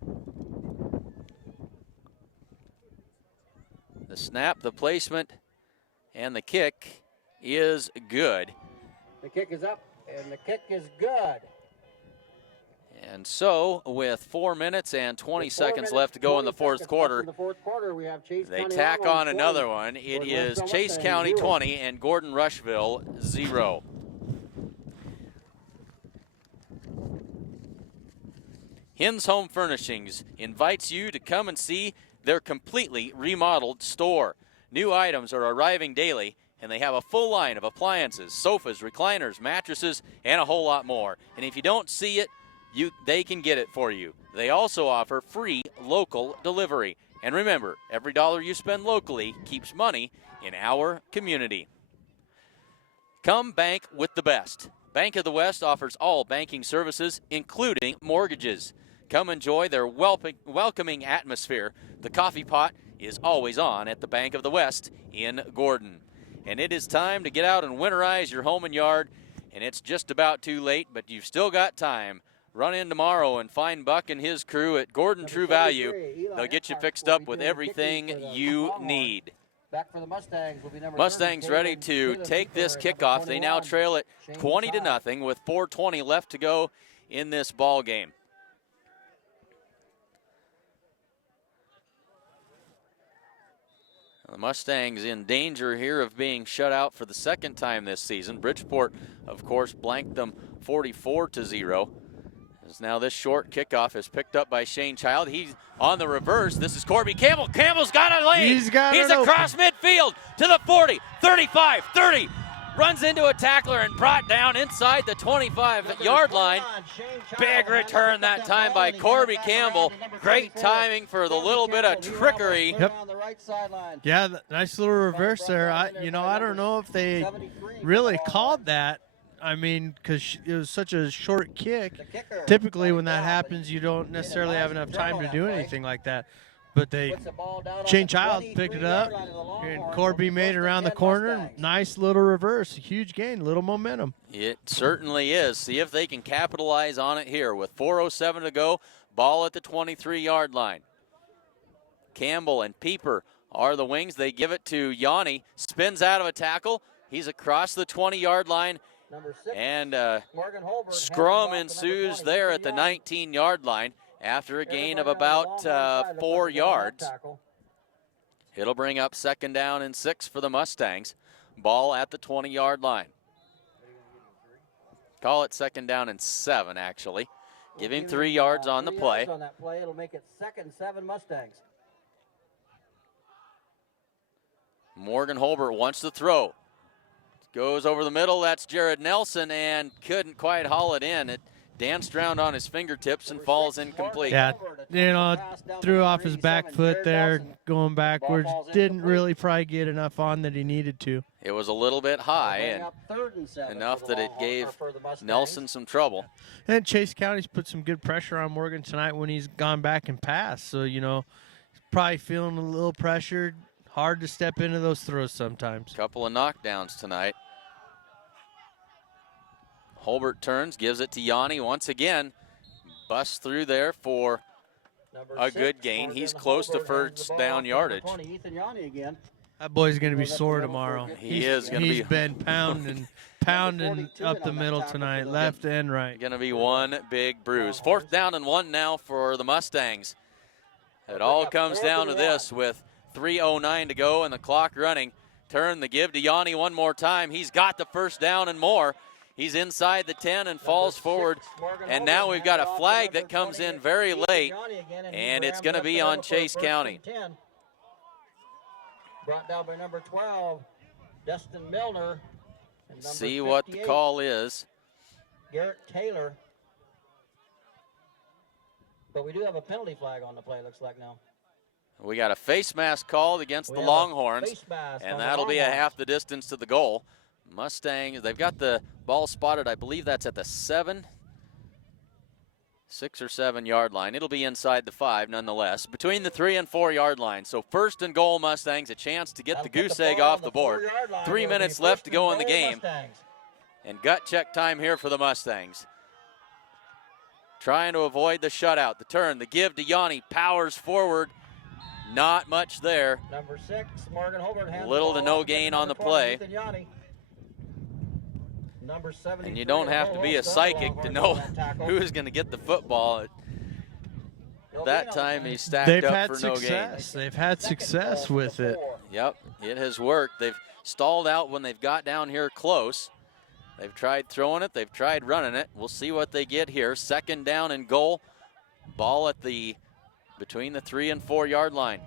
The snap, the placement, and the kick is good. The kick is up, and the kick is good. And so, with 4 minutes and 20 seconds left to go in the fourth quarter, we have Chase they County tack on 20. another one. It is Chase County 20 and Gordon-Rushville 0. Hins Home Furnishings invites you to come and see their completely remodeled store. New items are arriving daily, and they have a full line of appliances, sofas, recliners, mattresses, and a whole lot more. And if you don't see it, they can get it for you. They also offer free local delivery. And remember, every dollar you spend locally keeps money in our community. Come bank with the best. Bank of the West offers all banking services, including mortgages. Come enjoy their welcoming atmosphere. The coffee pot is always on at the Bank of the West in Gordon. And it is time to get out and winterize your home and yard. And it's just about too late, but you've still got time. Run in tomorrow and find Buck and his crew at Gordon True Value. They'll get you fixed up with everything you need. Back for the Mustangs will be number Mustangs 30, ready to take this kickoff. They now trail it 20-0 with 4:20 left to go in this ball game. The Mustangs in danger here of being shut out for the second time this season. Bridgeport, of course, blanked them 44-0. As now this short kickoff is picked up by Shane Child. He's on the reverse. This is Corby Campbell. Campbell's got a lane. He's across midfield to the 40, 35, 30. Runs into a tackler and brought down inside the 25-yard line. Big return that time by Corby Campbell. Great timing for the little bit of trickery. Yep. Yeah, nice little reverse there. I don't know if they really called that. I mean, because it was such a short kick. Typically when that happens, you don't necessarily have enough time to do anything like that. but they Puts the ball down on Shane the Child picked it up, 23-yard line of the and Longhorns. Corby It'll be made it first and around the 10 corner. Mustangs. Nice little reverse, huge gain, little momentum. It certainly is. See if they can capitalize on it here with 4:07 to go. Ball at the 23-yard line. Campbell and Pieper are the wings. They give it to Yanni. Spins out of a tackle. He's across the 20-yard line. Number 6, And Morgan Holbert scrum hands it off to number ensues 20, there Ethan at the Yanni. 19-yard line after a gain of Everybody on the about Longhorn side looks 4 like they're on that yards. tackle. It'll bring up 2nd down and 6 for the Mustangs. Ball at the 20-yard line. Call it 2nd down and 7, actually. Give him 3 yards on the 3 play. yards on that play. It'll make it 2nd and 7 Mustangs. Morgan Holbert wants to throw. Goes over the middle. That's Jared Nelson and couldn't quite haul it in. It danced around on his fingertips and falls incomplete. Yeah, threw off his back foot there, going backwards. Didn't really probably get enough on that he needed to. It was a little bit high Bring and up 3rd and 7 enough for the that it Longhorn- gave or for the Mustangs. Nelson some trouble. And Chase County's put some good pressure on Morgan tonight when he's gone back and passed. So, he's probably feeling a little pressured. Hard to step into those throws sometimes. Couple of knockdowns tonight. Holbert turns, gives it to Yanni once again. Busts through there for Number a 6, good gain. Morgan He's close to Holbert hands the first ball down off to number yardage. 20, Ethan Yanni again. That boy's going to be Goes up the sore middle for a tomorrow. good He is going to He's be been pounding 42 up in the on that middle tackle tonight, for the left and right. going to be one big bruise. 4th down and 1 now for the Mustangs. It all comes down to this with 3:09 to go and the clock running. Turn the give to Yanni one more time. He's got the first down and more. He's inside the 10 and falls forward. And now we've got a flag that comes in very late, and it's going to be on Chase County. Brought down by number 12, Destin Milner. And number See what the 58, call is. Garrett Taylor. But we do have a penalty flag on the play, looks like now. We got a face mask called against We the have a Longhorns, face mask on and the that'll be a Longhorns. half the distance to the goal. Mustangs, they've got the ball spotted. I believe that's at the 6 or 7 yard line. It'll be inside the 5 nonetheless, between the 3 and 4 yard line. So 1st and goal Mustangs, a chance to get That'll the put goose egg ball off on the board. 4-yard line. 3 It'll be minutes left first to go and in the goal, game. Mustangs. And gut check time here for the Mustangs. Trying to avoid the shutout. The turn, the give to Yanni, powers forward. Not much there. Number 6, Morgan Holbert hands Little the to ball no off gain number on the 20, play. Ethan Yanni. Number 73, And you don't have to be a psychic to know who's going to get the football. That time he stacked They've up had for no gain. success. They've had success with it. Yep, it has worked. They've stalled out when they've got down here close. They've tried throwing it. They've tried running it. We'll see what they get here. 2nd down and goal. Ball at the between the 3 and 4 yard line.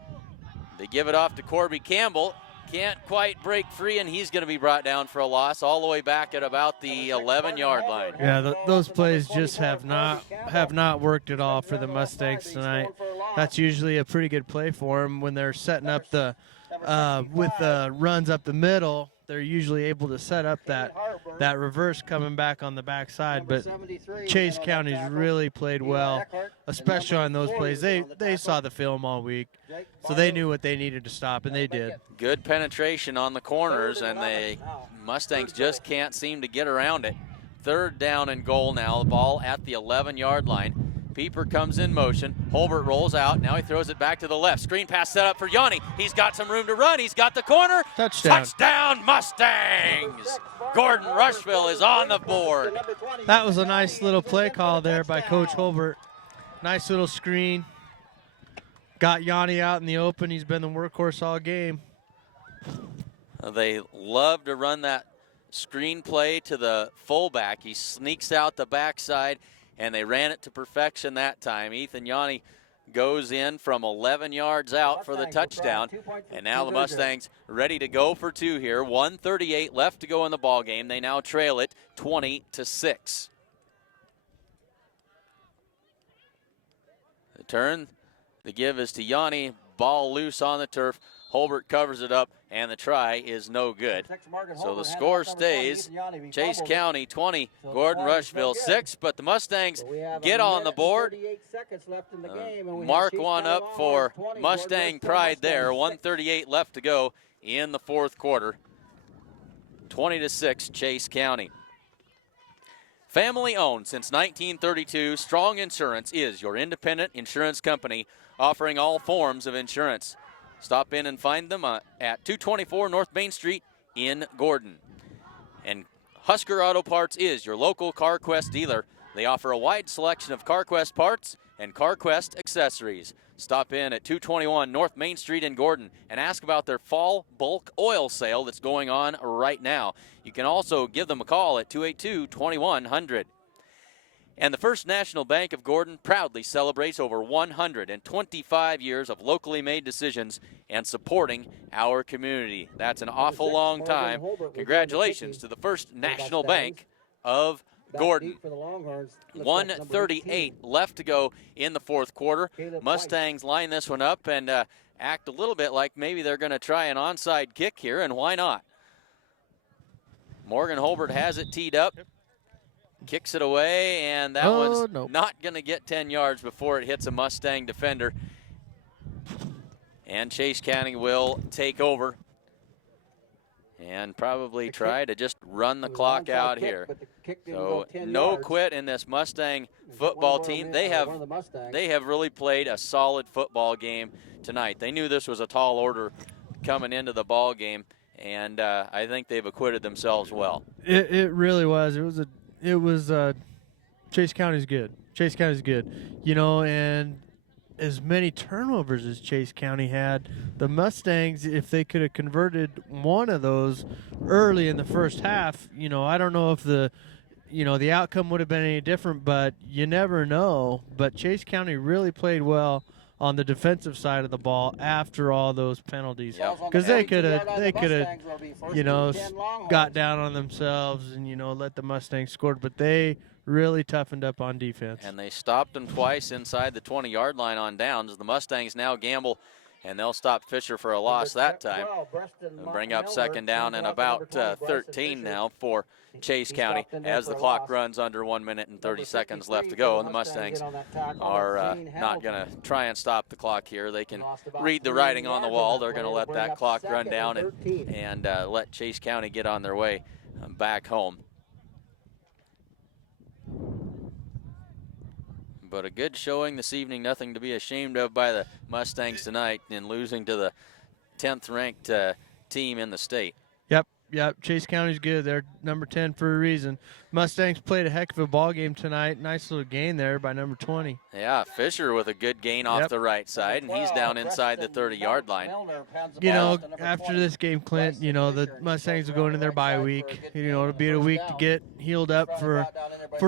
They give it off to Corby Campbell. Can't quite break free, and he's going to be brought down for a loss all the way back at about the 11 yard line. Yeah, those plays just have not worked at all for the Mustangs tonight. That's usually a pretty good play for them when they're setting up the with the runs up the middle. They're usually able to set up that reverse coming back on the backside. But Chase County's really played well, especially on those plays. They saw the film all week, so they knew what they needed to stop, and they did. Good penetration on the corners, and the Mustangs just can't seem to get around it. 3rd down and goal now. The ball at the 11 yard line. Pieper comes in motion. Holbert rolls out. Now he throws it back to the left. Screen pass set up for Yanni. He's got some room to run. He's got the corner. Touchdown. Touchdown, Mustangs! Gordon-rushvilla is on the board. That was a nice little play call there by Coach Holbert. Nice little screen. Got Yanni out in the open. He's been the workhorse all game. They love to run that screen play to the fullback. He sneaks out the backside, and they ran it to perfection that time. Ethan Yanni goes in from 11 yards out for the touchdown, and now the Mustangs ready to go for 2 here. 1:38 left to go in the ball game. They now trail it 20-6. The turn, the give is to Yanni. Ball loose on the turf. Holbert covers it up, and the try is no good. So the score stays Chase County 20, Gordon-Rushville 6, but the Mustangs get on the board seconds left in the game. And we Mark have one Chiefs up for 20, Mustang Gordon-rushvilla pride there. Mustangs 138 left to go in the fourth quarter. 20-6 Chase County. Family owned since 1932, Strong Insurance is your independent insurance company offering all forms of insurance. Stop in and find them at 224 North Main Street in Gordon. And Husker Auto Parts is your local CarQuest dealer. They offer a wide selection of CarQuest parts and CarQuest accessories. Stop in at 221 North Main Street in Gordon and ask about their fall bulk oil sale that's going on right now. You can also give them a call at 282-2100. And the First National Bank of Gordon proudly celebrates over 125 years of locally made decisions and supporting our community. That's an awful long time. Congratulations to the First National Bank of Gordon. 1:38 left to go in the fourth quarter. Mustangs line this one up and act a little bit like maybe they're going to try an onside kick here, and why not? Morgan Holbert has it teed up. Kicks it away, and that one's not going to get 10 yards before it hits a Mustang defender. And Chase County will take over and probably try to just run the clock out here. So no quit in this Mustang football team. They have really played a solid football game tonight. They knew this was a tall order coming into the ball game, and I think they've acquitted themselves well. It really was. It was Chase County's good. Chase County's good. You know, and as many turnovers as Chase County had, the Mustangs, if they could have converted one of those early in the first half, you know, I don't know if the outcome would have been any different, but you never know. But Chase County really played well on the defensive side of the ball after all those penalties, because they could have, you know, got down on themselves and, you know, let the Mustangs score, but they really toughened up on defense. And they stopped them twice inside the 20-yard line on downs. The Mustangs now gamble, and they'll stop Fisher for a loss that time. And bring up second down and about 13 now for Chase County as the clock runs under 1 minute and 30 seconds left to go. And the Mustangs are not going to try and stop the clock here. They can read the writing on the wall. They're going to let that clock run down and let Chase County get on their way back home. But a good showing this evening, nothing to be ashamed of by the Mustangs tonight in losing to the 10th ranked team in the state. Yep, Chase County's good. They're number 10 for a reason. Mustangs played a heck of a ball game tonight. Nice little gain there by number 20. Yeah, Fisher with a good gain off the right side, and he's down inside the 30-yard line. You know, after this game, Clint, you know, the Mustangs will go into their bye week. You know, it'll be a week to get healed up for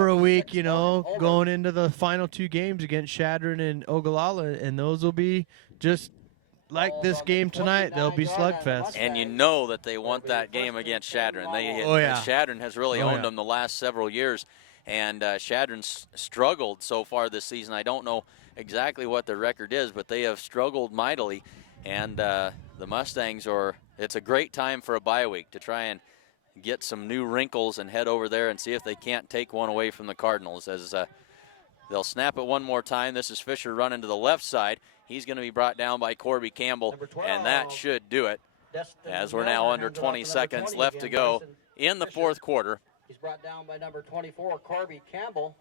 a week, you know, going into the final two games against Chadron and Ogallala, and those will be just like this game tonight. They'll be slugfest. And you know that they want that game against Chadron. Chadron has really owned them the last several years, and Chadron's struggled so far this season. I don't know exactly what their record is, but they have struggled mightily, and the Mustangs it's a great time for a bye week to try and get some new wrinkles and head over there and see if they can't take one away from the Cardinals, as they'll snap it one more time. This is Fisher running to the left side. He's going to be brought down by Corby Campbell, and that should do it, as we're now under 20 seconds left to go in the fourth quarter. He's brought down by number 24, Corby Campbell.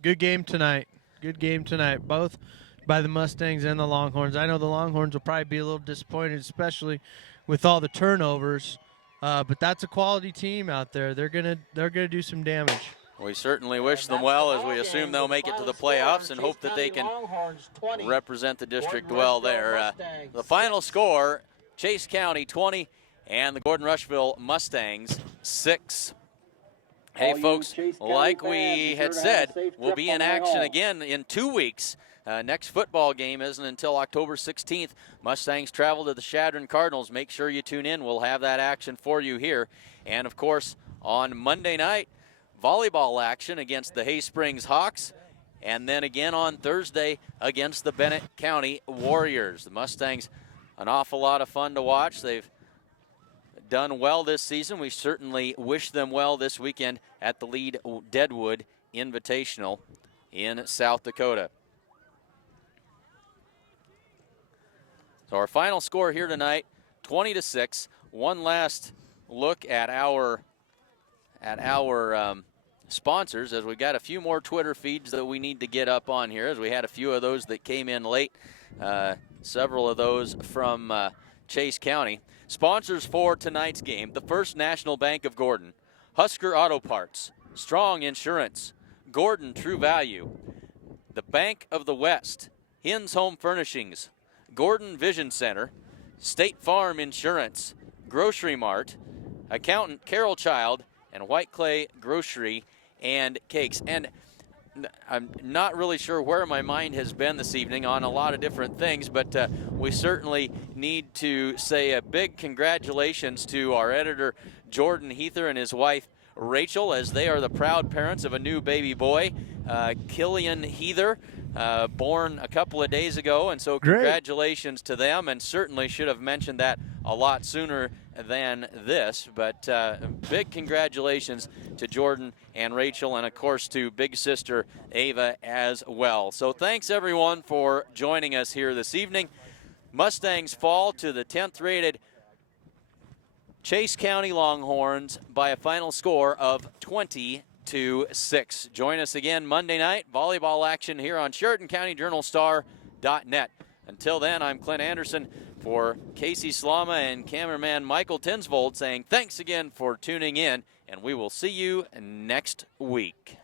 Good game tonight. Good game tonight, both by the Mustangs and the Longhorns. I know the Longhorns will probably be a little disappointed, especially with all the turnovers, but that's a quality team out there. They're gonna do some damage. We certainly wish them well, as we assume they'll make it to the playoffs and hope that they can represent the district well there. The final score, Chase County 20 and the Gordon-Rushvilla Mustangs 6. Hey, folks, like we had said, we'll be in action again in 2 weeks. Next football game isn't until October 16th. Mustangs travel to the Chadron Cardinals. Make sure you tune in. We'll have that action for you here. And, of course, on Monday night, volleyball action against the Hay Springs Hawks, and then again on Thursday against the Bennett County Warriors. The Mustangs, an awful lot of fun to watch. They've done well this season. We certainly wish them well this weekend at the Lead Deadwood Invitational in South Dakota. So our final score here tonight, 20-6. One last look at our sponsors, as we got a few more Twitter feeds that we need to get up on here, as we had a few of those that came in late, several of those from Chase County. Sponsors for tonight's game: the First National Bank of Gordon, Husker Auto Parts, Strong Insurance, Gordon True Value, the Bank of the West, Hins Home Furnishings, Gordon Vision Center, State Farm Insurance, Grocery Mart, Accountant Carol Child, and White Clay Grocery and Cakes. And I'm not really sure where my mind has been this evening on a lot of different things, but we certainly need to say a big congratulations to our editor, Jordan Heather, and his wife, Rachel, as they are the proud parents of a new baby boy, Killian Heather, born a couple of days ago. And so congratulations to them, and certainly should have mentioned that a lot sooner than this, but big congratulations to Jordan and Rachel, and of course to big sister Ava as well. So thanks everyone for joining us here this evening. Mustangs fall to the 10th rated Chase County Longhorns by a final score of 20-6. Join us again Monday night, volleyball action here on SheridanCountyJournalStar.net. Until then, I'm Clint Anderson for Casey Slama and cameraman Michael Tinsvold saying thanks again for tuning in, and we will see you next week.